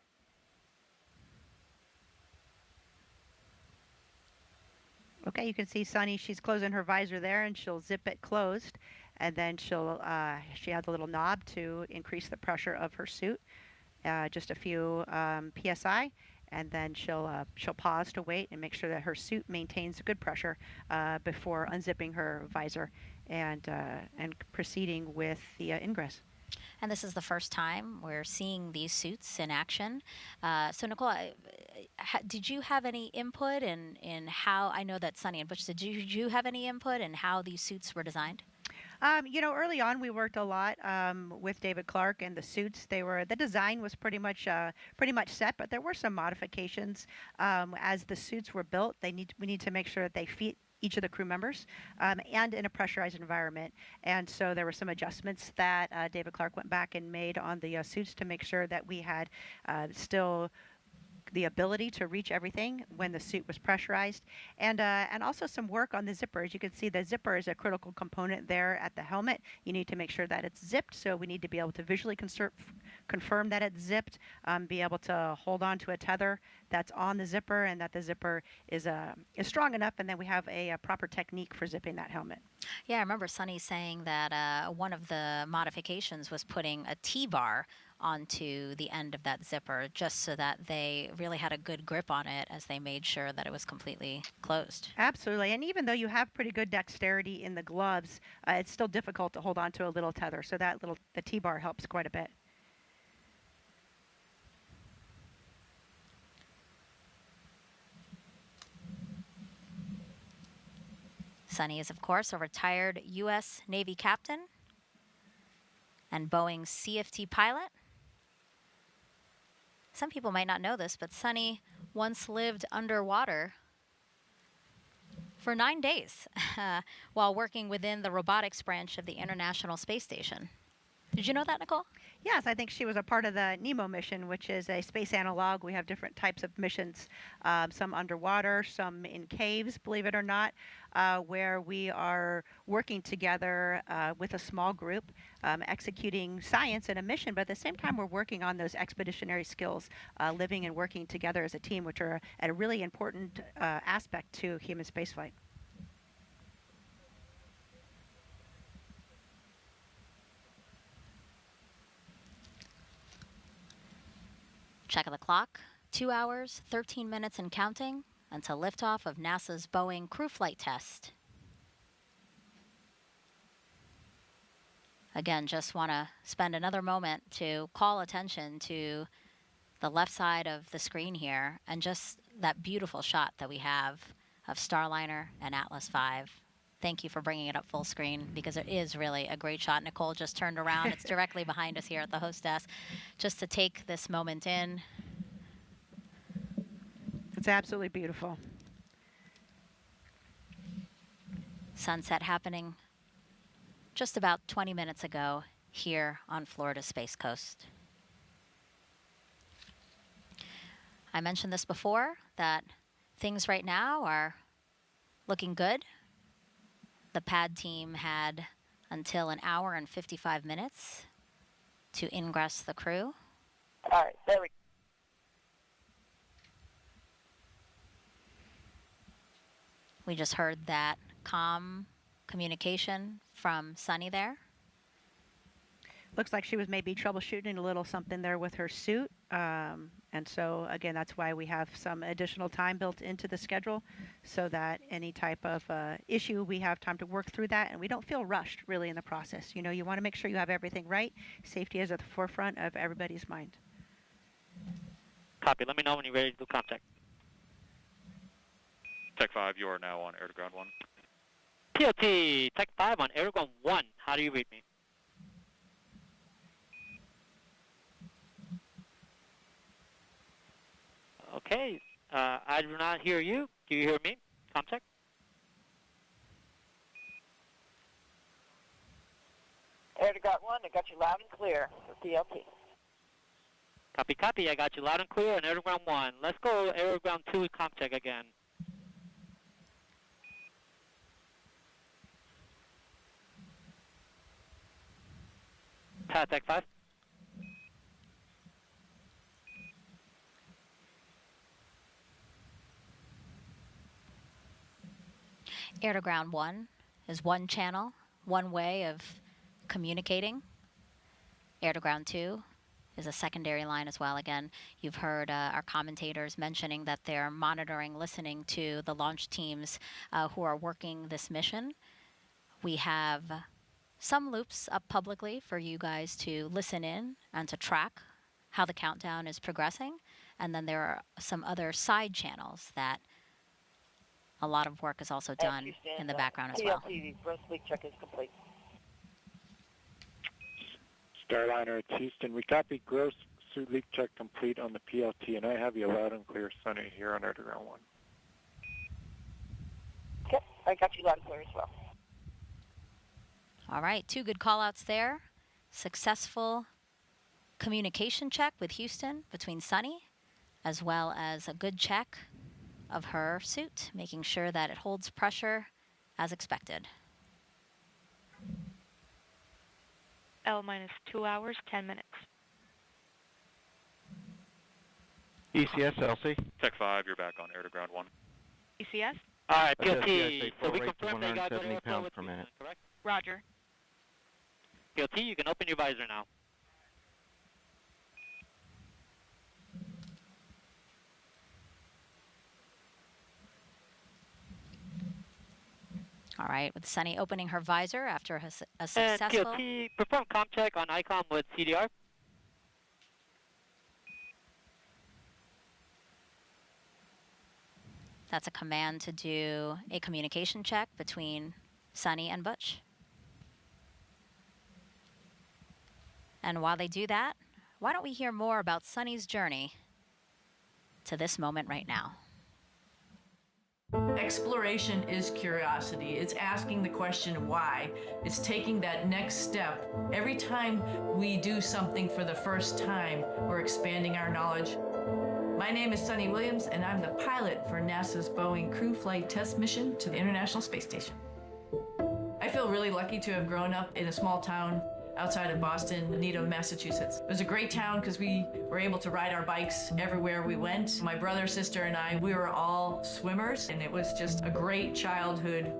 Okay, you can see Suni, she's closing her visor there, and she'll zip it closed, and then she has a little knob to increase the pressure of her suit, just a few psi, and then she'll pause to wait and make sure that her suit maintains good pressure before unzipping her visor and proceeding with the ingress. And this is the first time we're seeing these suits in action. So Nicole, did you have any input in how, I know that Suni and Butch, did you have any input in how these suits were designed? Early on we worked a lot with David Clark and the suits. The design was pretty much set, but there were some modifications as the suits were built. We need to make sure that they fit each of the crew members and in a pressurized environment. And so there were some adjustments that David Clark went back and made on the suits to make sure that we had still the ability to reach everything when the suit was pressurized, and also some work on the zipper. As you can see, the zipper is a critical component there at the helmet. You need to make sure that it's zipped, so we need to be able to visually confirm that it's zipped, be able to hold on to a tether that's on the zipper, and that the zipper is strong enough, and then we have a proper technique for zipping that helmet. Yeah, I remember Suni saying that one of the modifications was putting a T-bar onto the end of that zipper just so that they really had a good grip on it as they made sure that it was completely closed. Absolutely, and even though you have pretty good dexterity in the gloves, it's still difficult to hold on to a little tether, so the T-bar helps quite a bit. Suni is, of course, a retired U.S. Navy captain and Boeing CFT pilot. Some people might not know this, but Suni once lived underwater for 9 days while working within the robotics branch of the International Space Station. Did you know that, Nicole? Yes, I think she was a part of the NEMO mission, which is a space analog. We have different types of missions, some underwater, some in caves, believe it or not, where we are working together with a small group, executing science in a mission, but at the same time we're working on those expeditionary skills, living and working together as a team, which are a really important aspect to human spaceflight. Check of the clock, 2 hours, 13 minutes and counting until liftoff of NASA's Boeing crew flight test. Again, just want to spend another moment to call attention to the left side of the screen here and just that beautiful shot that we have of Starliner and Atlas V. Thank you for bringing it up full screen because it is really a great shot. Nicole just turned around. It's directly behind us here at the host desk just to take this moment in. It's absolutely beautiful. Sunset happening just about 20 minutes ago here on Florida's Space Coast. I mentioned this before, that things right now are looking good. The pad team had until 1 hour and 55 minutes to ingress the crew. All right, there we go. We just heard that comm communication from Suni there. Looks like she was maybe troubleshooting a little something there with her suit. And so, again, that's why we have some additional time built into the schedule so that any type of issue, we have time to work through that and we don't feel rushed really in the process. You know, you want to make sure you have everything right. Safety is at the forefront of everybody's mind. Copy. Let me know when you're ready to do contact. Tech 5, you are now on air to ground 1. PLT, Tech 5 on air to ground 1. How do you read me? Okay, I do not hear you. Do you hear me? Contact. Air to ground 1, I got you loud and clear for PLT. Copy, copy. I got you loud and clear on air to ground 1. Let's go air to ground 2 contact again. Tech 5. Air to ground 1 is one channel, one way of communicating. Air to ground 2 is a secondary line as well. Again, you've heard our commentators mentioning that they're monitoring, listening to the launch teams who are working this mission. We have some loops up publicly for you guys to listen in and to track how the countdown is progressing. And then there are some other side channels that a lot of work is also done in the background as well. PLT, gross leak check is complete. Starliner, it's Houston. We copy gross suit leak check complete on the PLT, and I have you loud and clear, Suni, here on Underground 1. Okay, I got you loud and clear as well. All right, 2 good call-outs there. Successful communication check with Houston between Suni, as well as a good check of her suit, making sure that it holds pressure as expected. L minus 2 hours, 10 minutes. ECS, Elsie. Tech 5, you're back on air to ground 1. ECS? All right, PLT, PLT. So we rate to confirmed they got 170 airflow pounds with per Houston, minute. correct? Roger. PLT, you can open your visor now. All right, with Suni opening her visor after a successful... And PLT, perform comm check on ICOM with CDR. That's a command to do a communication check between Suni and Butch. And while they do that, why don't we hear more about Suni's journey to this moment right now? Exploration is curiosity. It's asking the question why. It's taking that next step. Every time we do something for the first time, we're expanding our knowledge. My name is Suni Williams, and I'm the pilot for NASA's Boeing Crew Flight Test Mission to the International Space Station. I feel really lucky to have grown up in a small town outside of Boston, Needham, Massachusetts. It was a great town because we were able to ride our bikes everywhere we went. My brother, sister, and I, we were all swimmers, and it was just a great childhood.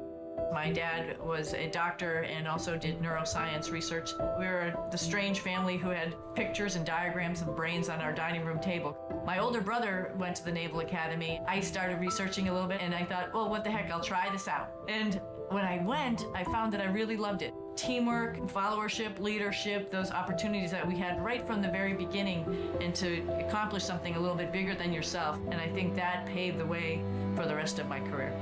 My dad was a doctor and also did neuroscience research. We were the strange family who had pictures and diagrams of brains on our dining room table. My older brother went to the Naval Academy. I started researching a little bit, and I thought, well, what the heck, I'll try this out. And when I went, I found that I really loved it. Teamwork, followership, leadership, those opportunities that we had right from the very beginning, and to accomplish something a little bit bigger than yourself. And I think that paved the way for the rest of my career.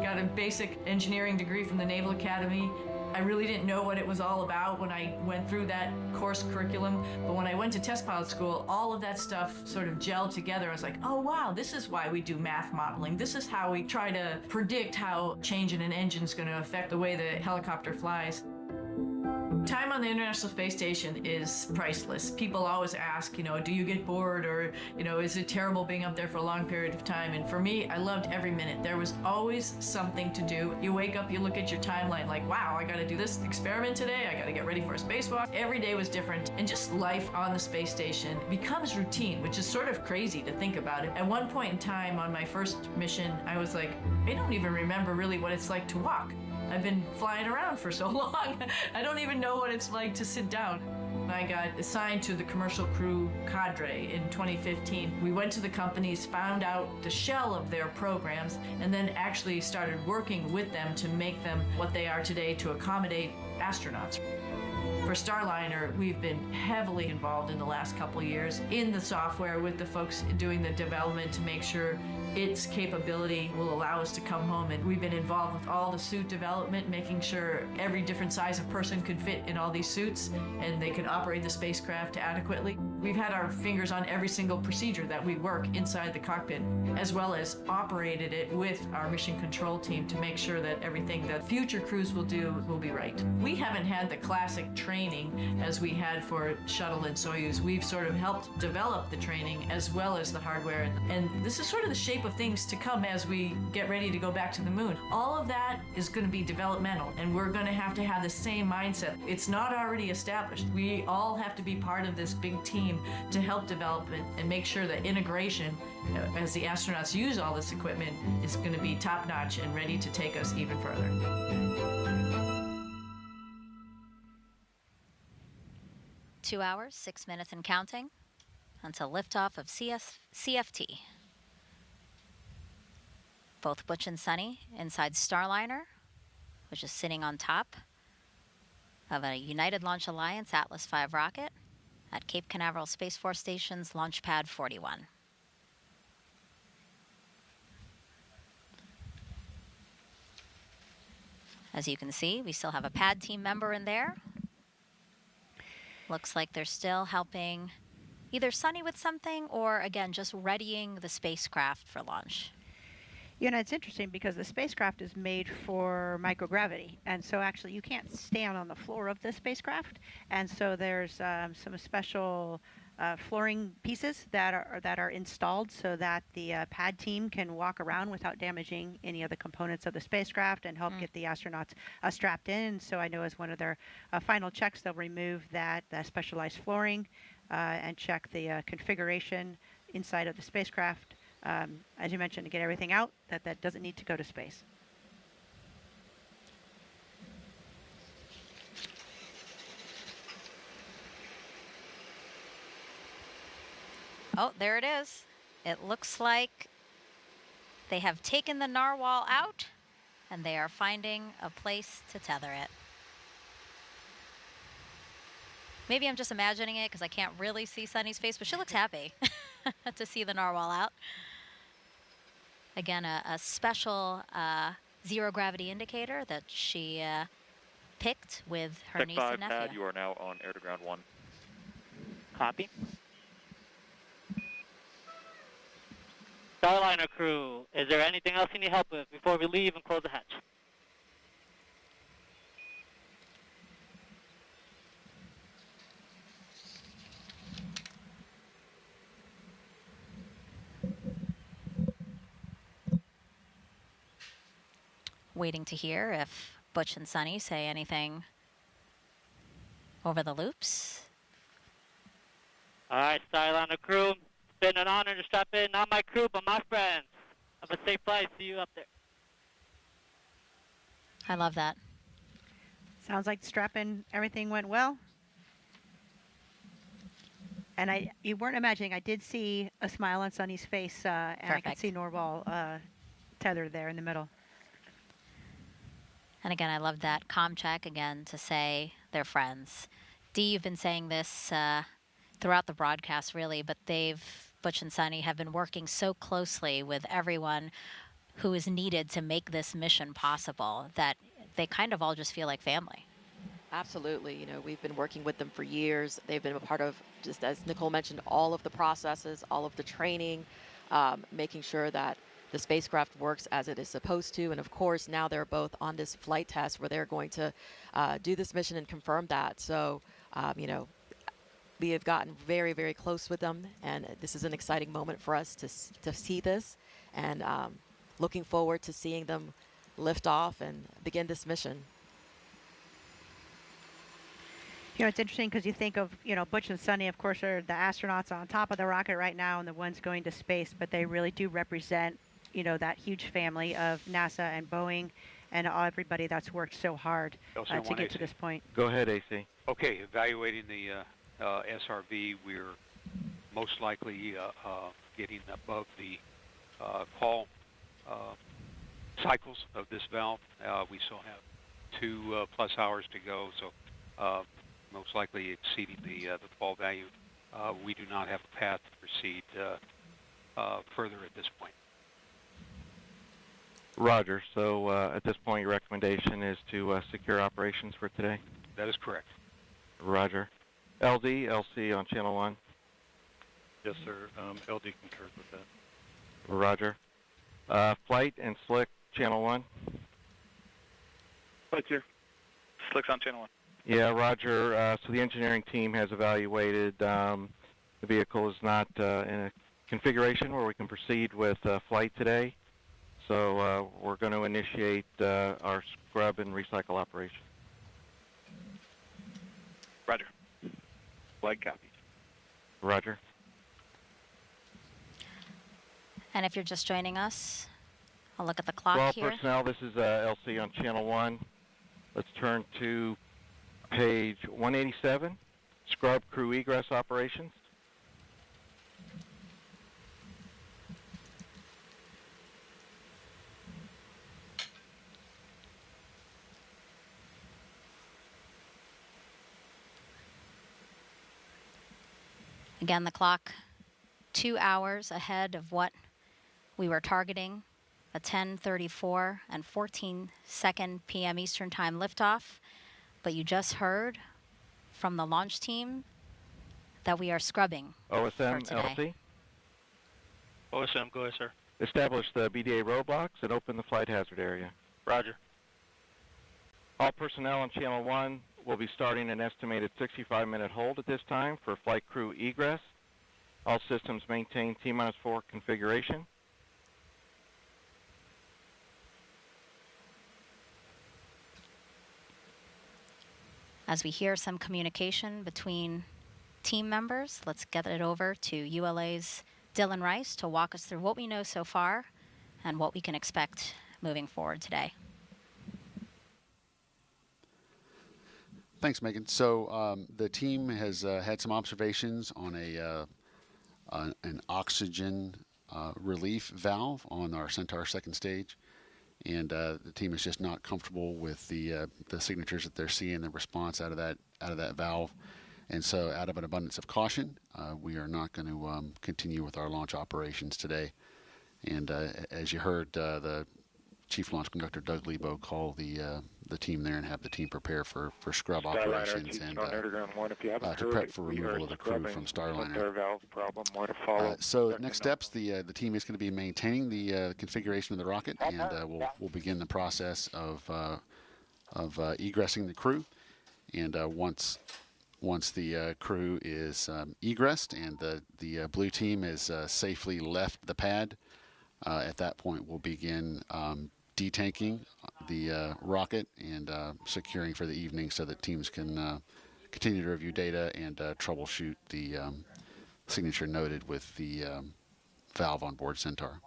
Got a basic engineering degree from the Naval Academy. I really didn't know what it was all about when I went through that course curriculum, but when I went to test pilot school, all of that stuff sort of gelled together. I was like, oh wow, this is why we do math modeling. This is how we try to predict how change in an engine is going to affect the way the helicopter flies. Time on the International Space Station is priceless. People always ask, do you get bored, or, is it terrible being up there for a long period of time? And for me, I loved every minute. There was always something to do. You wake up, you look at your timeline like, wow, I got to do this experiment today. I got to get ready for a spacewalk. Every day was different. And just life on the space station becomes routine, which is sort of crazy to think about it. At one point in time on my first mission, I was like, I don't even remember really what it's like to walk. I've been flying around for so long, I don't even know what it's like to sit down. I got assigned to the commercial crew cadre in 2015. We went to the companies, found out the shell of their programs, and then actually started working with them to make them what they are today to accommodate astronauts. For Starliner, we've been heavily involved in the last couple of years in the software with the folks doing the development to make sure its capability will allow us to come home. And we've been involved with all the suit development, making sure every different size of person could fit in all these suits and they could operate the spacecraft adequately. We've had our fingers on every single procedure that we work inside the cockpit, as well as operated it with our mission control team to make sure that everything that future crews will do will be right. We haven't had the classic training as we had for Shuttle and Soyuz. We've sort of helped develop the training as well as the hardware. And this is sort of the shape of things to come as we get ready to go back to the moon. All of that is going to be developmental, and we're going to have the same mindset. It's not already established. We all have to be part of this big team to help develop it and make sure that integration, as the astronauts use all this equipment, is going to be top-notch and ready to take us even further. 2 hours, 6 minutes and counting until liftoff of CFT. Both Butch and Suni inside Starliner, which is sitting on top of a United Launch Alliance Atlas V rocket at Cape Canaveral Space Force Station's Launch Pad 41. As you can see, we still have a pad team member in there. Looks like they're still helping either Suni with something or, again, just readying the spacecraft for launch. You know, it's interesting because the spacecraft is made for microgravity, and so actually you can't stand on the floor of the spacecraft, and so there's some special flooring pieces that are installed so that the pad team can walk around without damaging any of the components of the spacecraft and help get the astronauts strapped in. So I know as one of their final checks, they'll remove that specialized flooring and check the configuration inside of the spacecraft. As you mentioned, to get everything out that doesn't need to go to space. Oh, there it is. It looks like they have taken the narwhal out and they are finding a place to tether it. Maybe I'm just imagining it because I can't really see Suni's face, but she looks happy to see the narwhal out. Again, a special zero gravity indicator that she picked with her niece and nephew. Pad, you are now on air to ground 1. Copy. Starliner crew, is there anything else you need help with before we leave and close the hatch? Waiting to hear if Butch and Suni say anything over the loops. All right, Starliner crew, it's been an honor to strap in. Not my crew, but my friends. Have a safe flight. See you up there. I love that. Sounds like strap-in, everything went well. And you weren't imagining, I did see a smile on Suni's face, and I could see Norval tethered there in the middle. And again, I love that comm check again to say they're friends. Dee, you've been saying this throughout the broadcast, really, but Butch and Suni have been working so closely with everyone who is needed to make this mission possible that they kind of all just feel like family. Absolutely. You know, we've been working with them for years. They've been a part of, just as Nicole mentioned, all of the processes, all of the training, making sure that the spacecraft works as it is supposed to. And of course, now they're both on this flight test where they're going to do this mission and confirm that. So, you know, we have gotten very, very close with them. And this is an exciting moment for us to see this. And looking forward to seeing them lift off and begin this mission. You know, it's interesting because you think of, you know, Butch and Suni, of course, are the astronauts on top of the rocket right now and the ones going to space, but they really do represent, you know, that huge family of NASA and Boeing and everybody that's worked so hard to get to this point. Go ahead, AC. Okay, evaluating the SRV, we're most likely getting above the call cycles of this valve. We still have 2+ hours to go, so most likely exceeding the fall value. We do not have a path to proceed further at this point. Roger. So at this point, your recommendation is to secure operations for today? That is correct. Roger. LD, LC on channel 1. Yes, sir. LD concurs with that. Roger. Flight and Slick, channel 1. Flight here. Slick's on channel 1. Yeah, Roger. So the engineering team has evaluated the vehicle is not in a configuration where we can proceed with flight today. So we're going to initiate our scrub and recycle operation. Roger. Flight copies. Roger. And if you're just joining us, I'll look at the clock Well, here. personnel, this is LC on channel 1. Let's turn to page 187, scrub crew egress operations. Again, the clock 2 hours ahead of what we were targeting, a 10:34 and 14-second p.m. Eastern Time liftoff. But you just heard from the launch team that we are scrubbing OSM, for today. LC. OSM, go ahead, sir. Establish the BDA roadblocks and open the flight hazard area. Roger. All personnel on Channel 1 will be starting an estimated 65-minute hold at this time for flight crew egress. All systems maintain T-4 configuration. As we hear some communication between team members, let's get it over to ULA's Dylan Rice to walk us through what we know so far and what we can expect moving forward today. Thanks, Megan. So the team has had some observations on an oxygen relief valve on our Centaur second stage, and the team is just not comfortable with the signatures that they're seeing, the response out of that valve, and so out of an abundance of caution, we are not going to continue with our launch operations today. And as you heard, the Chief Launch Conductor Doug Lebo call the team there and have the team prepare for scrub operations and to prep for removal of the crew from Starliner. So next steps, the team is going to be maintaining the configuration of the rocket, and we'll begin the process of egressing the crew. And once the crew is egressed and the blue team is safely left the pad, at that point we'll begin detanking the rocket and securing for the evening so that teams can continue to review data and troubleshoot the signature noted with the valve on board Centaur.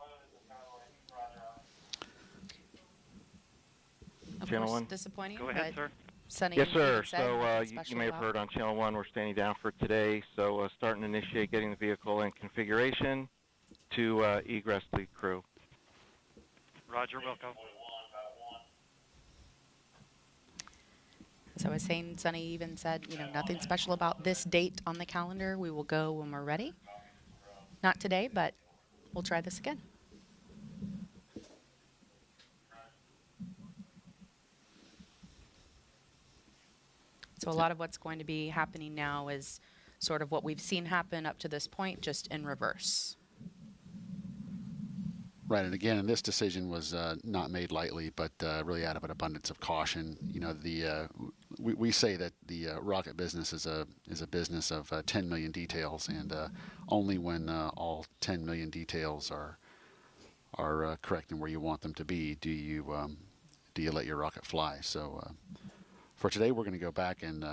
Of Channel course, 1. disappointing. Go ahead, sir. Sunny, Yes, sir. said, So you special may have about- heard on Channel 1 we're standing down for today. So starting to initiate getting the vehicle in configuration to egress the crew. Roger, Wilco. As I was saying, Sunny even said, nothing special about this date on the calendar. We will go when we're ready. Not today, but we'll try this again. So a lot of what's going to be happening now is sort of what we've seen happen up to this point, just in reverse. Right, and again, this decision was not made lightly, but really out of an abundance of caution. We say that the rocket business is a business of 10 million details, and only when all 10 million details are correct and where you want them to be do you let your rocket fly. So for today, we're going to go back and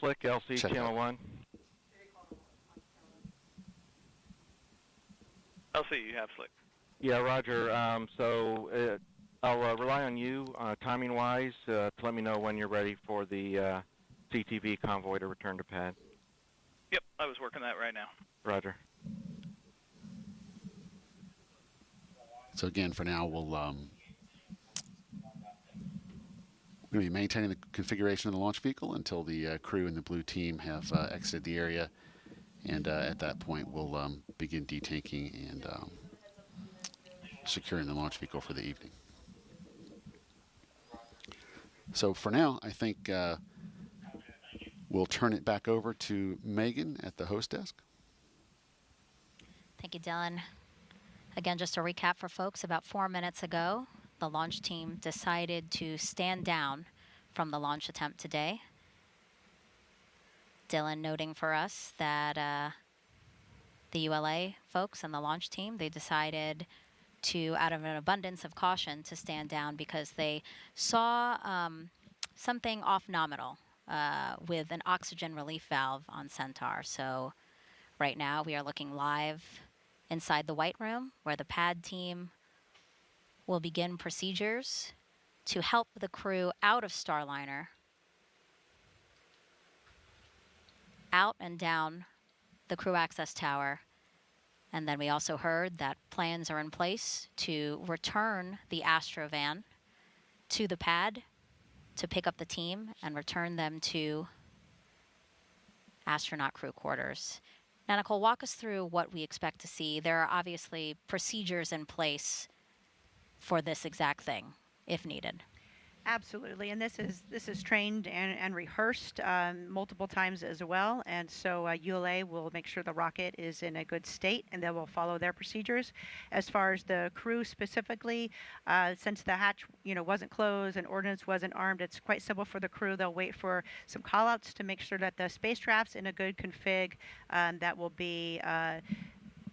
Slick LC Channel 1. LC, you have Slick. Yeah, Roger. So I'll rely on you timing-wise to let me know when you're ready for the CTV convoy to return to pad. Yep, I was working that right now. Roger. So again, for now, we'll going to be maintaining the configuration of the launch vehicle until the crew and the blue team have exited the area, and at that point, we'll begin detanking and securing the launch vehicle for the evening. So for now, I think we'll turn it back over to Megan at the host desk. Thank you, Dylan. Again, just a recap for folks, about 4 minutes ago, the launch team decided to stand down from the launch attempt today. Dylan noting for us that the ULA folks and the launch team, they decided to, out of an abundance of caution, to stand down because they saw something off-nominal with an oxygen relief valve on Centaur. So right now we are looking live inside the White Room, where the pad team will begin procedures to help the crew out of Starliner, out and down the crew access tower. And then we also heard that plans are in place to return the Astrovan to the pad to pick up the team and return them to astronaut crew quarters. Now, Nicole, walk us through what we expect to see. There are obviously procedures in place for this exact thing, if needed. Absolutely, and this is trained and rehearsed multiple times as well. And so ULA will make sure the rocket is in a good state, and they will follow their procedures. As far as the crew specifically, since the hatch wasn't closed and ordnance wasn't armed, it's quite simple for the crew. They'll wait for some callouts to make sure that the spacecraft's in a good config. That will be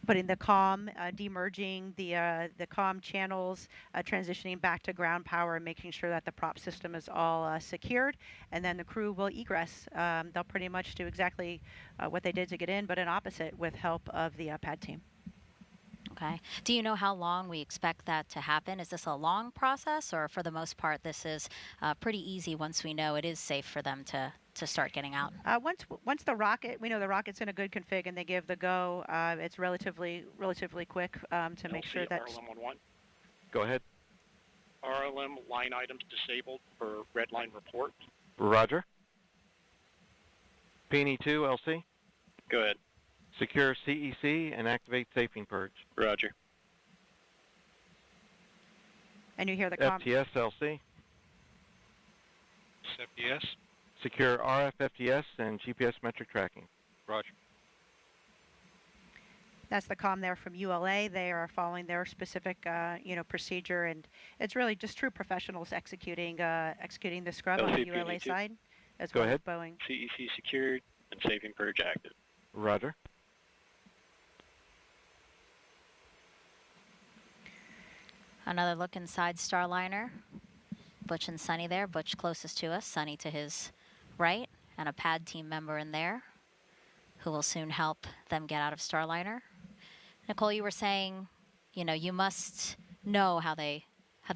putting the comm, demerging the comm channels, transitioning back to ground power, and making sure that the prop system is all secured. And then the crew will egress. They'll pretty much do exactly what they did to get in, but an opposite with help of the pad team. Okay. Do you know how long we expect that to happen? Is this a long process, or for the most part, this is pretty easy once we know it is safe for them to start getting out? Once the rocket, we know the rocket's in a good config and they give the go, it's relatively quick to make sure that... RLM-11. Go ahead. RLM line items disabled for red line report. Roger. P&E2, LC. Go ahead. Secure CEC and activate safing purge. Roger. And you hear the comm... FTS, LC. FTS. Secure RF FTS and GPS metric tracking. Roger. That's the comm there from ULA. They are following their specific, procedure, and it's really just true professionals executing the scrub on the ULA side, as well as Boeing. CEC secured and saving purge active. Roger. Another look inside Starliner. Butch and Suni there. Butch closest to us, Suni to his right, and a pad team member in there who will soon help them get out of Starliner. Nicole, you were saying, you must know how they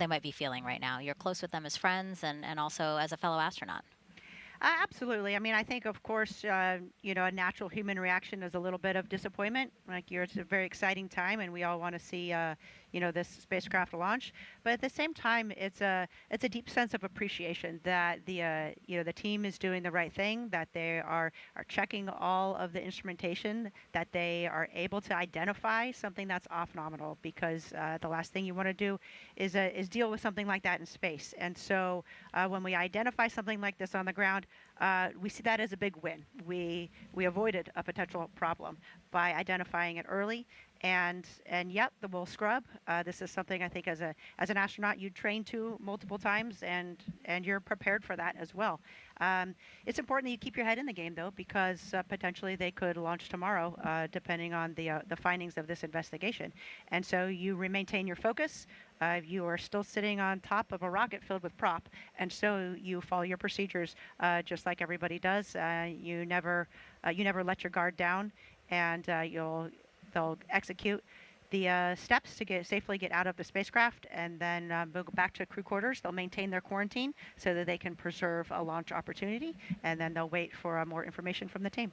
might be feeling right now. You're close with them as friends and also as a fellow astronaut. Absolutely. I mean, I think, of course, a natural human reaction is a little bit of disappointment. It's a very exciting time, and we all want to see, this spacecraft launch. But at the same time, it's a deep sense of appreciation that the team is doing the right thing, that they are checking all of the instrumentation, that they are able to identify something that's off-nominal, because the last thing you want to do is deal with something like that in space. And so when we identify something like this on the ground, we see that as a big win. We avoided a potential problem by identifying it early, and yep, the wool scrub. This is something I think as an astronaut you train to multiple times, and you're prepared for that as well. It's important that you keep your head in the game, though, because potentially they could launch tomorrow, depending on the findings of this investigation. And so you maintain your focus. You are still sitting on top of a rocket filled with prop, and so you follow your procedures just like everybody does. You never let your guard down, and they'll execute the steps to safely get out of the spacecraft, and then go back to crew quarters. They'll maintain their quarantine so that they can preserve a launch opportunity, and then they'll wait for more information from the team.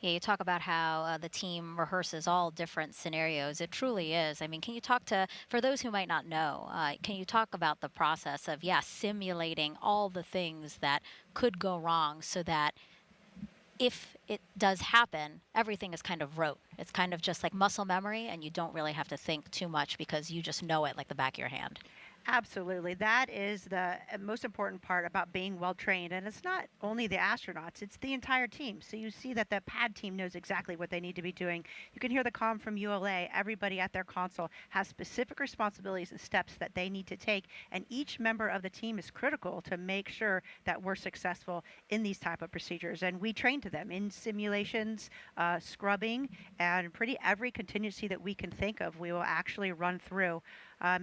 Yeah, you talk about how the team rehearses all different scenarios. It truly is. I mean, can you talk for those who might not know, can you talk about the process of, simulating all the things that could go wrong so that if it does happen, everything is kind of rote. It's kind of just like muscle memory, and you don't really have to think too much because you just know it like the back of your hand. Absolutely. That is the most important part about being well trained. And it's not only the astronauts, it's the entire team. So you see that the pad team knows exactly what they need to be doing. You can hear the comm from ULA. Everybody at their console has specific responsibilities and steps that they need to take. And each member of the team is critical to make sure that we're successful in these type of procedures. And we train to them in simulations, scrubbing, and pretty every contingency that we can think of, we will actually run through.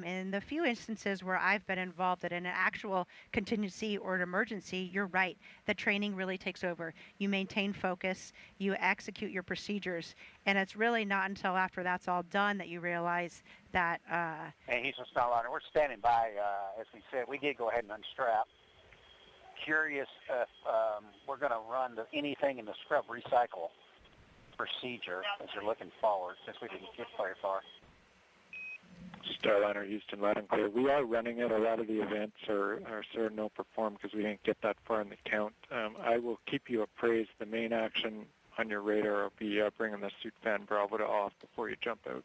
In the few instances where I've been involved in an actual contingency or an emergency, you're right. The training really takes over. You maintain focus, you execute your procedures, and it's really not until after that's all done that you realize that... Hey, Houston Starliner, we're standing by. As we said, we did go ahead and unstrap. Curious if we're going to run anything in the scrub recycle procedure as you're looking forward, since we didn't get very far. Starliner, Houston, loud and clear. We are running it. A lot of the events are no perform because we didn't get that far in the count. I will keep you appraised. The main action on your radar will be bringing the suit fan Bravo to off before you jump out.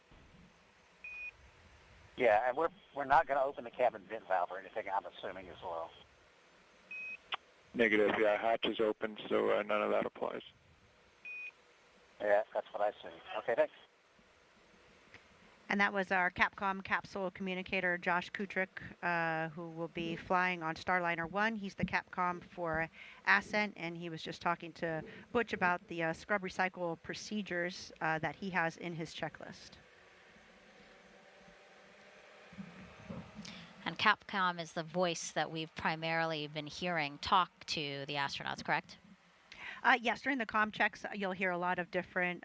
Yeah, and we're not going to open the cabin vent valve or anything, I'm assuming as well. Negative, yeah, hatch is open, so none of that applies. Yeah, that's what I see. Okay, thanks. And that was our Capcom capsule communicator, Josh Kutrick, who will be flying on Starliner 1. He's the Capcom for Ascent, and he was just talking to Butch about the scrub recycle procedures that he has in his checklist. And Capcom is the voice that we've primarily been hearing talk to the astronauts, correct? Yes, during the comm checks, you'll hear a lot of different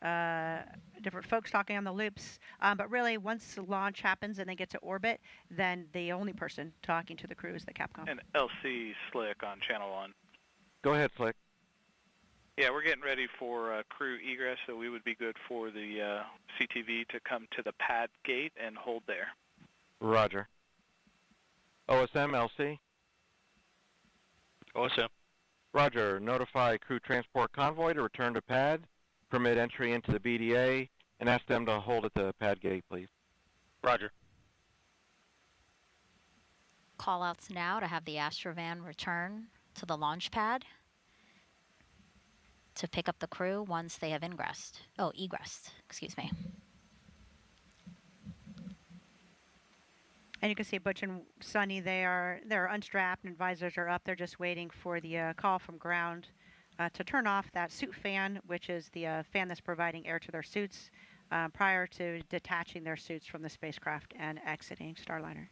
folks talking on the loops. But really, once the launch happens and they get to orbit, then the only person talking to the crew is the Capcom. And LC Slick on Channel 1. Go ahead, Slick. Yeah, we're getting ready for crew egress, so we would be good for the CTV to come to the pad gate and hold there. Roger. OSM, LC? OSM. Roger. Notify crew transport convoy to return to pad, permit entry into the BDA, and ask them to hold at the pad gate, please. Roger. Call-outs now to have the Astrovan return to the launch pad to pick up the crew once they have egressed, excuse me. And you can see Butch and Suni, they're unstrapped and visors are up. They're just waiting for the call from ground to turn off that suit fan, which is the fan that's providing air to their suits prior to detaching their suits from the spacecraft and exiting Starliner.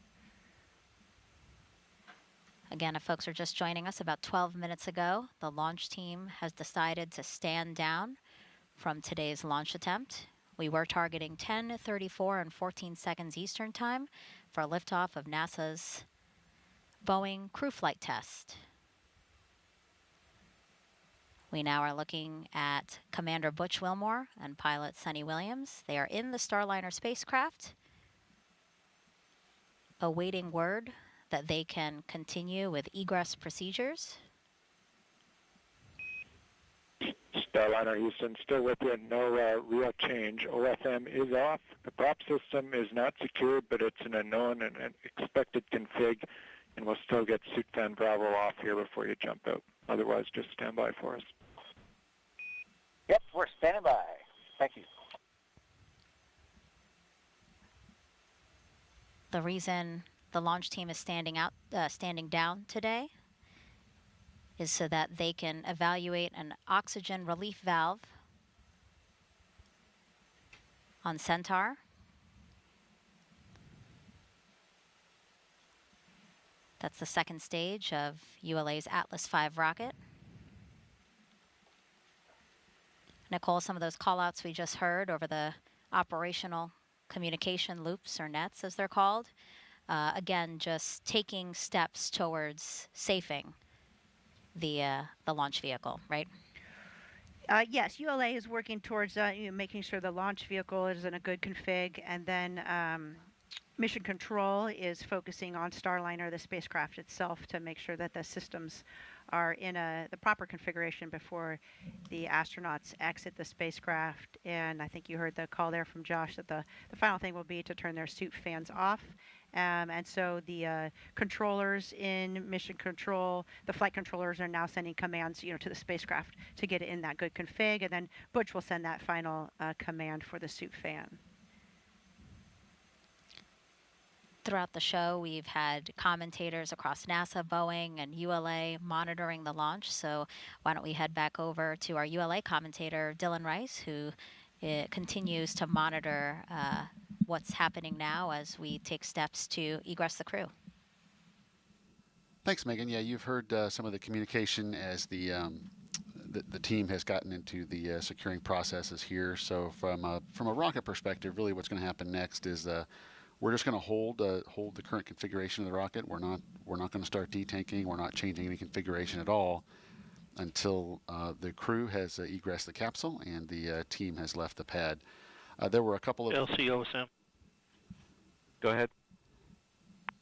Again, if folks are just joining us, about 12 minutes ago, the launch team has decided to stand down from today's launch attempt. We were targeting 10:34 and 14 seconds Eastern Time for liftoff of NASA's Boeing crew flight test. We now are looking at Commander Butch Wilmore and pilot Suni Williams. They are in the Starliner spacecraft, awaiting word that they can continue with egress procedures. Starliner Houston, still with you. No real change. OFM is off. The prop system is not secured, but it's an unknown and an expected config, and we'll still get suit fan Bravo off here before you jump out. Otherwise, just stand by for us. Yep, we're standing by. Thank you. The reason the launch team is standing down today is so that they can evaluate an oxygen relief valve on Centaur. That's the second stage of ULA's Atlas V rocket. Nicole, some of those callouts we just heard over the operational communication loops, or nets as they're called, again, just taking steps towards safing the launch vehicle, right? Yes, ULA is working towards making sure the launch vehicle is in a good config, and then Mission Control is focusing on Starliner, the spacecraft itself, to make sure that the systems are in the proper configuration before the astronauts exit the spacecraft. And I think you heard the call there from Josh that the final thing will be to turn their suit fans off. And so the controllers in Mission Control, the flight controllers are now sending commands, to the spacecraft to get it in that good config, and then Butch will send that final command for the suit fan. Throughout the show, we've had commentators across NASA, Boeing, and ULA monitoring the launch. So why don't we head back over to our ULA commentator, Dylan Rice, who continues to monitor what's happening now as we take steps to egress the crew. Thanks, Megan. Yeah, you've heard some of the communication as the team has gotten into the securing processes here. So from a rocket perspective, really what's going to happen next is we're just going to hold the current configuration of the rocket. We're not going to start detanking. We're not changing any configuration at all until the crew has egressed the capsule and the team has left the pad. There were a couple of LCOSM. Go ahead.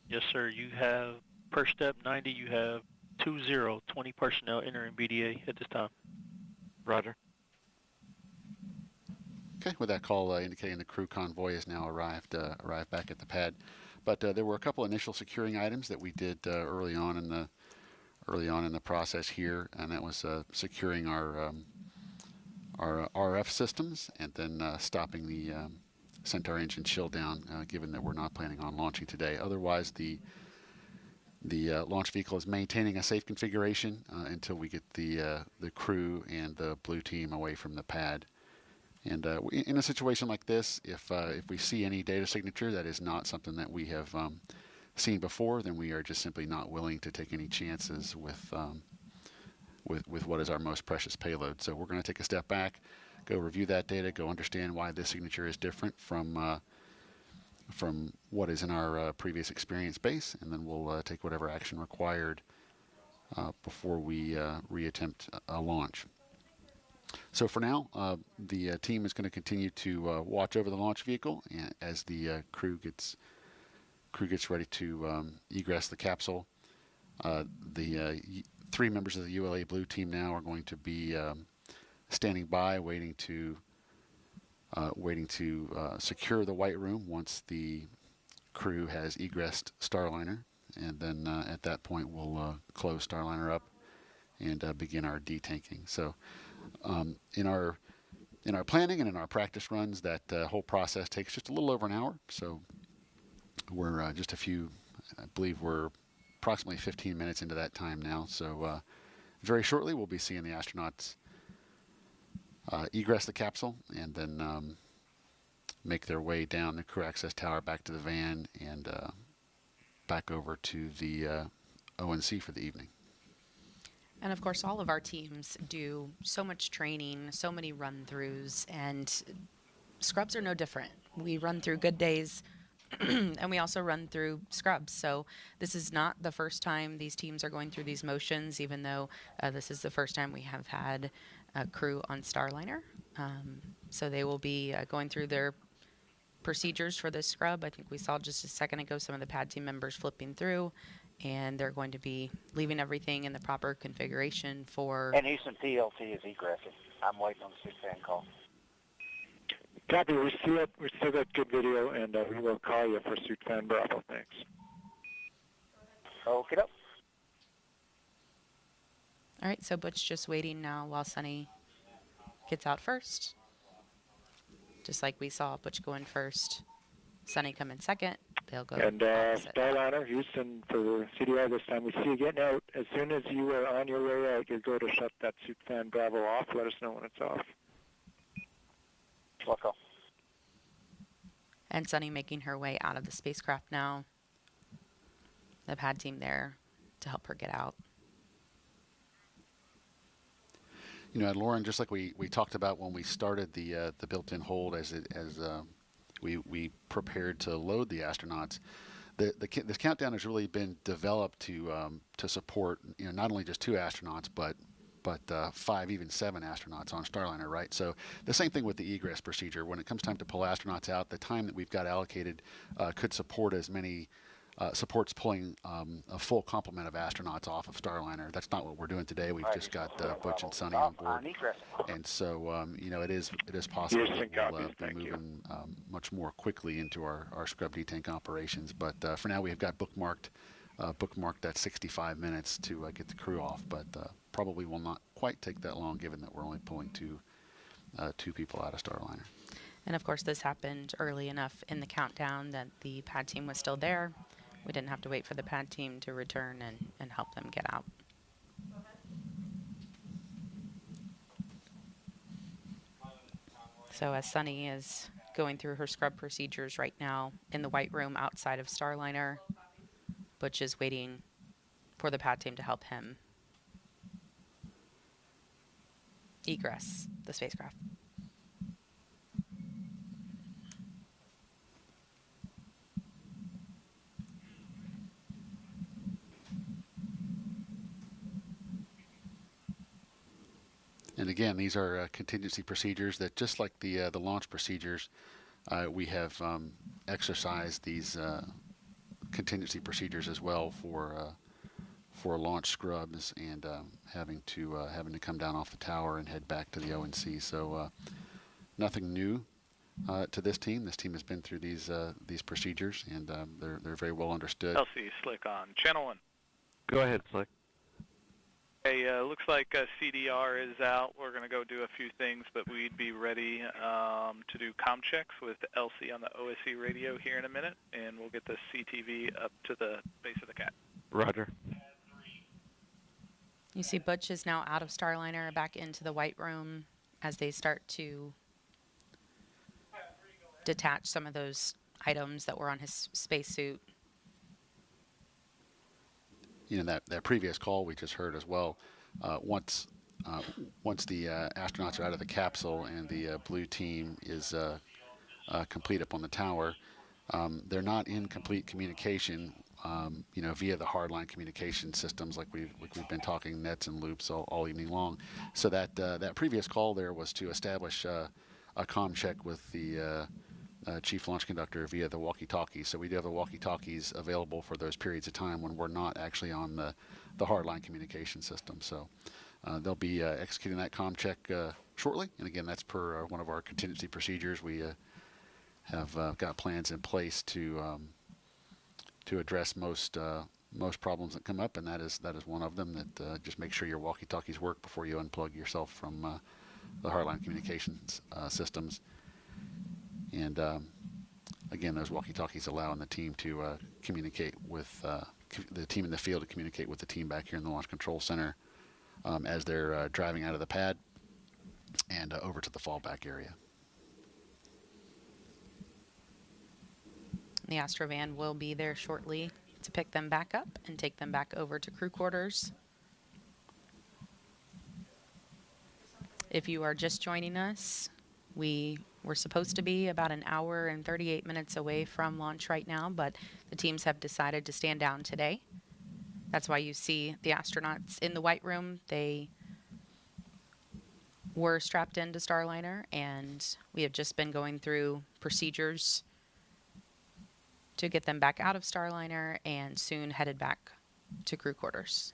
Yes, sir. You have per step 90. You have 20 personnel entering BDA at this time. Roger. Okay, with that call indicating the crew convoy has now arrived back at the pad. But there were a couple initial securing items that we did early on in the process here, and that was securing our RF systems and then stopping the Centaur engine chill down, given that we're not planning on launching today. Otherwise, the launch vehicle is maintaining a safe configuration until we get the crew and the blue team away from the pad. And in a situation like this, if we see any data signature that is not something that we have seen before, then we are just simply not willing to take any chances with what is our most precious payload. So we're going to take a step back, go review that data, go understand why this signature is different from what is in our previous experience base, and then we'll take whatever action required before we reattempt a launch. So for now, the team is going to continue to watch over the launch vehicle as the crew gets ready to egress the capsule. The 3 members of the ULA Blue team now are going to be standing by, waiting to secure the white room once the crew has egressed Starliner, and then at that point we'll close Starliner up and begin our detanking. So in our planning and in our practice runs, that whole process takes just a little over an hour. So we're I believe we're approximately 15 minutes into that time now. So very shortly we'll be seeing the astronauts egress the capsule and then make their way down the crew access tower back to the van and back over to the ONC for the evening. And of course, all of our teams do so much training, so many run-throughs, and scrubs are no different. We run through good days, and we also run through scrubs. So this is not the first time these teams are going through these motions, even though this is the first time we have had a crew on Starliner. So they will be going through their procedures for this scrub. I think we saw just a second ago some of the pad team members flipping through, and they're going to be leaving everything in the proper configuration for... And Houston PLT is egressing. I'm waiting on the fan call. Copy, we still got good video, and we will call you for suit fan Bravo. Thanks. Okay, up. All right, so Butch just waiting now while Suni gets out first. Just like we saw Butch go in first, Suni come in second. They'll go. And Starliner, Houston for CDR this time. We see you getting out. As soon as you are on your way out, you're going to shut that suit fan Bravo off. Let us know when it's off. Welcome. And Suni making her way out of the spacecraft now. The pad team there to help her get out. You know, and Lauren, just like we talked about when we started the built-in hold as we prepared to load the astronauts, this countdown has really been developed to support, you know, not only just 2 astronauts but 5, even 7 astronauts on Starliner, right? So the same thing with the egress procedure. When it comes time to pull astronauts out, the time that we've got allocated could support as many supports pulling a full complement of astronauts off of Starliner. That's not what we're doing today. We've just got Butch and Suni on board, and so you know, it is possible that we'll be moving much more quickly into our scrub detank operations. But for now, we have got bookmarked that 65 minutes to get the crew off, but probably will not quite take that long, given that we're only pulling two people out of Starliner. And of course, this happened early enough in the countdown that the pad team was still there. We didn't have to wait for the pad team to return and help them get out. So as Suni is going through her scrub procedures right now in the white room outside of Starliner, Butch is waiting for the pad team to help him egress the spacecraft. And again, these are contingency procedures that, just like the launch procedures, we have exercised these contingency procedures as well for launch scrubs and having to come down off the tower and head back to the ONC. So nothing new to this team. This team has been through these procedures, and they're very well understood. LC Slick on channel 1. Go ahead, Slick. Hey, looks like CDR is out. We're going to go do a few things, but we'd be ready to do comm checks with LC on the OSE radio here in a minute, and we'll get the CTV up to the base of the cat. Roger. You see Butch is now out of Starliner, back into the white room as they start to detach some of those items that were on his spacesuit. You know, that previous call we just heard as well, once the astronauts are out of the capsule and the blue team is complete up on the tower, they're not in complete communication, you know, via the hardline communication systems like we've been talking, nets and loops all evening long. So that previous call there was to establish a comm check with the chief launch conductor via the walkie-talkie. So we do have the walkie-talkies available for those periods of time when we're not actually on the hardline communication system. So they'll be executing that comm check shortly. And again, that's per one of our contingency procedures. We have got plans in place to address most problems that come up, and that is one of them. That just make sure your walkie-talkies work before you unplug yourself from the hardline communications systems. And again, those walkie-talkies allowing the team to communicate with the team in the field to communicate with the team back here in the Launch Control Center as they're driving out of the pad and over to the fallback area. The Astrovan will be there shortly to pick them back up and take them back over to crew quarters. If you are just joining us, we were supposed to be about an hour and 38 minutes away from launch right now, but the teams have decided to stand down today. That's why you see the astronauts in the white room. They were strapped into Starliner, and we have just been going through procedures to get them back out of Starliner and soon headed back to crew quarters.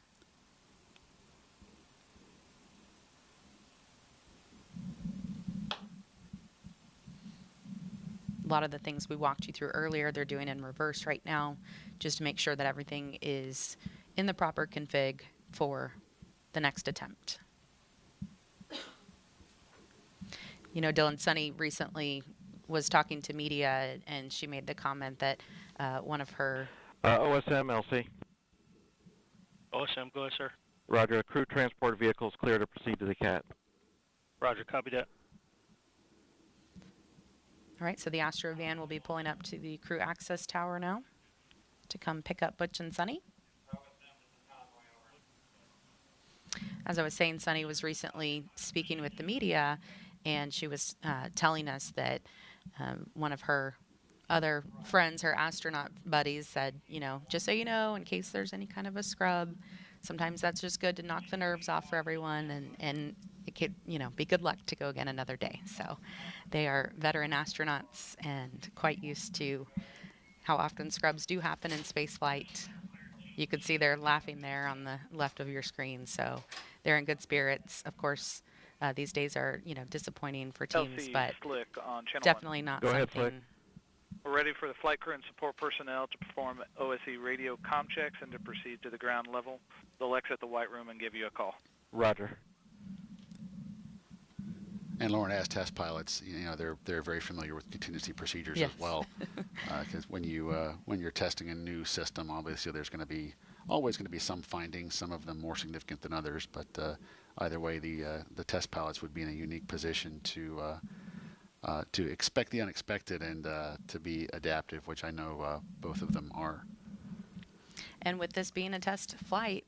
A lot of the things we walked you through earlier, they're doing in reverse right now, just to make sure that everything is in the proper config for the next attempt. You know, Dylan, Suni recently was talking to media, and she made the comment that one of her... OSM, LC. OSM, go ahead, sir. Roger. A crew transport vehicle is clear to proceed to the CAT. Roger, copy that. All right, so the Astrovan will be pulling up to the crew access tower now to come pick up Butch and Suni. As I was saying, Suni was recently speaking with the media, and she was telling us that one of her other friends, her astronaut buddies, said, you know, just so you know, in case there's any kind of a scrub, sometimes that's just good to knock the nerves off for everyone, and it could, you know, be good luck to go again another day. So they are veteran astronauts and quite used to how often scrubs do happen in space flight. You could see they're laughing there on the left of your screen. So they're in good spirits. Of course, these days are, you know, disappointing for teams, LC but Slick on channel definitely 1. not Go something. ahead, Slick. We're ready for the flight crew and support personnel to perform OSE radio comm checks and to proceed to the ground level. They'll exit the white room and give you a call. Roger. And Lauren, as test pilots, you know, they're very familiar with contingency procedures Yes. as well. Because when you're testing a new system, obviously there's always going to be some findings, some of them more significant than others. But either way, the test pilots would be in a unique position to expect the unexpected and to be adaptive, which I know both of them are. And with this being a test flight,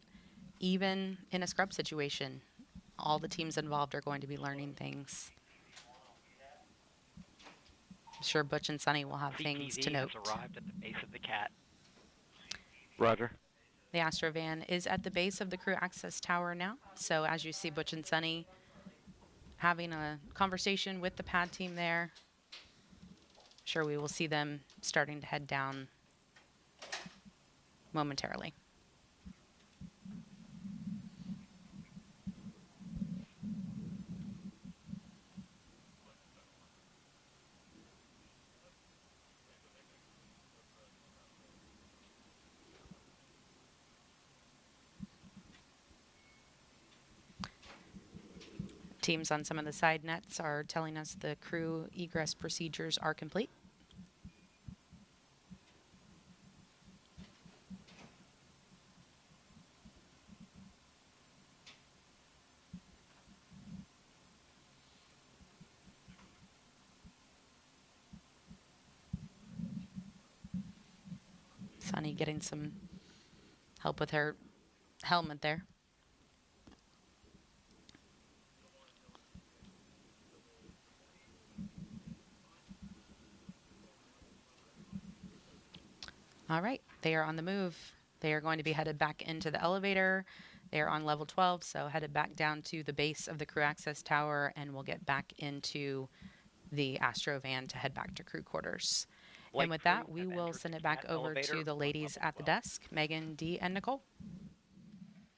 even in a scrub situation, all the teams involved are going to be learning things. I'm sure Butch and Suni will have things to note. has arrived at the base of the CAT. Roger. The Astrovan is at the base of the crew access tower now. So as you see Butch and Suni having a conversation with the pad team there, I'm sure we will see them starting to head down momentarily. Teams on some of the side nets are telling us the crew egress procedures are complete. Suni getting some help with her helmet there. All right, they are on the move. They are going to be headed back into the elevator. They are on level 12, so headed back down to the base of the crew access tower, and we'll get back into the Astro van to head back to crew quarters. And with that, we will send it back over to the ladies at the desk, Megan, Dee, and Nicole.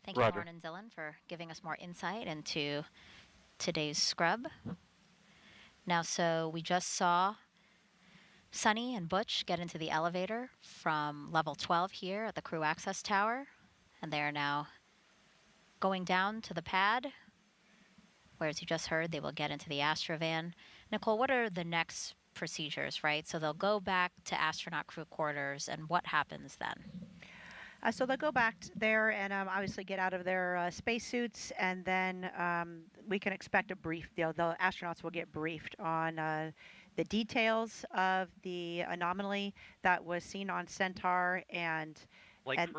Thank you, Lauren and Dylan, for giving us more insight into today's scrub. Now, so we just saw Suni and Butch get into the elevator from level 12 here at the crew access tower, and they are now going down to the pad, where, as you just heard, they will get into the Astrovan. Nicole, what are the next procedures, right? So they'll go back to astronaut crew quarters, and what happens then? So they'll go back there and obviously get out of their spacesuits, and then we can expect a brief. The astronauts will get briefed on the details of the anomaly that was seen on Centaur and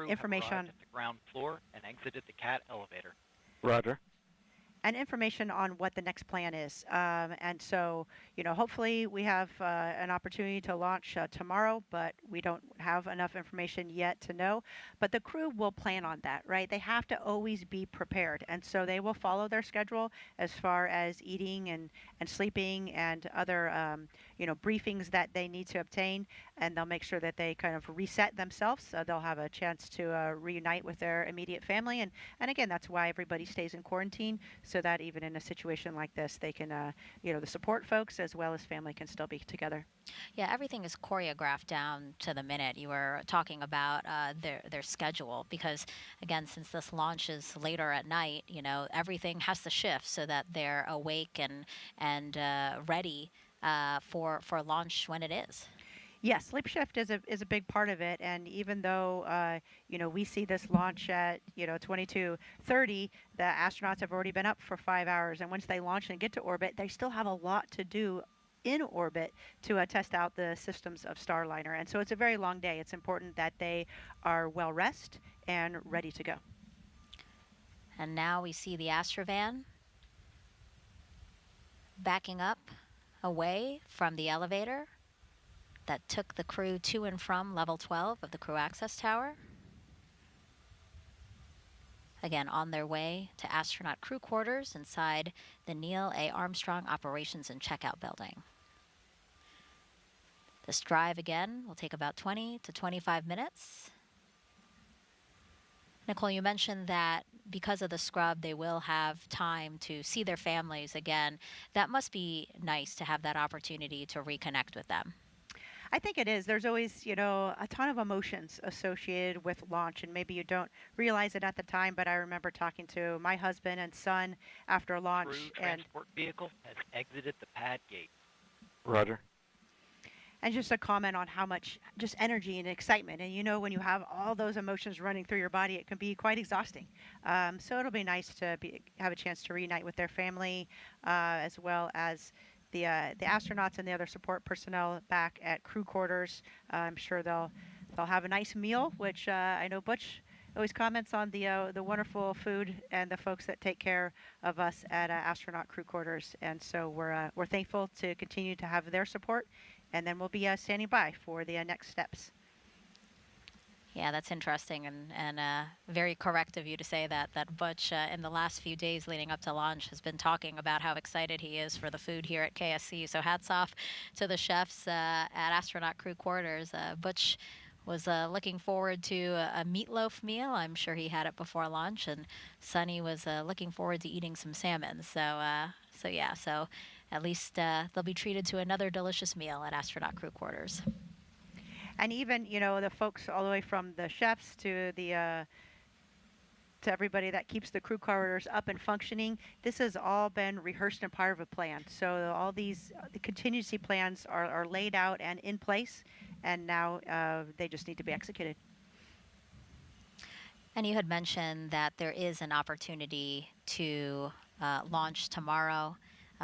information at the ground floor and exited the CAT elevator. Roger. And information on what the next plan is. And so, hopefully we have an opportunity to launch tomorrow, but we don't have enough information yet to know. But the crew will plan on that, right? They have to always be prepared. And so they will follow their schedule as far as eating and sleeping and other, briefings that they need to obtain. And they'll make sure that they kind of reset themselves. So they'll have a chance to reunite with their immediate family. And again, that's why everybody stays in quarantine, so that even in a situation like this, they can, the support folks as well as family can still be together. Yeah, everything is choreographed down to the minute. You were talking about their schedule because, again, since this launch is later at night, everything has to shift so that they're awake and ready for launch when it is. Yes, sleep shift is a big part of it, and even though we see this launch at 22:30, the astronauts have already been up for 5 hours, and once they launch and get to orbit, they still have a lot to do in orbit to test out the systems of Starliner, and so it's a very long day. It's important that they are well rested and ready to go. And now we see the Astrovan backing up away from the elevator that took the crew to and from level 12 of the crew access tower. Again, on their way to astronaut crew quarters inside the Neil A. Armstrong Operations and Checkout Building. This drive, again, will take about 20 to 25 minutes. Nicole, you mentioned that because of the scrub, they will have time to see their families again. That must be nice to have that opportunity to reconnect with them. I think it is. There's always, a ton of emotions associated with launch, and maybe you don't realize it at the time, but I remember talking to my husband and son after launch. Crew transport vehicle has exited the pad gate. Roger. And just a comment on how much just energy and excitement. And when you have all those emotions running through your body, it can be quite exhausting. So it'll be nice to have a chance to reunite with their family, as well as the astronauts and the other support personnel back at crew quarters. I'm sure they'll have a nice meal, which I know Butch always comments on the wonderful food and the folks that take care of us at astronaut crew quarters. And so we're thankful to continue to have their support, and then we'll be standing by for the next steps. Yeah, that's interesting and very correct of you to say that Butch, in the last few days leading up to launch, has been talking about how excited he is for the food here at KSC. So hats off to the chefs at astronaut crew quarters. Butch was looking forward to a meatloaf meal. I'm sure he had it before launch, and Suni was looking forward to eating some salmon. So at least they'll be treated to another delicious meal at astronaut crew quarters. And even, the folks all the way from the chefs to the to everybody that keeps the crew corridors up and functioning, this has all been rehearsed and part of a plan. So all these the contingency plans are laid out and in place, and now they just need to be executed. And you had mentioned that there is an opportunity to launch tomorrow.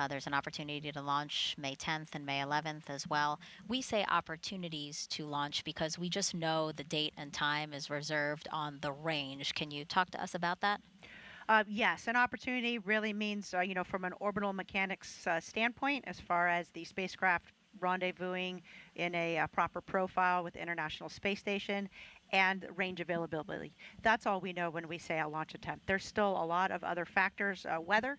There's an opportunity to launch May 10th and May 11th as well. We say opportunities to launch because we just know the date and time is reserved on the range. Can you talk to us about that? Yes, an opportunity really means, from an orbital mechanics standpoint, as far as the spacecraft rendezvousing in a proper profile with the International Space Station and range availability. That's all we know when we say a launch attempt. There's still a lot of other factors, weather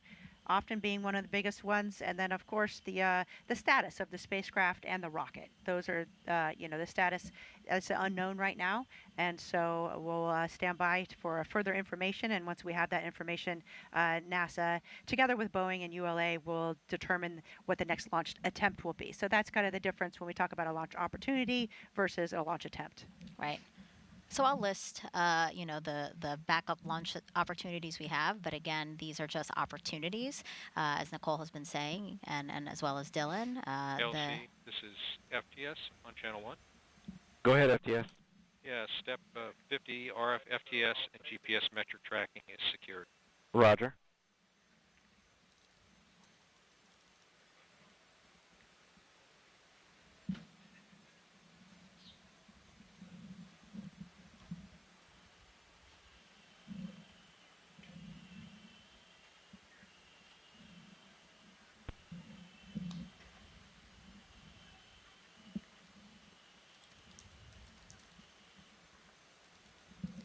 often being one of the biggest ones, and then of course the status of the spacecraft and the rocket. Those are the status is unknown right now, and so we'll stand by for further information. And once we have that information, NASA, together with Boeing and ULA, will determine what the next launch attempt will be. So that's kind of the difference when we talk about a launch opportunity versus a launch attempt. Right. So I'll list, the backup launch opportunities we have. But again, these are just opportunities, as Nicole has been saying, and as well as Dylan. LC, this is FTS on channel 1. Go ahead, FTS. Yeah, step 50, RF, FTS, and GPS metric tracking is secured. Roger.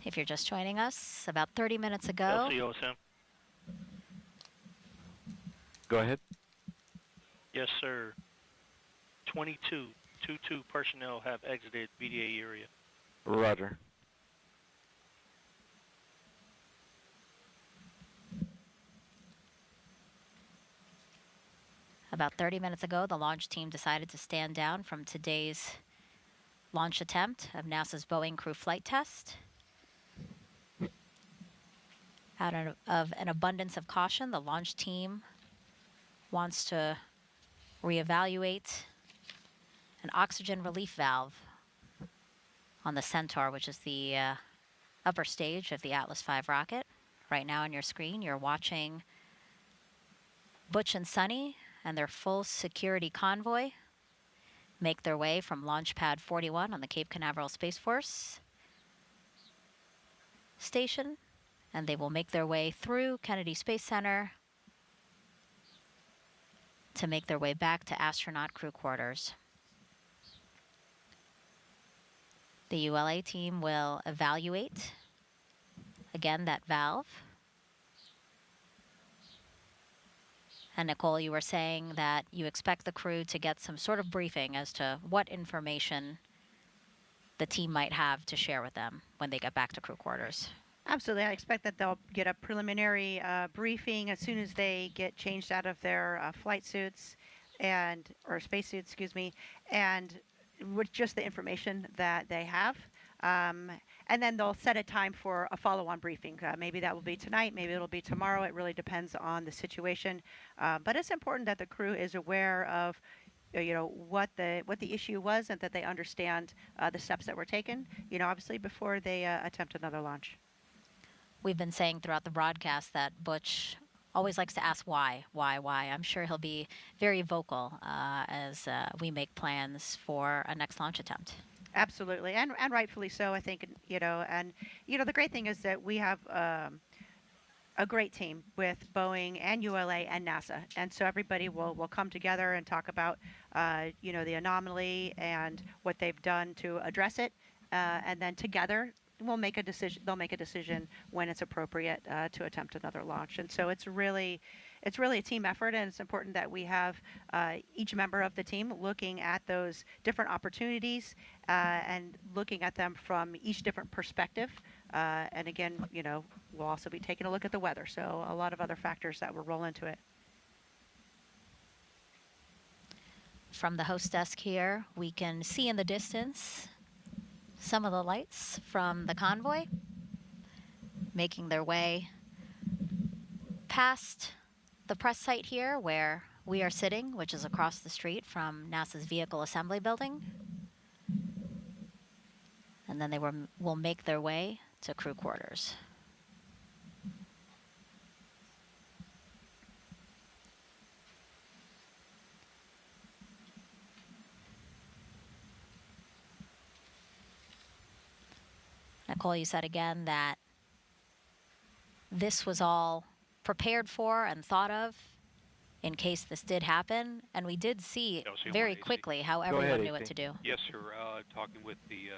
If you're just joining us, about 30 minutes ago. LCOSM. Go ahead. Yes, sir. 22 personnel have exited VDA area. Roger. About 30 minutes ago, the launch team decided to stand down from today's launch attempt of NASA's Boeing crew flight test. Out of an abundance of caution, the launch team wants to reevaluate an oxygen relief valve on the Centaur, which is the upper stage of the Atlas V rocket. Right now on your screen, you're watching Butch and Suni and their full security convoy make their way from Launch Pad 41 on the Cape Canaveral Space Force Station, and they will make their way through Kennedy Space Center to make their way back to astronaut crew quarters. The ULA team will evaluate, again, that valve. And Nicole, you were saying that you expect the crew to get some sort of briefing as to what information the team might have to share with them when they get back to crew quarters. Absolutely. I expect that they'll get a preliminary briefing as soon as they get changed out of their flight suits or spacesuits, and with just the information that they have. And then they'll set a time for a follow-on briefing. Maybe that will be tonight, maybe it'll be tomorrow. It really depends on the situation. But it's important that the crew is aware of what the issue was, and that they understand the steps that were taken, obviously before they attempt another launch. We've been saying throughout the broadcast that Butch always likes to ask why. I'm sure he'll be very vocal as we make plans for a next launch attempt. Absolutely, and rightfully so, I think, the great thing is that we have a great team with Boeing and ULA and NASA, and so everybody will come together and talk about, the anomaly and what they've done to address it, and then together we'll make a decision. They'll make a decision when it's appropriate to attempt another launch. And so it's really a team effort, and it's important that we have each member of the team looking at those different opportunities and looking at them from each different perspective. And again, we'll also be taking a look at the weather. So a lot of other factors that will roll into it. From the host desk here, we can see in the distance some of the lights from the convoy making their way past the press site here where we are sitting, which is across the street from NASA's Vehicle Assembly Building. And then they will make their way to crew quarters. Nicole, you said again that this was all prepared for and thought of in case this did happen, and we did see very quickly how everyone knew what to do. Yes, sir. Talking with the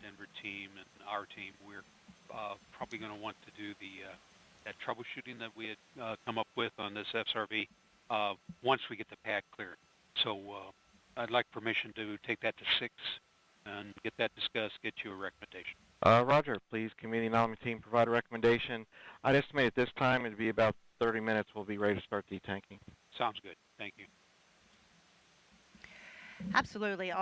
Denver team and our team, we're probably going to want to do that troubleshooting that we had come up with on this SRV once we get the pad cleared. So I'd like permission to take that to 6 and get that discussed, get you a recommendation. Roger, please, committee nominee team, provide a recommendation. I'd estimate at this time it'd be about 30 minutes. We'll be ready to start detanking. Sounds good. Thank you. Absolutely.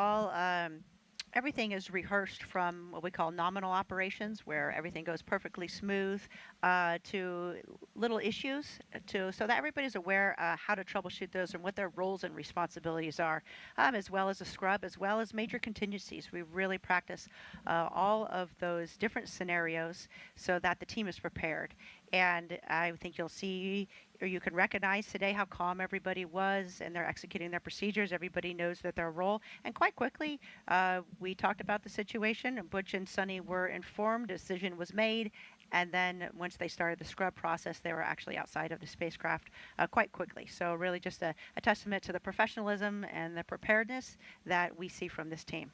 Everything is rehearsed from what we call nominal operations, where everything goes perfectly smooth, to little issues, so that everybody's aware how to troubleshoot those and what their roles and responsibilities are, as well as a scrub, as well as major contingencies. We really practice all of those different scenarios so that the team is prepared. And I think you'll see, or you can recognize today how calm everybody was, and they're executing their procedures. Everybody knows that their role. And quite quickly, we talked about the situation, and Butch and Suni were informed, decision was made, and then once they started the scrub process, they were actually outside of the spacecraft quite quickly. So really just a testament to the professionalism and the preparedness that we see from this team.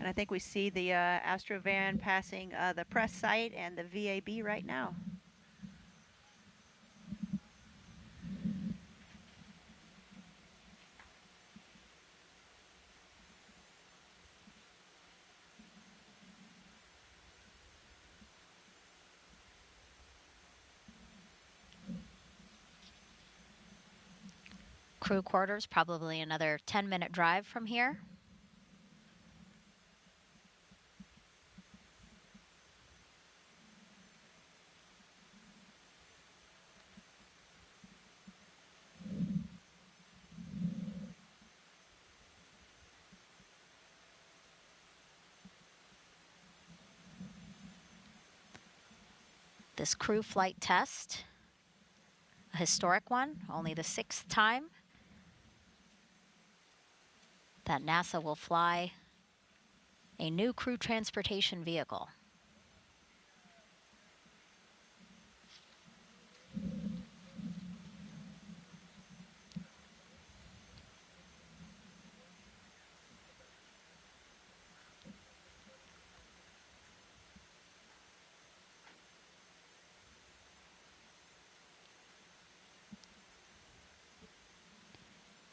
And I think we see the Astrovan passing the press site and the VAB right now. Crew quarters, probably another 10-minute drive from here. This crew flight test, a historic one, only the 6th time that NASA will fly a new crew transportation vehicle.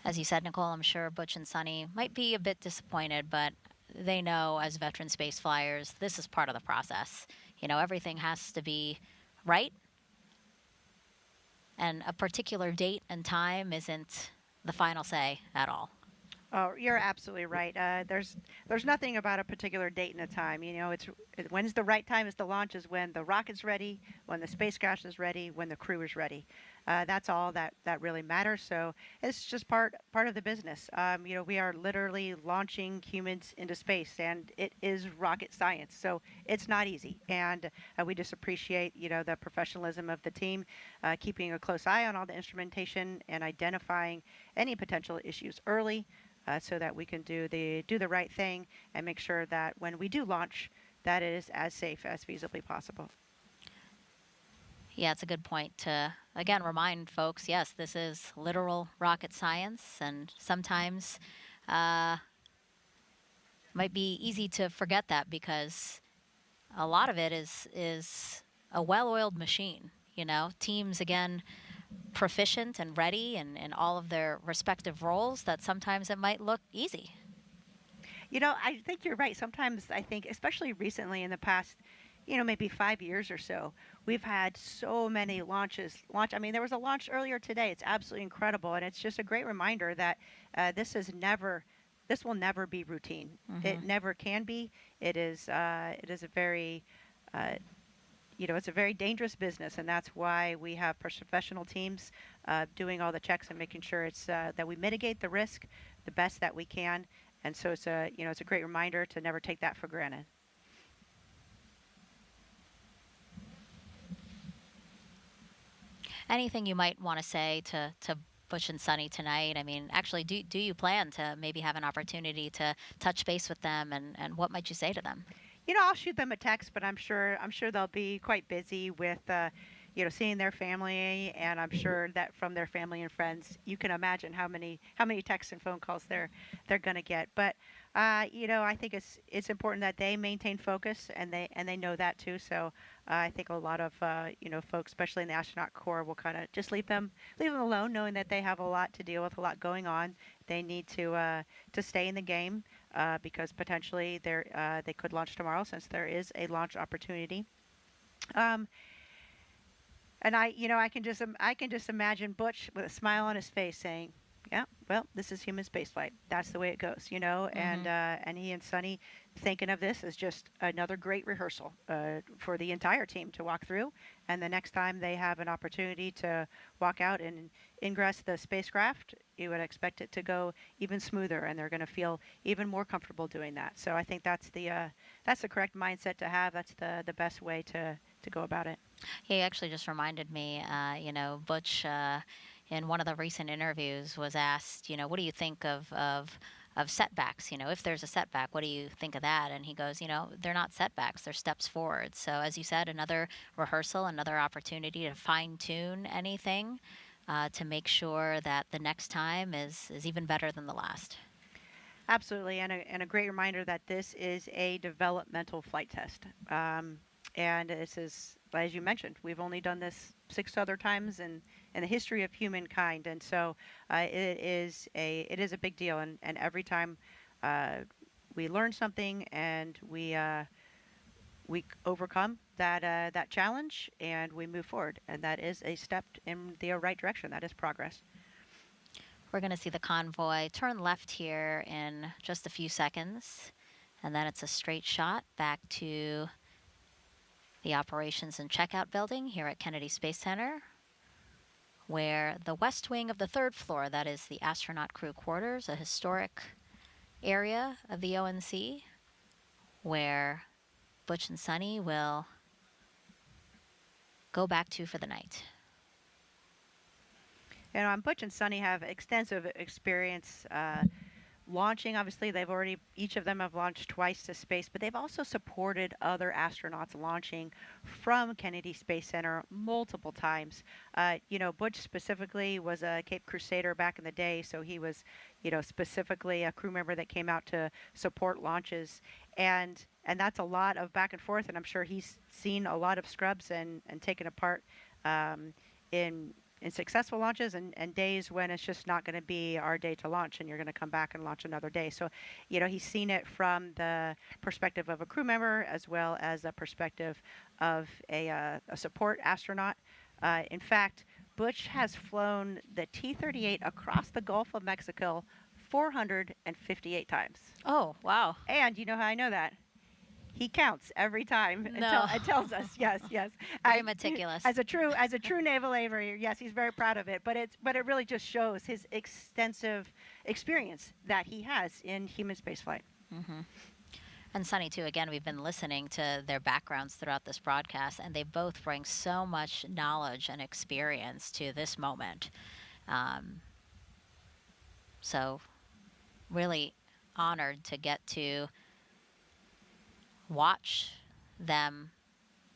As you said, Nicole, I'm sure Butch and Suni might be a bit disappointed, but they know as veteran space flyers, this is part of the process. You know, everything has to be right, and a particular date and time isn't the final say at all. Oh, you're absolutely right. There's nothing about a particular date and a time. You know, when's the right time is to launch is when the rocket's ready, when the spacecraft is ready, when the crew is ready. That's all that really matters. So it's just part of the business. You know, we are literally launching humans into space, and it is rocket science. So it's not easy, and we just appreciate, you know, the professionalism of the team, keeping a close eye on all the instrumentation and identifying any potential issues early, so that we can do the right thing and make sure that when we do launch, that it is as safe as feasibly possible. Yeah, it's a good point to, again, remind folks, yes, this is literal rocket science, and sometimes might be easy to forget that because a lot of it is a well-oiled machine. You know, teams, again, proficient and ready in all of their respective roles, that sometimes it might look easy. You know, I think you're right. Sometimes I think, especially recently in the past, maybe 5 years or so, we've had so many launches. I mean, there was a launch earlier today. It's absolutely incredible, and it's just a great reminder that this will never be routine. It never can be. It is a very it's a very dangerous business, and that's why we have professional teams doing all the checks and making sure it's that we mitigate the risk the best that we can. And so it's a great reminder to never take that for granted. Anything you might want to say to Butch and Suni tonight? I mean, actually, do you plan to maybe have an opportunity to touch base with them, and what might you say to them? I'll shoot them a text, but I'm sure they'll be quite busy with seeing their family, and I'm sure that from their family and friends, you can imagine how many texts and phone calls they're going to get. But I think it's important that they maintain focus, and they know that too. So I think a lot of folks, especially in the astronaut corps, will kind of just leave them alone, knowing that they have a lot to deal with, a lot going on. They need to stay in the game because potentially they could launch tomorrow, since there is a launch opportunity. And I can just imagine Butch with a smile on his face saying, "Yeah, well, this is human spaceflight. That's the way it goes," And he and Suni thinking of this as just another great rehearsal for the entire team to walk through. And the next time they have an opportunity to walk out and ingress the spacecraft, you would expect it to go even smoother, and they're going to feel even more comfortable doing that. So I think that's the correct mindset to have. That's the best way to go about it. He actually just reminded me, Butch, in one of the recent interviews was asked, what do you think of setbacks? If there's a setback, what do you think of that? And he goes, they're not setbacks, they're steps forward. So as you said, another rehearsal, another opportunity to fine tune anything to make sure that the next time is even better than the last. Absolutely, and a great reminder that this is a developmental flight test. And this is, as you mentioned, we've only done this 6 other times in the history of humankind, and so it is a big deal. And every time we learn something and we overcome that challenge and we move forward, and that is a step in the right direction. That is progress. We're going to see the convoy turn left here in just a few seconds, and then it's a straight shot back to the operations and checkout building here at Kennedy Space Center, where the west wing of the 3rd floor, that is the astronaut crew quarters, a historic area of the ONC, where Butch and Suni will go back to for the night. Butch and Suni have extensive experience launching. Obviously, each of them have launched twice to space, but they've also supported other astronauts launching from Kennedy Space Center multiple times. Butch specifically was a Cape Crusader back in the day, so he was, specifically a crew member that came out to support launches. And that's a lot of back and forth, and I'm sure he's seen a lot of scrubs and taken apart in successful launches and days when it's just not going to be our day to launch, and you're going to come back and launch another day. So, he's seen it from the perspective of a crew member as well as the perspective of a support astronaut. In fact, Butch has flown the T-38 across the Gulf of Mexico 458 times. Oh, wow. And you know how I know that? He counts every time and tells us. Yes. Very meticulous. As a true naval aviator, yes, he's very proud of it. But it really just shows his extensive experience that he has in human spaceflight. Mm-hmm. And Suni, too, again, we've been listening to their backgrounds throughout this broadcast, and they both bring so much knowledge and experience to this moment. So really honored to get to watch them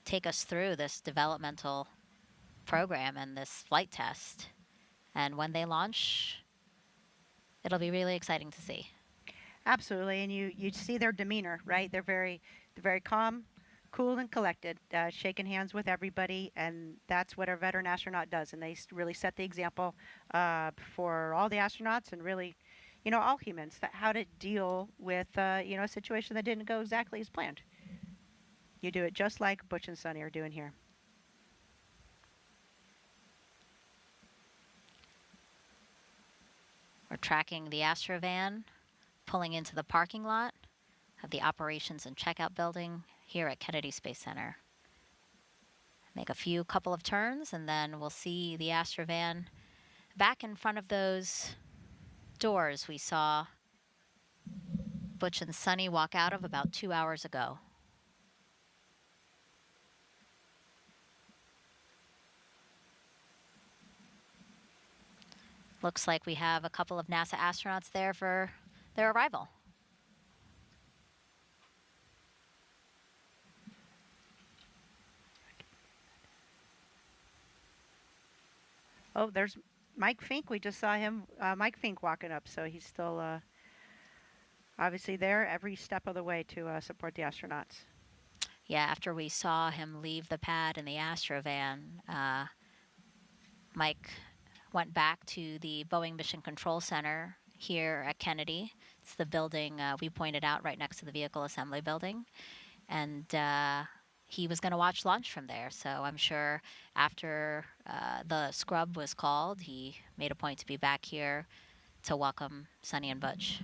take us through this developmental program and this flight test. And when they launch, it'll be really exciting to see. Absolutely, and you see their demeanor, right? They're very calm, cool, and collected, shaking hands with everybody, and that's what a veteran astronaut does. And they really set the example for all the astronauts and really, all humans, how to deal with a situation that didn't go exactly as planned. You do it just like Butch and Suni are doing here. We're tracking the Astrovan, pulling into the parking lot of the operations and checkout building here at Kennedy Space Center. Make a couple of turns, and then we'll see the Astrovan back in front of those doors we saw Butch and Suni walk out of about 2 hours ago. Looks like we have a couple of NASA astronauts there for their arrival. Oh, there's Mike Fink. We just saw him, Mike Fink walking up, so he's still obviously there every step of the way to support the astronauts. Yeah, after we saw him leave the pad in the Astrovan, Mike went back to the Boeing Mission Control Center here at Kennedy. It's the building we pointed out right next to the vehicle assembly building. And he was going to watch launch from there. So I'm sure after the scrub was called, he made a point to be back here to welcome Suni and Butch.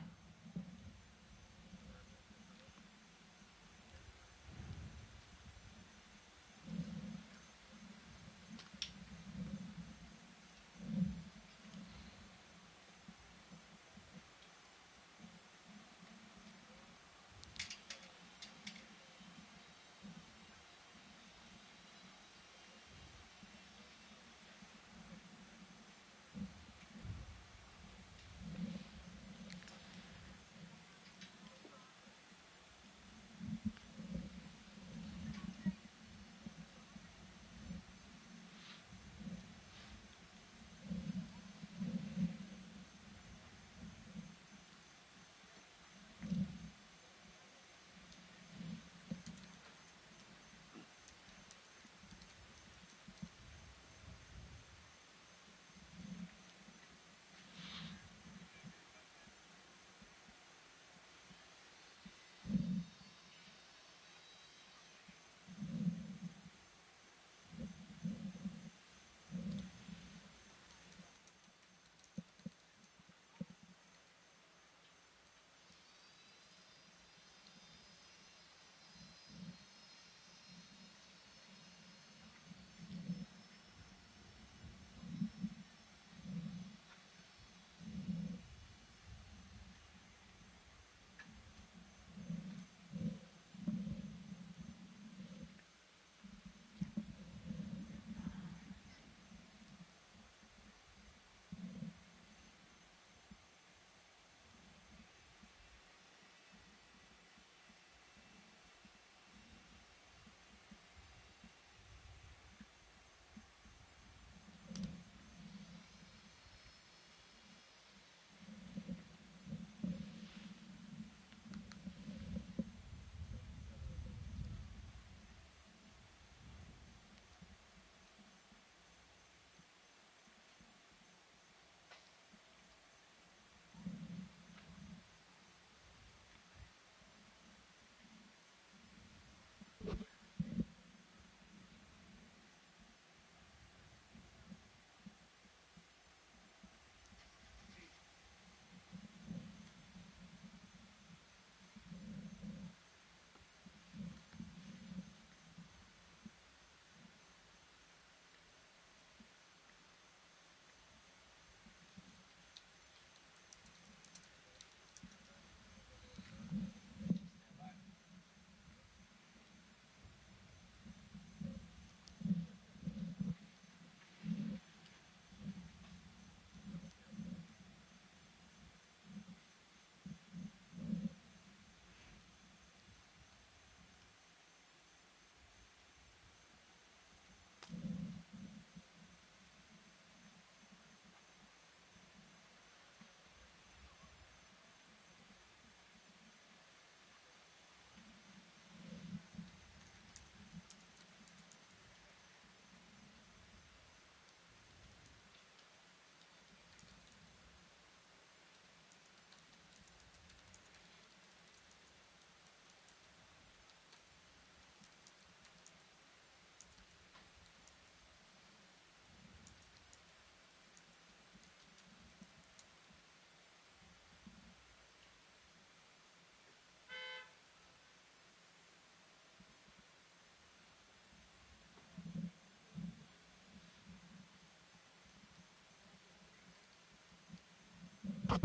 Yeah,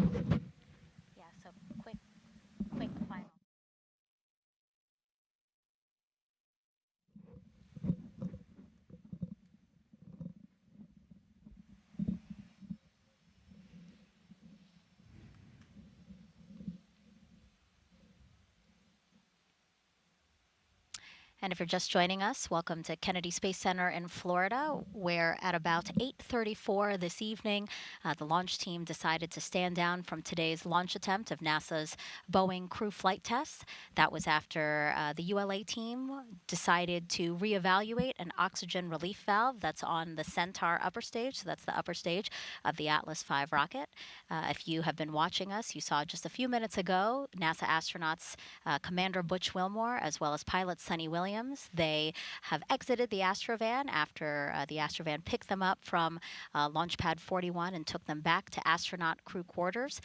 so quick final. And if you're just joining us, welcome to Kennedy Space Center in Florida, where at about 8:34 this evening, the launch team decided to stand down from today's launch attempt of NASA's Boeing crew flight test. That was after the ULA team decided to reevaluate an oxygen relief valve that's on the Centaur upper stage. So that's the upper stage of the Atlas V rocket. If you have been watching us, you saw just a few minutes ago NASA astronauts Commander Butch Wilmore as well as pilot Suni Williams. They have exited the Astrovan after the Astrovan picked them up from Launch Pad 41 and took them back to astronaut crew quarters,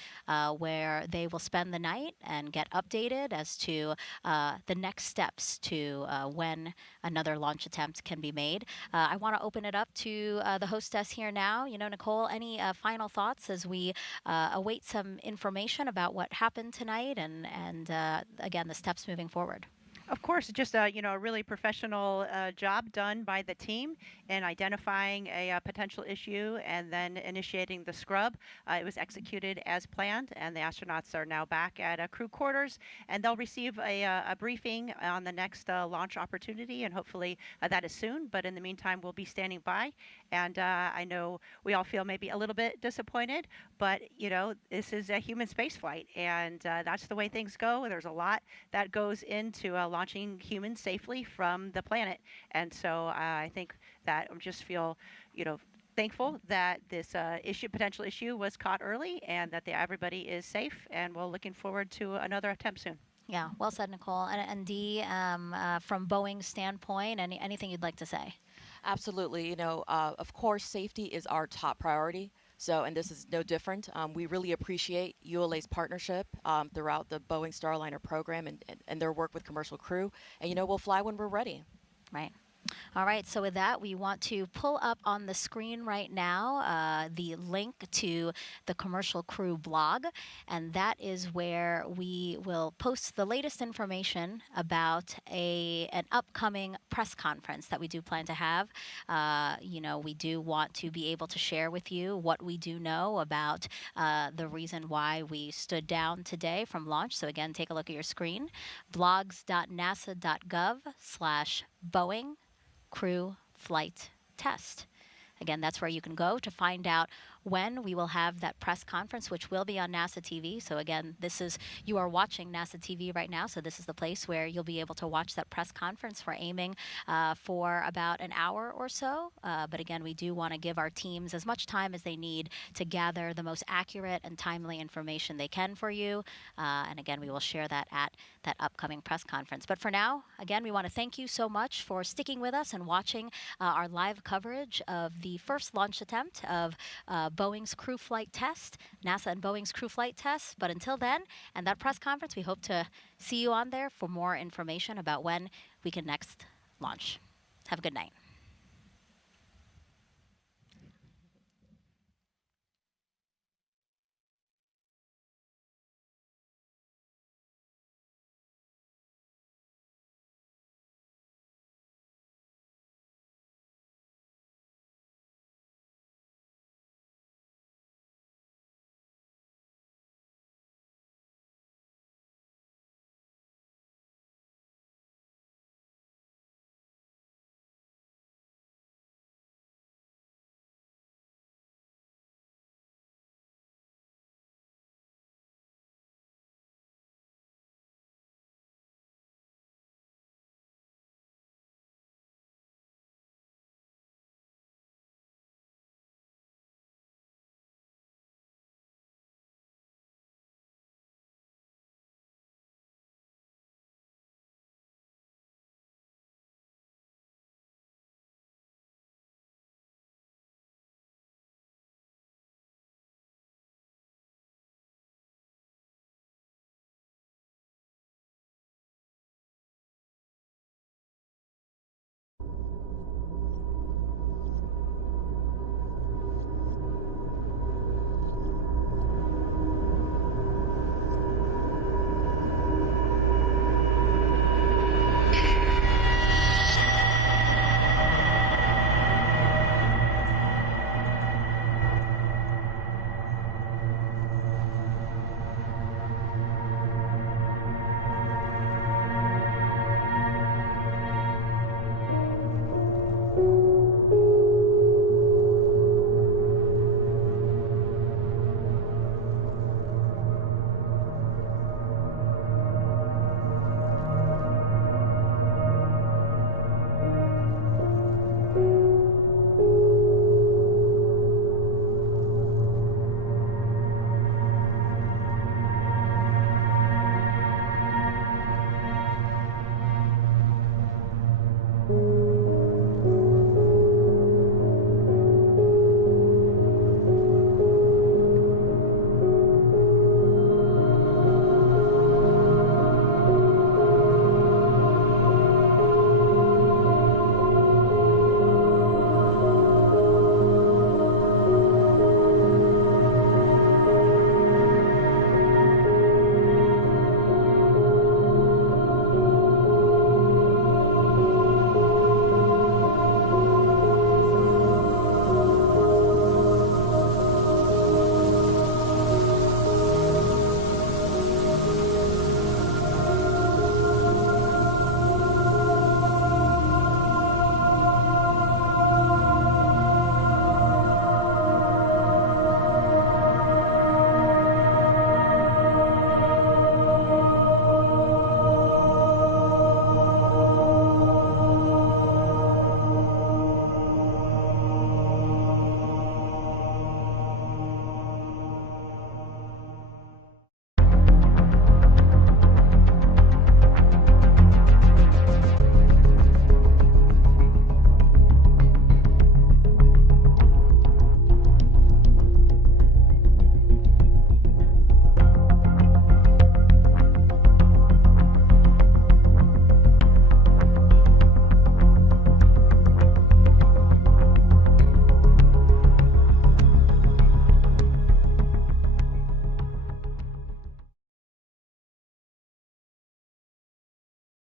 where they will spend the night and get updated as to the next steps to when another launch attempt can be made. I want to open it up to the hostess here now. Nicole, any final thoughts as we await some information about what happened tonight and again, the steps moving forward? Of course, just a really professional job done by the team in identifying a potential issue and then initiating the scrub. It was executed as planned, and the astronauts are now back at crew quarters, and they'll receive a briefing on the next launch opportunity, and hopefully that is soon. But in the meantime, we'll be standing by, and I know we all feel maybe a little bit disappointed, but this is a human space flight, and that's the way things go. There's a lot that goes into launching humans safely from the planet. And so I think that I just feel, thankful that this potential issue was caught early and that everybody is safe. And we're looking forward to another attempt soon. Yeah, well said, Nicole. And Dee, from Boeing's standpoint, anything you'd like to say? Absolutely. Of course, safety is our top priority. So, and this is no different. We really appreciate ULA's partnership throughout the Boeing Starliner program and their work with commercial crew. And, we'll fly when we're ready. Right. All right, so with that, we want to pull up on the screen right now the link to the Commercial Crew blog, and that is where we will post the latest information about an upcoming press conference that we do plan to have. We do want to be able to share with you what we do know about the reason why we stood down today from launch. So again, take a look at your screen, blogs.nasa.gov/Boeing crew flight test. Again, that's where you can go to find out when we will have that press conference, which will be on NASA TV. So again, you are watching NASA TV right now, so this is the place where you'll be able to watch that press conference. We're aiming for about an hour or so, but again, we do want to give our teams as much time as they need to gather the most accurate and timely information they can for you, and again, we will share that at that upcoming press conference. But for now, again, we want to thank you so much for sticking with us and watching our live coverage of the first launch attempt of Boeing's crew flight test, NASA and Boeing's crew flight test. But until then, and that press conference, we hope to see you on there for more information about when we can next launch. Have a good night.